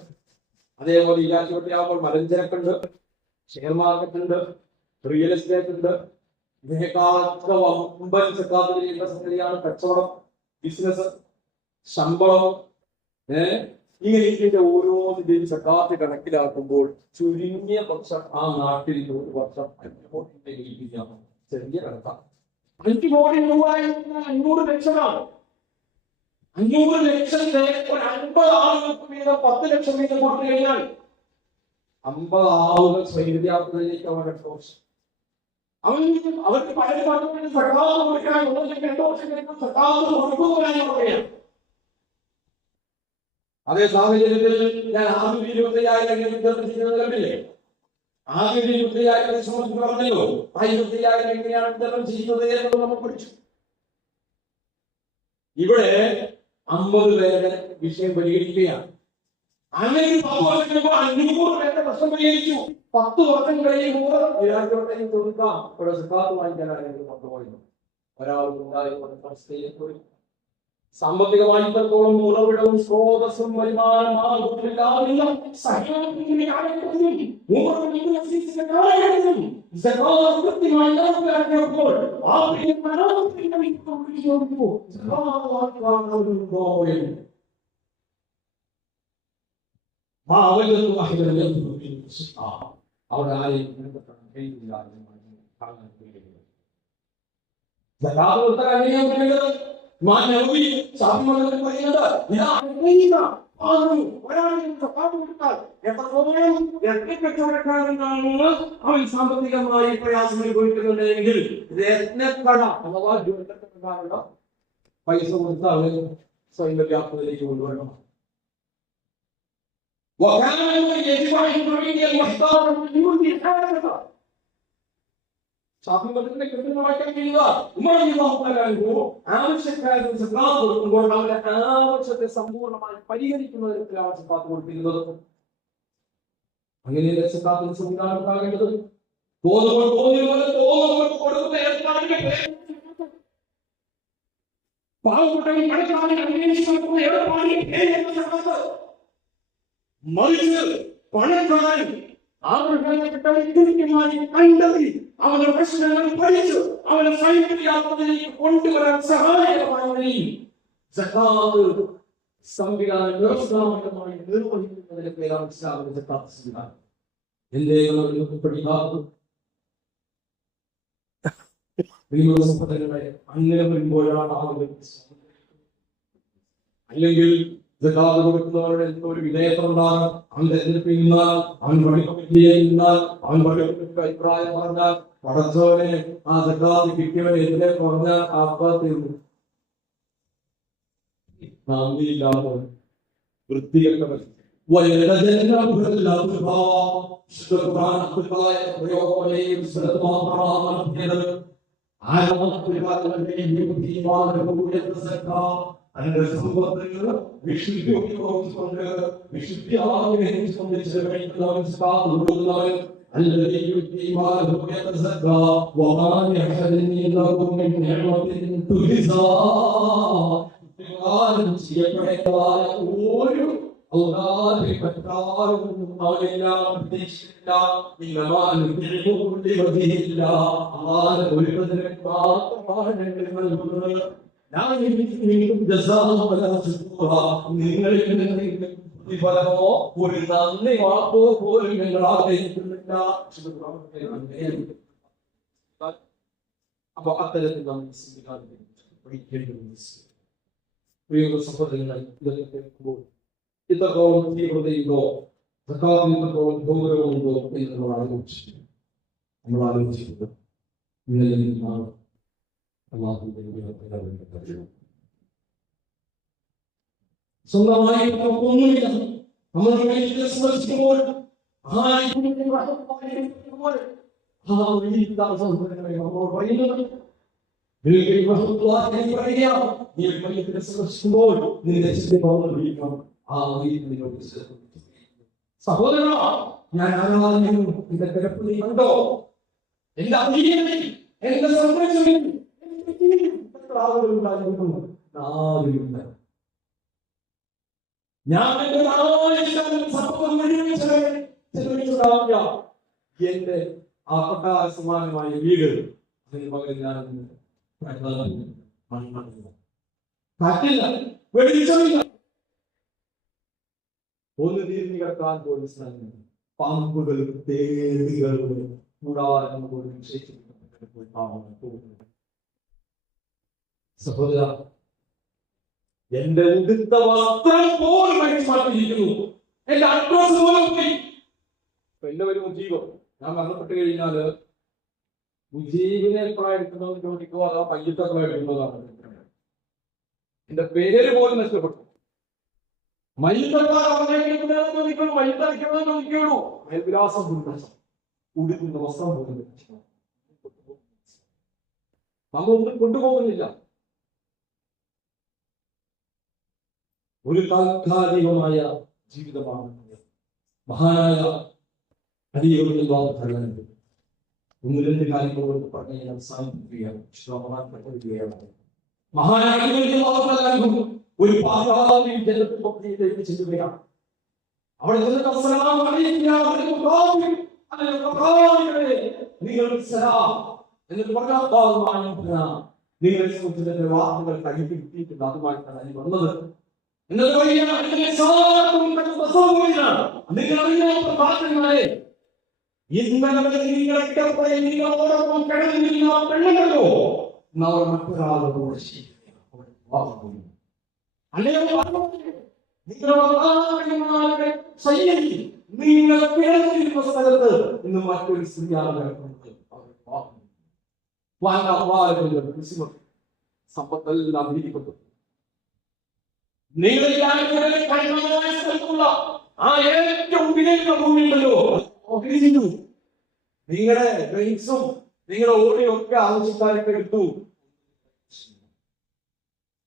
അതേപോലെ ഈ രാജ്യത്തെയാകുമ്പോൾ മലഞ്ചരക്കുണ്ട്, ഷെയർ മാർക്കറ്റ് ഉണ്ട്, റിയൽ എസ്റ്റേറ്റ് ഉണ്ട്. ഇതിനേക്കാളൊക്കെ വമ്പൻ സക്കാത്തിലുള്ള സംഗതിയാണ് കച്ചവടം, ബിസിനസ്, ശമ്പളം. ഇങ്ങനെ ഓരോന്നിന്റെയും സക്കാത്ത് കണക്കിലാക്കുമ്പോൾ ചുരുങ്ങിയ പക്ഷം ആ നാട്ടിൽ 1 വർഷം 500 ചെറിയ കണക്കാണ്. 5 കോടി രൂപ 500 ലക്ഷമാണ്. 500 ലക്ഷത്തെ ഒരു 50 ആളുകൾക്ക് വീതം 10 ലക്ഷം വീതം കൊടുത്തു കഴിഞ്ഞാൽ 50 ആളുകൾ സ്വൈര്യാർത്ഥത്തിലേക്ക് അവർക്ക് പഴയ പാർട്ടിക്ക് സക്കാത്ത് കൊടുക്കാൻ 1-2 വർഷം സക്കാത്ത് കൊടുക്കുന്നവരായി പറയുകയാണ്. അതേ സാഹചര്യത്തിൽ ഞാൻ ആദ്യം 25,000 വിതരണം ചെയ്യുന്നത് കണ്ടില്ലേ? ആദ്യം 25,000 സംബന്ധിച്ച് പറഞ്ഞല്ലോ. ആ 25,000 എങ്ങനെയാണ് വിതരണം ചെയ്യുന്നത് എന്നത് നമ്മൾ പഠിച്ചു. ഇവിടെ 50 പേരുടെ വിഷയം പരിഹരിക്കുകയാണ്. അങ്ങനെ 10 വർഷം കഴിയുമ്പോൾ 500 പേരുടെ പ്രശ്നം പരിഹരിച്ചു. 10 വർഷം കഴിയുമ്പോൾ വിരാജോട്ടേക്ക് ചോദിക്കാം, ഇവിടെ സക്കാത്ത് വാങ്ങിക്കാനാണെങ്കിൽ കൊണ്ടുപോയിരുന്നു. ഒരാളുണ്ടായി അവസ്ഥയിലേക്ക് വരും. സാമ്പത്തികമായി ഇത്രത്തോളം ഉറവിടവും സ്രോതസ്സും വരുമാനമാകുന്നില്ല. അവിടെ ആരെയും അവൻ സാമ്പത്തികമായി പ്രയാസം അനുഭവിക്കുന്നുണ്ടെങ്കിൽ രത്നക്കട അഥവാ ജ്വല്ലക്കട പൈസ കൊടുത്ത് അവൻ സ്വയം പര്യാപ്തതയിലേക്ക് കൊണ്ടുവരണം. സ്വാതന്ത്ര്യത്തിന്റെ കൃത്യമാക്കാൻ കഴിയുക ആവശ്യക്കാരും സക്കാത്ത് കൊടുക്കുമ്പോൾ അവരുടെ ആവശ്യത്തെ സമ്പൂർണ്ണമായി പരിഹരിക്കുന്ന തരത്തിലാണ് സക്കാത്ത് കൊടുത്തിരുന്നത്. അങ്ങനെയല്ലേ സക്കാത്തിന് സംവിധാനം ഉണ്ടാകേണ്ടത്? തോന്നുമ്പോൾ കൊടുക്കുന്ന ഏർപ്പാടിന്റെ പാവപ്പെട്ടവൻ പണക്കാരൻ അന്വേഷിക്കുന്ന ഏർപ്പാടിന്റെ മറിച്ച് പണക്കാരൻ കണ്ടത് അവന്റെ പ്രശ്നങ്ങൾ പഠിച്ചു അവനെ സൈന്യത്തിലേക്ക് കൊണ്ടുവരാൻ സഹായകമായി സക്കാത്ത് സംവിധാനം വ്യവസ്ഥാപകമായി നിർവഹിക്കുന്നതിന്റെ പേരാണ് ഇസ്ലാമിന്റെ സക്കാത്ത് സംവിധാനം. എന്തേ പഠിക്കാത്ത അങ്ങനെ വരുമ്പോഴാണ് ആളുകൾ അല്ലെങ്കിൽ സകാത്ത് കൊടുക്കുന്നവരുടെ ഒരു വിധേയത്വം ഉണ്ടാകും. അവൻ തെരഞ്ഞെടുപ്പിൽ നിന്നാൽ അവൻ പഠിപ്പിക്കുകയിൽ നിന്നാൽ അവൻ പഠിപ്പിക്കുന്ന അഭിപ്രായം പറഞ്ഞാൽ പടച്ചവനെ ആ സകാത്ത് കിട്ടിയവനെ എതിരെ പറഞ്ഞാൽ ആത്മഹത്യയുള്ളൂ. നാമില്ലാതെ വൃത്തികെട്ടവൻ അതിന്റെ സമ്പത്തുകൾ വിശുദ്ധി ഉപയോഗിച്ചുകൊണ്ട് വിശുദ്ധി ആഗ്രഹിച്ചുകൊണ്ട് ചെലവഴിക്കുന്നവൻ കൊടുക്കുന്നവൻ ഒരു അല്ലാഹുവിനെ പറ്റാറും അവനെല്ലാം പ്രതീക്ഷിച്ചില്ല. പ്രതിഫലമോ ഒരു നന്ദി വാക്കോ പോലും ഞങ്ങൾ ആഗ്രഹിക്കുന്നില്ല. അപ്പൊ അത്തരത്തിൽ നാം സഹോദരങ്ങൾ ഇത്രത്തോളം തീവ്രതയുണ്ടോ, ഇത്രത്തോളം ഗൗരവമുണ്ടോ എന്ന് നമ്മൾ ആലോചിക്കുന്നത് സ്വന്തമായി ഒന്നുമില്ല. നമ്മൾ സ്മരിക്കുമ്പോൾ സഹോദര, ഞാൻ ആരാധനയും എന്റെ കിടപ്പ് നീ കണ്ടോ? എന്റെ അധീനതയിൽ എന്റെ സംരക്ഷണയിൽ ഞാൻ എന്റെ എന്റെ ആ കൊട്ടാര സമാനമായ വീട് അതിന് പകരം ഞാൻ കാറ്റില്ല, വെളിച്ചമില്ല, ഒന്ന് തിരിഞ്ഞു കിടക്കാൻ പോലും സ്ഥലമില്ല. പാമ്പുകളും തേടികളും കൂടാരം പോലും സഹോദര, എന്റെ ഉടുത്ത വസ്ത്രം പോലും മാറ്റിയിരിക്കുന്നു. എന്റെ അഡ്രസ് പോലും പോയി. എല്ലാവരും മുജീബോ, ഞാൻ മരണപ്പെട്ട് കഴിഞ്ഞാല് മുജീബിനെ എപ്പോഴാണ് എടുക്കുന്നതെന്ന് ചോദിക്കുമോ അതോ പയ്യത്തെപ്പോഴാണ് എടുക്കുന്നതാണ്. എന്റെ പേര് പോലും നഷ്ടപ്പെട്ടു. മേൽവിലാസം ഉടുക്കുന്ന വസ്ത്രം പോലും നമ്മളൊന്നും കൊണ്ടുപോകുന്നില്ല. ഒരു താൽക്കാലികമായ ജീവിതമാണ്. മഹാനായ അടിയോടുണ്ട് ഒന്ന് രണ്ട് കാര്യങ്ങളോട് പറഞ്ഞ് അവസാനിപ്പിക്കുകയാണ്. മഹാനായ ഒരു പാതാളി ജനത്തിലേക്ക് ചെല്ലുകയാണ്. അവിടെ നിങ്ങൾ എന്നിട്ട് നിങ്ങളെ സംബന്ധിച്ച വാർത്തകൾ കഴിവ് കിട്ടിയിട്ടുണ്ട്. അതുമായിട്ടാണ് അതിന് വന്നത്. നിങ്ങളോടൊപ്പം കിടന്നിരുന്ന പെണ്ണുങ്ങളോ മറ്റൊരാളോട് നിങ്ങൾ കിടന്നിരുന്ന സ്ഥലത്ത് ഇന്ന് മറ്റൊരു സ്ത്രീയാണ് സമ്പത്തെല്ലാം വിധിക്കപ്പെട്ടു. സ്ഥലത്തുള്ള ആ ഏറ്റവും വിലയുള്ള ഭൂമിയുണ്ടല്ലോ, നിങ്ങളുടെ ഡ്രിങ്ക്സും നിങ്ങളുടെ ഓടിയും ഒക്കെ ആവശ്യക്കാരൊക്കെ എടുത്തു.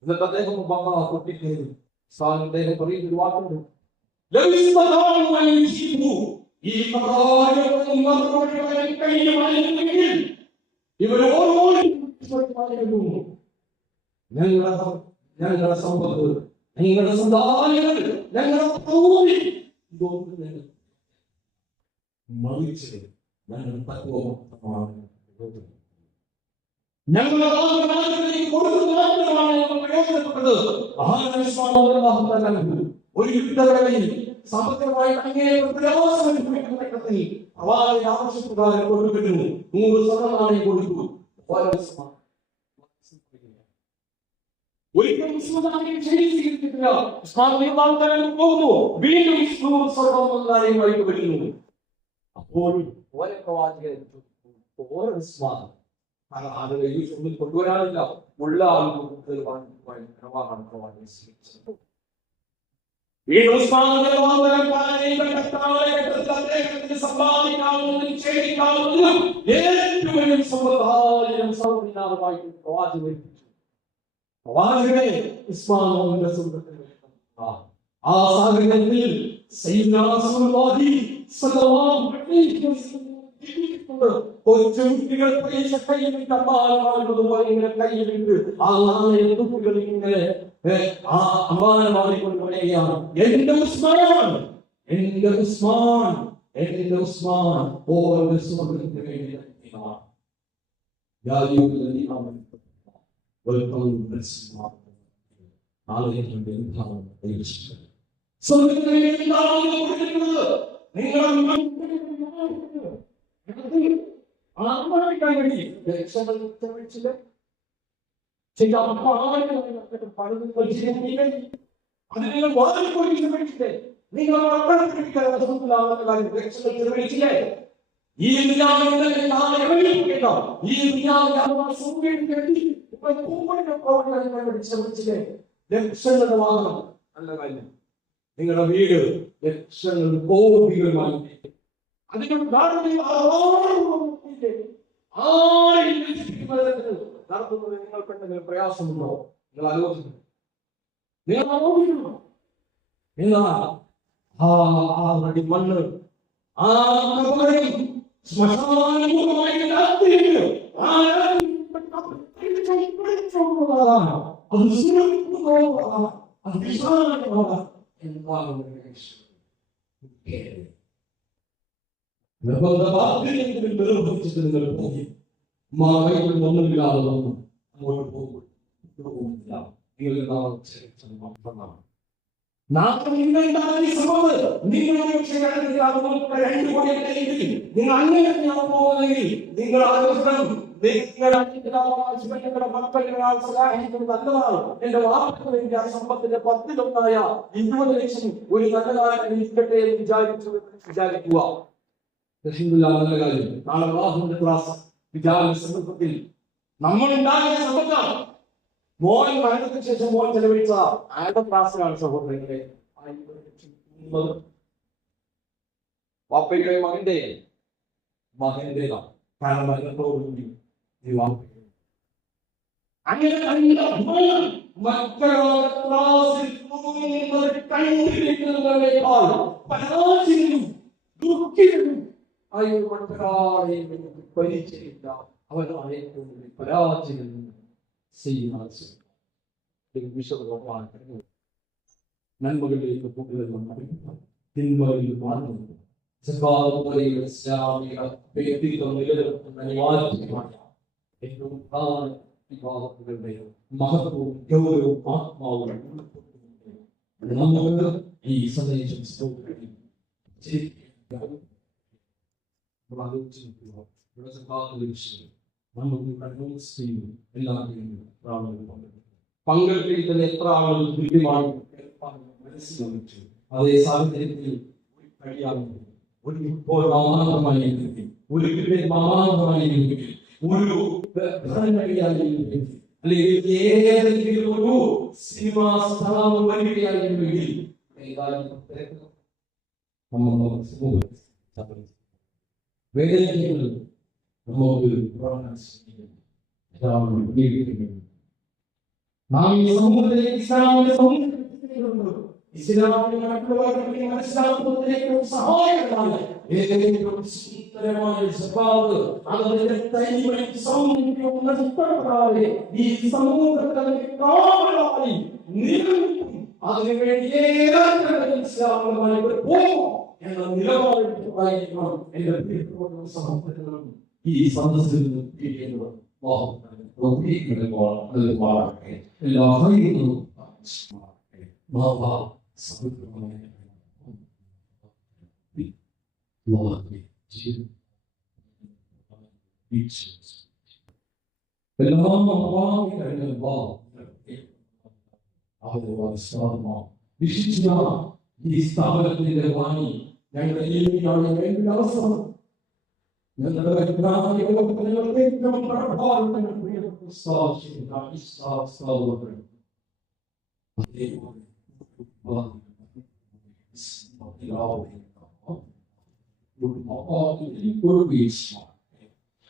എന്നിട്ട് അദ്ദേഹം പൊട്ടിക്കയറി. അദ്ദേഹം പറയുന്നൊരു വാക്കുണ്ട്, ഈ പ്രവാചകനും മറുപടികളെ കൈമായിരുന്നെങ്കിൽ ഇവർ ഓരോരുത്തരും ഞങ്ങളുടെ സമ്പത്ത്, ഞങ്ങളുടെ സന്താനങ്ങൾ, ഞങ്ങളുടെ ഭൂമി മറിച്ച് ഞങ്ങൾ തത്വമാണ് ഞങ്ങളുടെ പ്രയോജനപ്പെട്ടത്. ഒരു യുദ്ധവേളയിൽ സാമ്പത്തികമായി അങ്ങേയറ്റം പ്രയാസം അനുഭവിക്കുന്ന ഘട്ടത്തിൽ പ്രവാചകൻ ആവശ്യപ്രകാരം കൊണ്ടുവരുന്നു. 100 സ്വർണ്ണനാണയം കൊടുത്തു. ഒരിക്കലും സ്വന്തമായി സ്വീകരിച്ചിട്ടില്ല. പോകുന്നു, വീണ്ടും 100 സ്വർണ്ണനാണയമായിട്ട് വരുന്നു. അപ്പോൾ ഓരോ പ്രവാചകൻ ആളുകൾ ഈ ചുമ്മിൽ കൊണ്ടുവരാനില്ല. ഉള്ള ആളുകൾ പ്രവാചകൻ സ്വീകരിച്ചത്. ആ സാഹചര്യത്തിൽ കൊച്ചുകുട്ടികൾ പൈസ കയ്യിലിട്ട് അമ്മാനമാടുന്നതുപോലെ ഇങ്ങനെ കയ്യിലിട്ട് ആ നാണയ തുട്ടുകൾ ഇങ്ങനെ ആ അമ്മാനമാടിക്കൊണ്ട് പറയുകയാണ്, എന്റെ ഉസ്മാൻ, എന്റെ ഉസ്മാൻ, എന്റെ ഉസ്മാൻ. ഓരോ സുഹൃത്തിന് വേണ്ടി ലക്ഷങ്ങളുടെ വാഹനം നല്ല കാര്യം. നിങ്ങളുടെ വീട് ലക്ഷങ്ങൾ കോടികളുമായി അതിന്റെ നടത്തുന്നത് നിങ്ങൾക്കുണ്ടെങ്കിലും പ്രയാസമുണ്ടോ? നിങ്ങൾ ആലോചിക്കുന്നു, നിങ്ങൾ ആലോചിക്കുന്നു. മണ്ണ് ആ ശ്മശാനമായി എന്റെ വാർത്തകൾ എനിക്ക് ആ സമ്പത്തിന്റെ 10-1 20 ലക്ഷം ഒരു നല്ല കാര്യം ഇരിക്കട്ടെ എന്ന് വിചാരിക്കുക. നല്ല കാര്യം. നാളെ അല്ലാഹുവിന്റെ ത്രാസ് വിചാരണ സന്ദർഭത്തിൽ നമ്മൾ ഉണ്ടാക്കിയ സമ്പത്താണ്. മോൻ മരണത്തിന് ശേഷം മോൻ ചെലവഴിച്ച അയാളുടെ ത്രാസിലാണ് സഹോദരങ്ങളെ. വാപ്പയുടെ മകന്റെ കാരണം മരണത്തോടുകൂടി അങ്ങനെ പരിചയമില്ല. അവരാണ് ഏറ്റവും പരാജയം ചെയ്യുന്ന നന്മകളിലേക്ക് തിന്മകളിൽ മാറുന്നു. ഇസ്ലാമിക വ്യക്തിത്വം നിലനിർത്തുന്ന അനിവാര്യമായ ഏറ്റവും പ്രധാന വിഭാഗങ്ങളുടെ മഹത്വവും ഗൗരവവും ആത്മാവും നമുക്ക് ഈ സന്ദേശം പങ്കെടുപ്പിൽ എത്ര ആളുകൾ കൃത്യമായി മനസ്സിലാക്കി. അതേ സാഹചര്യത്തിൽ കഴിയാറുണ്ട്. ഒരു ഫുട്ബോൾ മാമാങ്കമായി, ഒരു ക്രിക്കറ്റ് മാമാങ്കമായി, ഒരു അല്ലെങ്കിൽ ഏതെങ്കിലും ഒരു സിനിമാ സ്ഥാപനം വരികയായിരുന്നെങ്കിൽ വേദനകൾ നമുക്ക് നാം ഈ സമൂഹത്തിലേക്ക് ഇസ്ലാമിന്റെ മറ്റുള്ളവർക്ക് മനസ്സിലാക്കുന്നതിലേക്ക് സഹായകമാണ് ഏറ്റവും സുന്ദരമായ സ്വഭാവ് അതിന്റെ തനിമയും സൗന്ദര്യവും നഷ്ടപ്പെടാതെ ഈ സമൂഹത്തിൽ കാവലായി നിലനിൽക്കും. അതിനുവേണ്ടി പോകും എന്ന നിലപാടിട്ടുണ്ടായിരിക്കണം എന്റെ പ്രിയപ്പെട്ട സഹോദരങ്ങളും ഈ സദസ്സിൽ നിന്ന് തിരിയുന്നത്. എല്ലാ Lord, we do reaches. The long walk and the walk. Otherwise, not. This is not. He started in the money. And the enemy are the enemy also. Then the ground, you will take them from our heart and the prayer of the stars. Not his stars, over. They will not be all. Good peace.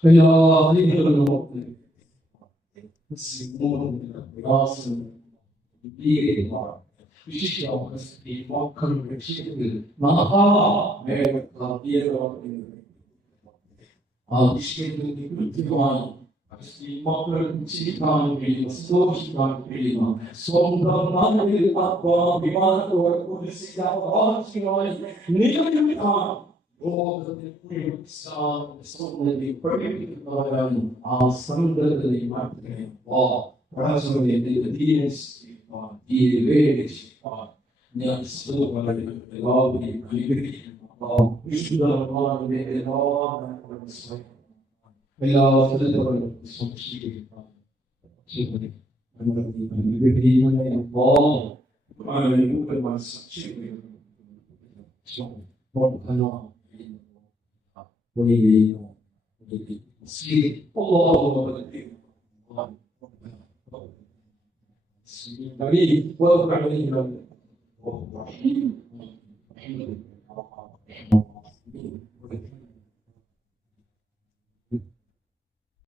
When all the little awesome being which is always a more conviction. Maha, America, dear Lord, this is the divine. As the mockery, Chikan, so Chikan, so the man will not go beyond the city of all nearly on. Oh, the great star, the sun will be perfect our Sunday, the mountain, or presently the deeds, the ways, near the slope of the lobby, we should have gone with the Lord and for the slave. We are the little so cheap. I'm going to be involved. I'm going to look at my subject. So, what I know. We see all over the people. See,